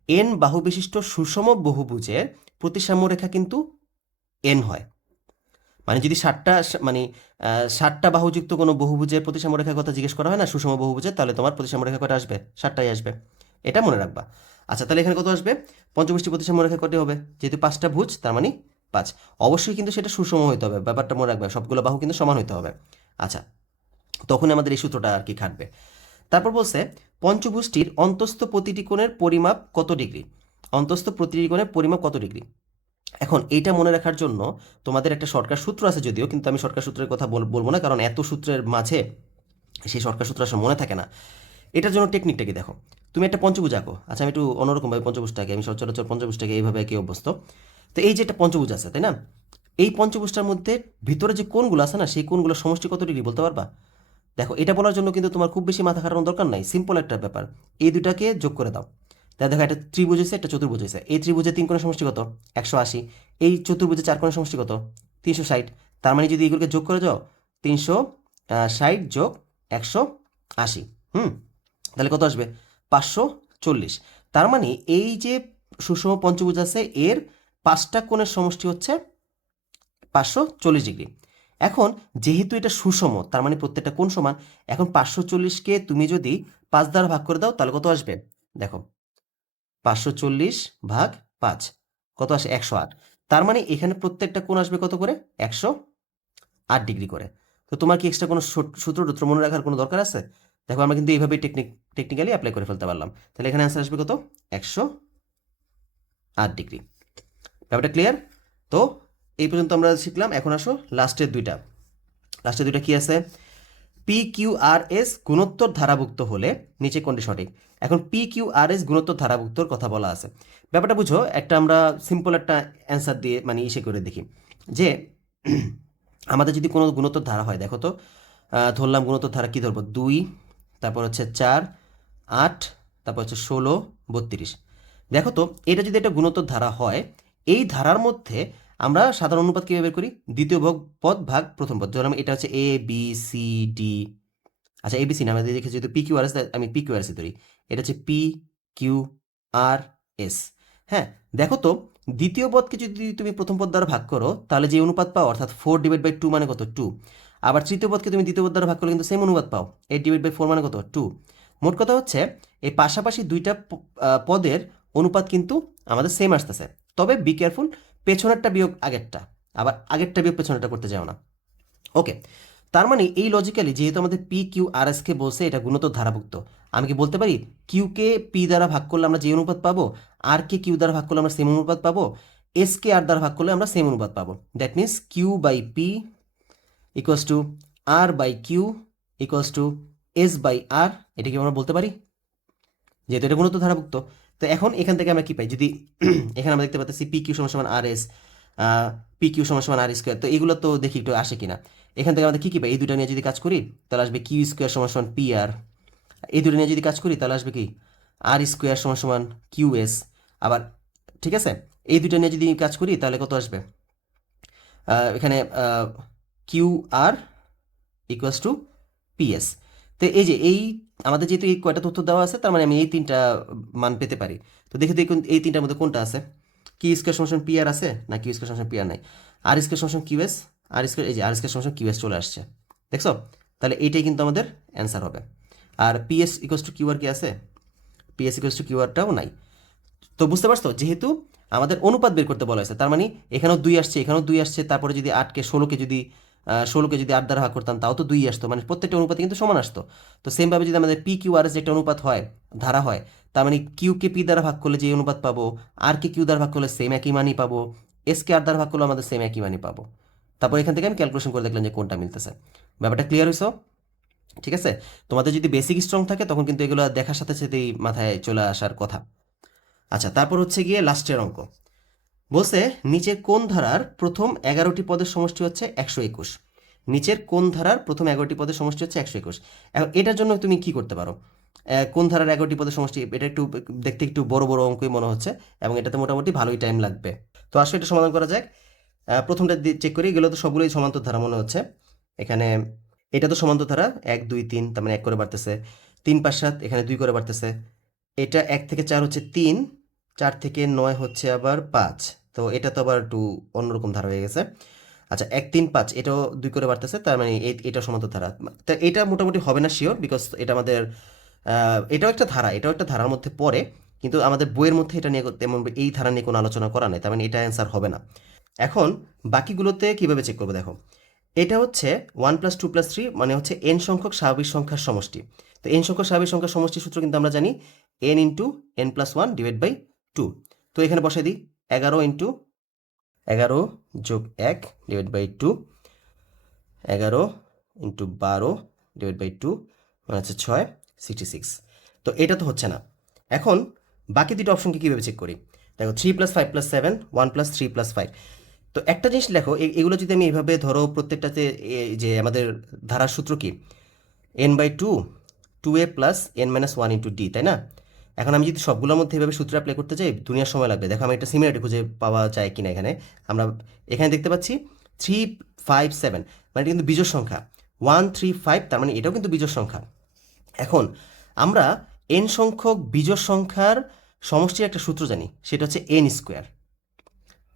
এন বাহু বিশিষ্ট সুষম বহুভুজের প্রতিসাম্য রেখা কিন্তু এন হয়। মানে যদি 7টা মানে 7টা বাহুযুক্ত কোনো বহুভুজের প্রতিসাম্য রেখার কথা জিজ্ঞেস করা হয় না সুষম বহুভুজের, তাহলে তোমার প্রতিসাম্য রেখা কয়টা আসবে? 7টাই আসবে। এটা মনে রাখবা। আচ্ছা, তাহলে এখানে কত আসবে? পঞ্চভুজটি প্রতিসম রেখা কটি হবে? যেহেতু 5টা ভুজ, তার মানে 5। অবশ্যই কিন্তু সেটা সুষম হইতে হবে, ব্যাপারটা মনে রাখবে, সবগুলো বাহু কিন্তু সমান হইতে হবে। আচ্ছা, তখনই আমাদের এই সূত্রটা আর কি খাটবে। তারপর বলছে পঞ্চভুজটির অন্তস্থ প্রতিটি কোণের পরিমাপ কত ডিগ্রি? অন্তস্থ প্রতিটি কোণের পরিমাপ কত ডিগ্রি? এখন এইটা মনে রাখার জন্য তোমাদের একটা শর্টকাট সূত্র আছে যদিও, কিন্তু আমি শর্টকাট সূত্রের কথা বলবো না, কারণ এত সূত্রের মাঝে সেই শর্টকাট সূত্র আসলে মনে থাকে না। এটার জন্য টেকনিকটা কি দেখো, তুমি একটা পঞ্চভুজ আঁকো। আচ্ছা, আমি একটু অন্যরকমভাবে পঞ্চভুজটাকে, আমি সচরাচর পঞ্চভুজটাকে এইভাবে এঁকে অভ্যস্ত। তো এই যে একটা পঞ্চভুজ আছে, তাই না? এই পঞ্চভুজটার মধ্যে ভিতরে যে কোণগুলো আছে না, সেই কোণগুলোর সমষ্টি কত ডিগ্রি বলতে পারবা? দেখো, এটা বলার জন্য কিন্তু তোমার খুব বেশি মাথা খাটানোর দরকার নাই, সিম্পল একটা ব্যাপার। এই দুটাকে যোগ করে দাও। তাই দেখো, একটা ত্রিভুজ হয়েছে, একটা চতুর্ভুজ হয়েছে। এই ত্রিভুজের 3 কোণের সমষ্টি কত? 180। এই চতুর্ভুজের 4 কোণের সমষ্টি কত? 360। তার মানে যদি এগুলোকে যোগ করে যাও, 360 যোগ 180, তাহলে কত আসবে? 540। তার মানে এই যে সুষম পঞ্চভুজ আছে, এর 5টা কোণের সমষ্টি হচ্ছে 540 ডিগ্রি। এখন যেহেতু এটা সুষম, তার মানে প্রত্যেকটা কোণ সমান। এখন 540কে তুমি যদি 5 দ্বারা ভাগ করে দাও, তাহলে কত আসবে? দেখো, 540 ভাগ 5 কত আসে? 108। তার মানে এখানে প্রত্যেকটা কোণ আসবে কত করে? 108 ডিগ্রি করে। তো তোমার কি এক্সট্রা কোনো সূত্র টুত্র মনে রাখার কোনো দরকার আছে? দেখো, আমরা কিন্তু এইভাবেই টেকনিক্যালি অ্যাপ্লাই করে ফেলতে পারলাম। তাহলে এখানে অ্যান্সার আসবে কত? 108 ডিগ্রি। ব্যাপারটা ক্লিয়ার? তো এই পর্যন্ত আমরা শিখলাম। এখন আসো লাস্টের দুইটা কি আছে? পি কিউ আর এস গুণোত্তর ধারাভুক্ত হলে নিচে কোনটি সঠিক? এখন পি কিউ আর এস গুণোত্তর ধারাভুক্তর কথা বলা আছে। ব্যাপারটা বুঝো, একটা আমরা সিম্পল একটা অ্যান্সার দিয়ে মানে ইসে করে দেখি যে আমাদের যদি কোনো গুণোত্তর ধারা হয়, দেখো তো, ধরলাম গুণোত্তর ধারা কী ধরবো? 2, তারপর হচ্ছে 4, 8, তারপর হচ্ছে 16, 32। দেখো তো, এটা যদি একটা গুণোত্তর ধারা হয়, এই ধারার মধ্যে আমরা সাধারণ অনুপাত কীভাবে বের করি? দ্বিতীয় পদ ভাগ প্রথম পদ। ধরলাম এটা হচ্ছে এ বি সি ডি। আচ্ছা, এবিসি না, আমাদের দেখেছি যেহেতু পি কিউ আর এস, আমি পি কিউ আর এসে ধরি। এটা হচ্ছে পি কিউ আর এস। হ্যাঁ, দেখো তো, দ্বিতীয় পদকে যদি তুমি প্রথম পদ দ্বারা ভাগ করো, তাহলে যে অনুপাত পাও, অর্থাৎ 4/2 মানে কত? 2। আবার তৃতীয় পদকে তুমি দ্বিতীয় পদ দ্বারা ভাগ করলে কিন্তু সেম অনুপাত পাও, 8/4 মানে কত? 2। মোট কথা হচ্ছে এই পাশাপাশি দুইটা পদের অনুপাত কিন্তু আমাদের সেম আসতেছে। তবে বি কেয়ারফুল, পেছনেরটা বিয়োগ আগেরটা, আবার আগেরটা বিয়োগ পেছনেরটা করতে যাও না। ওকে, তার মানে এই লজিক্যালি যেহেতু আমাদের পি কিউ আর এসকে বলছে এটা গুণোত্তর ধারাভুক্ত, আমি কি বলতে পারি কিউকে পি দ্বারা ভাগ করলে আমরা যে অনুপাত পাবো, আর কে কিউ দ্বারা ভাগ করলে আমরা সেম অনুপাত পাবো, এস কে আর দ্বারা ভাগ করলে আমরা সেম অনুপাত পাবো। That means Q by P equals to R by Q equals to S by R. এটা কি আমরা বলতে পারি? যেহেতু এটা গুণোত্তর ধারাভুক্ত। তো এখন এখান থেকে আমরা কি পাই? যদি এখানে আমরা দেখতে পাচ্ছি পি কিউ সমান সমান আর এস, পি কিউ সমান সমান আর স্কোয়ার, তো এগুলো তো দেখি একটু আসে কিনা। এখান থেকে আমাদের কী কী পাই? এই দুটো নিয়ে যদি কাজ করি তাহলে আসবে কিউ স্কোয়ার সমান সমান পি আর। এই দুটো নিয়ে যদি কাজ করি তাহলে আসবে কি? আর স্কোয়ার সমান সমান কিউ এস। আবার ঠিক আছে, এই দুটো নিয়ে যদি কাজ করি তাহলে কত আসবে? এখানে Q R equals to PS. তো এই যে আমাদের যেহেতু এই কয়টা তথ্য দেওয়া আছে, তার মানে আমি এই 3টা মান পেতে পারি। তো দেখে দেখুন এই 3টার মধ্যে কোনটা আছে? কিউ স্কোয়ার সমান পি আর আছে না কিউ স্কোয়ার সমান পি আর নাই? আর স্কোয়ার সমান কিউ এস, আর স্কোয়ার, এই যে আর স্কোয়ার সমান কিউ এস চলে আসছে, দেখছো? তাহলে এইটাই কিন্তু আমাদের অ্যান্সার হবে। আর PS equals to Q R কি আছে? পিএস ইকুয়ালস টু কিউ আরটাও নাই। তো বুঝতে পারছো, যেহেতু আমাদের অনুপাত বের করতে বলা হয়েছে, তার মানে এখানেও 2 আসছে, এখানেও 2 আসছে, তারপরে যদি 8কে 16কে যদি 8 দ্বারা ভাগ করতাম তাও তো 2 আসতো, মানে প্রত্যেকটা অনুপাতে কিন্তু সমান আসতো। তো সেমভাবে যদি আমাদের পি কিউ আর এস একটা অনুপাত হয়, ধারা হয়, তার মানে কিউকে পি দ্বারা ভাগ করলে যে অনুপাত পাবো, আর কে কিউ দ্বারা ভাগ করলে সেম একই মানই পাবো, এস কে আর দ্বারা ভাগ করলে আমাদের সেম একই মানই পাবো। তারপর এখান থেকে আমি ক্যালকুলেশন করে দেখলাম যে কোনটা মিলতেছে। ব্যাপারটা ক্লিয়ার হয়েছে? ঠিক আছে, তোমাদের যদি বেসিক স্ট্রং থাকে তখন কিন্তু এগুলো দেখার সাথে সাথেই মাথায় চলে আসার কথা। আচ্ছা, তারপর হচ্ছে গিয়ে লাস্টের অঙ্ক। বলছে নিচের কোন ধারার প্রথম 11টি পদের সমষ্টি হচ্ছে 121? নিচের কোন ধারার প্রথম 11টি পদের সমষ্টি হচ্ছে 121? এখন এটার জন্য তুমি কি করতে পারো? কোন ধারার 11টি পদের সমষ্টি, এটা একটু দেখতে একটু বড় বড় অঙ্কই মনে হচ্ছে, এবং এটাতে মোটামুটি ভালোই টাইম লাগবে। তো আসলে এটা সমাধান করা যাক। প্রথমটা চেক করি, এগুলো তো সবগুলোই সমান্তর ধারা মনে হচ্ছে। এখানে এটা তো সমান্তর ধারা, 1 2 3, তার মানে 1 করে বাড়তেছে, 3 5 7, এখানে 2 করে বাড়তেছে। এটা 1 থেকে 4 হচ্ছে 3, 4 থেকে 9 হচ্ছে আবার 5। তো এটা তো আবার একটু অন্যরকম ধারা হয়ে গেছে। আচ্ছা, 1 3 5 এটাও 2 করে বাড়তেছে, তার মানে এটা সমান্তর ধারা। তা এটা মোটামুটি হবে না শিওর, বিকজ এটা আমাদের এটাও একটা ধারা, এটাও একটা ধারার মধ্যে পড়ে, কিন্তু আমাদের বইয়ের মধ্যে এটা নিয়ে তেমন এই ধারা নিয়ে কোনো আলোচনা করা নেই, তার মানে এটা অ্যান্সার হবে না। এখন বাকিগুলোতে কীভাবে চেক করবো দেখো, এটা হচ্ছে 1+2+3 মানে হচ্ছে n সংখ্যক স্বাভাবিক সংখ্যার সমষ্টি। তো n সংখ্যক স্বাভাবিক সংখ্যার সমষ্টির সূত্র কিন্তু আমরা জানি n into n+1 divide by 2। তো এখানে বসাই দিই 11 ইন্টু 11 যোগ 1 divide by 2, 11 into 12 divide by 2 মানে হচ্ছে 6, 66। তো এটা তো হচ্ছে না। এখন বাকি দুটো অপশনকে কীভাবে চেক করি দেখো, 3+5+7, 1+3+5। তো একটা জিনিস লেখো, এগুলো যদি আমি এইভাবে ধরো প্রত্যেকটাতে যে আমাদের ধারার সূত্র কি n/2 2a plus n-1 into d, তাই না? এখন আমি যদি সবগুলোর মধ্যে এভাবে সূত্র অ্যাপ্লাই করতে চাই দুনিয়ার সময় লাগবে। দেখো আমি একটা সিমিলারিটি খুঁজে পাওয়া যায় কিনা এখানে। আমরা এখানে দেখতে পাচ্ছি 3, 5, 7 মানে এটা কিন্তু বিজোড় সংখ্যা, 1, 3, 5 তার মানে এটাও কিন্তু বিজোড় সংখ্যা। এখন আমরা n সংখ্যক বিজোড় সংখ্যার সমষ্টির একটা সূত্র জানি, সেটা হচ্ছে n²।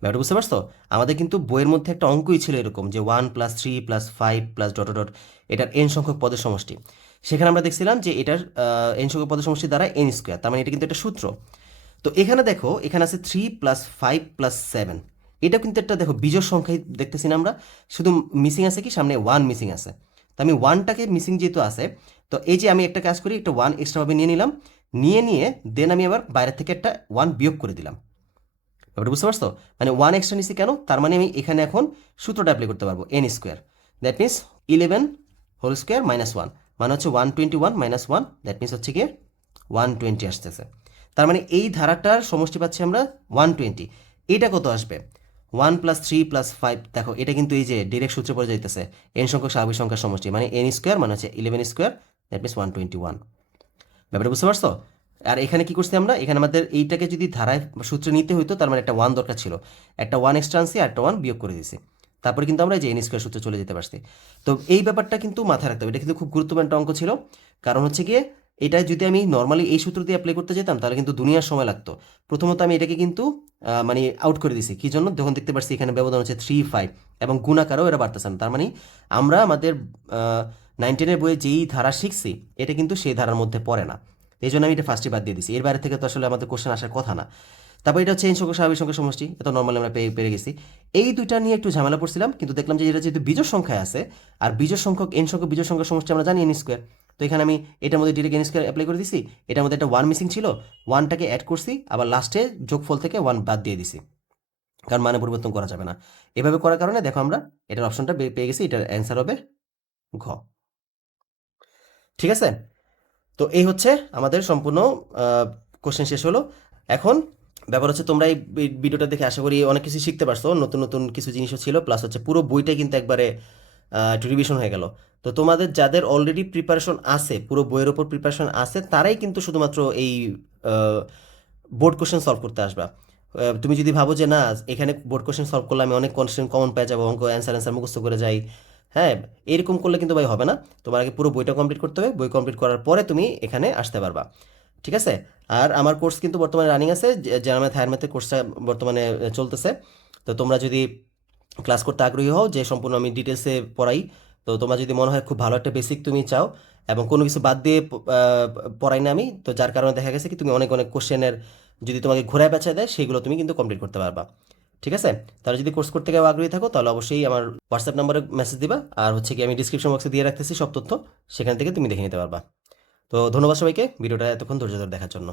ব্যাপারটা বুঝতে পারছো? আমাদের কিন্তু বইয়ের মধ্যে একটা অঙ্কই ছিল এরকম যে 1+3+5+... এটার n সংখ্যক পদের সমষ্টি। সেখানে আমরা দেখছিলাম যে এটার n সংখ্যক পদের সমষ্টি দ্বারা n², তার মানে এটা কিন্তু একটা সূত্র। তো এখানে দেখো, এখানে আছে 3+5+7, এটা কিন্তু একটা দেখো বিজোড় সংখ্যাই দেখতেছি না আমরা, শুধু মিসিং আছে কি সামনে 1 মিসিং আছে। তো আমি 1টাকে মিসিং যেহেতু আছে, তো এই যে আমি একটা কাজ করি, একটা 1 এক্সট্রাভাবে নিয়ে নিলাম, নিয়ে দেন আমি আবার বাইরের থেকে একটা 1 বিয়োগ করে দিলাম। ব্যাপারটা বুঝতে পারছো? মানে 1 এক্সট্রা নিচ্ছি কেন, তার মানে আমি এখানে এখন সূত্রটা অ্যাপ্লাই করতে পারবো n², that means 11 whole square minus 1 মানে হচ্ছে 121 মাইনাস 1, দ্যাট মিনস হচ্ছে গিয়ে 120 আসতেছে। তার মানে এই ধারাটার সমষ্টি পাচ্ছি আমরা 120। এটা কত আসবে? 1+3+5, দেখো এটা কিন্তু এই যে ডিরেক্ট সূত্রে পড়ে যাইতেছে n সংখ্যক স্বাভাবিক সংখ্যার সমষ্টি, মানে n² মানে হচ্ছে 11², দ্যাট মিনস 121। ব্যাপারটা বুঝতে পারছো? আর এখানে কি করছি আমরা, এখানে আমাদের এইটাকে যদি ধারায় সূত্রে নিতে হইতো তার মানে একটা 1 দরকার ছিল, একটা 1 এক্সট্রা আনছি আর একটা 1 বিয়োগ করে দিয়েছি, তারপরে কিন্তু আমরা যে n² সূত্রে চলে যেতে পারছি। তো এই ব্যাপারটা কিন্তু মাথায় রাখতে হবে, এটা কিন্তু খুব গুরুত্বপূর্ণ একটা অঙ্ক ছিল। কারণ হচ্ছে গিয়ে এটা যদি আমি নর্মালি এই সূত্র দিয়ে অ্যাপ্লাই করতে যেতাম তাহলে কিন্তু দুনিয়ার সময় লাগতো। প্রথমত আমি এটাকে কিন্তু মানে আউট করে দিছি, কি জন্য? যখন দেখতে পাচ্ছি এখানে ব্যবধান হচ্ছে 3, 5 এবং গুণাকারও এরা বাড়তেছে না, তার মানে আমরা আমাদের 9-10-এর বইয়ে যেই ধারা শিখছি এটা কিন্তু সেই ধারার মধ্যে পড়ে না। এই জন্য আমি এটা ফার্স্টে বাদ দিয়ে দিছি, এর বাইরে থেকে তো আসলে আমাদের কোশ্চেন আসার কথা না। তারপর এটা হচ্ছে n সংখ্যক স্বাভাবিক সংখ্যার সমষ্টি, এত নর্মালি আমরা পেরে গেছি। এই দুইটা নিয়ে একটু ঝামেলা পড়ছিলাম, কিন্তু দেখলাম যে এটা যেহেতু বিজোড় সংখ্যায় আছে, আর বিজোড় সংখ্যক n সংখ্যক বিজোড় সংখ্যার সমষ্টি আমরা জানি n²। তো এখানে আমি এটার মধ্যে ডিরেক্ট n² অ্যাপ্লাই করে দিছি, এটার মধ্যে একটা 1 মিসিং ছিল, 1টাকে অ্যাড করছি, আবার লাস্টে যোগফল থেকে 1 বাদ দিয়ে দিছি, কারণ মানে পরিবর্তন করা যাবে না। এভাবে করার কারণে দেখো আমরা এটার অপশনটা পেয়ে গেছি, এটার অ্যান্সার হবে ঘ। ঠিক আছে? তো এই হচ্ছে আমাদের সম্পূর্ণ কোশ্চেন শেষ হলো। এখন ব্যাপার হচ্ছে তোমরা এই ভিডিওটা দেখে আশা করি অনেক কিছু শিখতে পারছো, নতুন নতুন কিছু জিনিসও ছিল, প্লাস হচ্ছে পুরো বইটা কিন্তু একবারে একটু রিভিশন হয়ে গেল। তো তোমাদের যাদের অলরেডি প্রিপারেশন আছে, পুরো বইয়ের ওপর প্রিপারেশন আছে, তারাই কিন্তু শুধুমাত্র এই বোর্ড কোশ্চেন সলভ করতে আসবা। তুমি যদি ভাবো যে না এখানে বোর্ড কোশ্চেন সলভ করলে আমি অনেক কোশ্চেন কমন পেয়ে যাবো, অঙ্ক অ্যান্সার মুখস্থ করে যাই, হ্যাঁ এরকম করলে কিন্তু ভাই হবে না। তোমার আগে পুরো বইটা কমপ্লিট করতে হবে, বই কমপ্লিট করার পরে তুমি এখানে আসতে পারবা। ঠিক আছে? আর আমার কোর্স কিন্তু বর্তমানে রানিং আছে, জেনারেল ম্যাথ হায়ার ম্যাথের কোর্সটা বর্তমানে চলতেছে। তো তোমরা যদি ক্লাস করতে আগ্রহী হও, যে সম্পূর্ণ আমি ডিটেলসে পড়াই, তো তোমরা যদি মনে হয় খুব ভালো একটা বেসিক তুমি চাও এবং কোনো কিছু বাদ দিয়ে পড়াই না আমি, তো যার কারণে দেখা গেছে কি তুমি অনেক অনেক কোশ্চেনের যদি তোমাকে ঘোরায় পেঁচায় দেয় সেগুলো তুমি কিন্তু কমপ্লিট করতে পারবা। ঠিক আছে? তাহলে যদি কোর্স করতে কেউ আগ্রহী থাকো তাহলে অবশ্যই আমার হোয়াটসঅ্যাপ নাম্বারে মেসেজ দিবা, আর হচ্ছে কি আমি ডিসক্রিপশন বক্সে দিয়ে রাখতেছি সব তথ্য, সেখান থেকে তুমি দেখে নিতে পারবা। তো ধন্যবাদ সবাইকে ভিডিওটা এতক্ষণ ধৈর্য ধরে দেখার জন্য।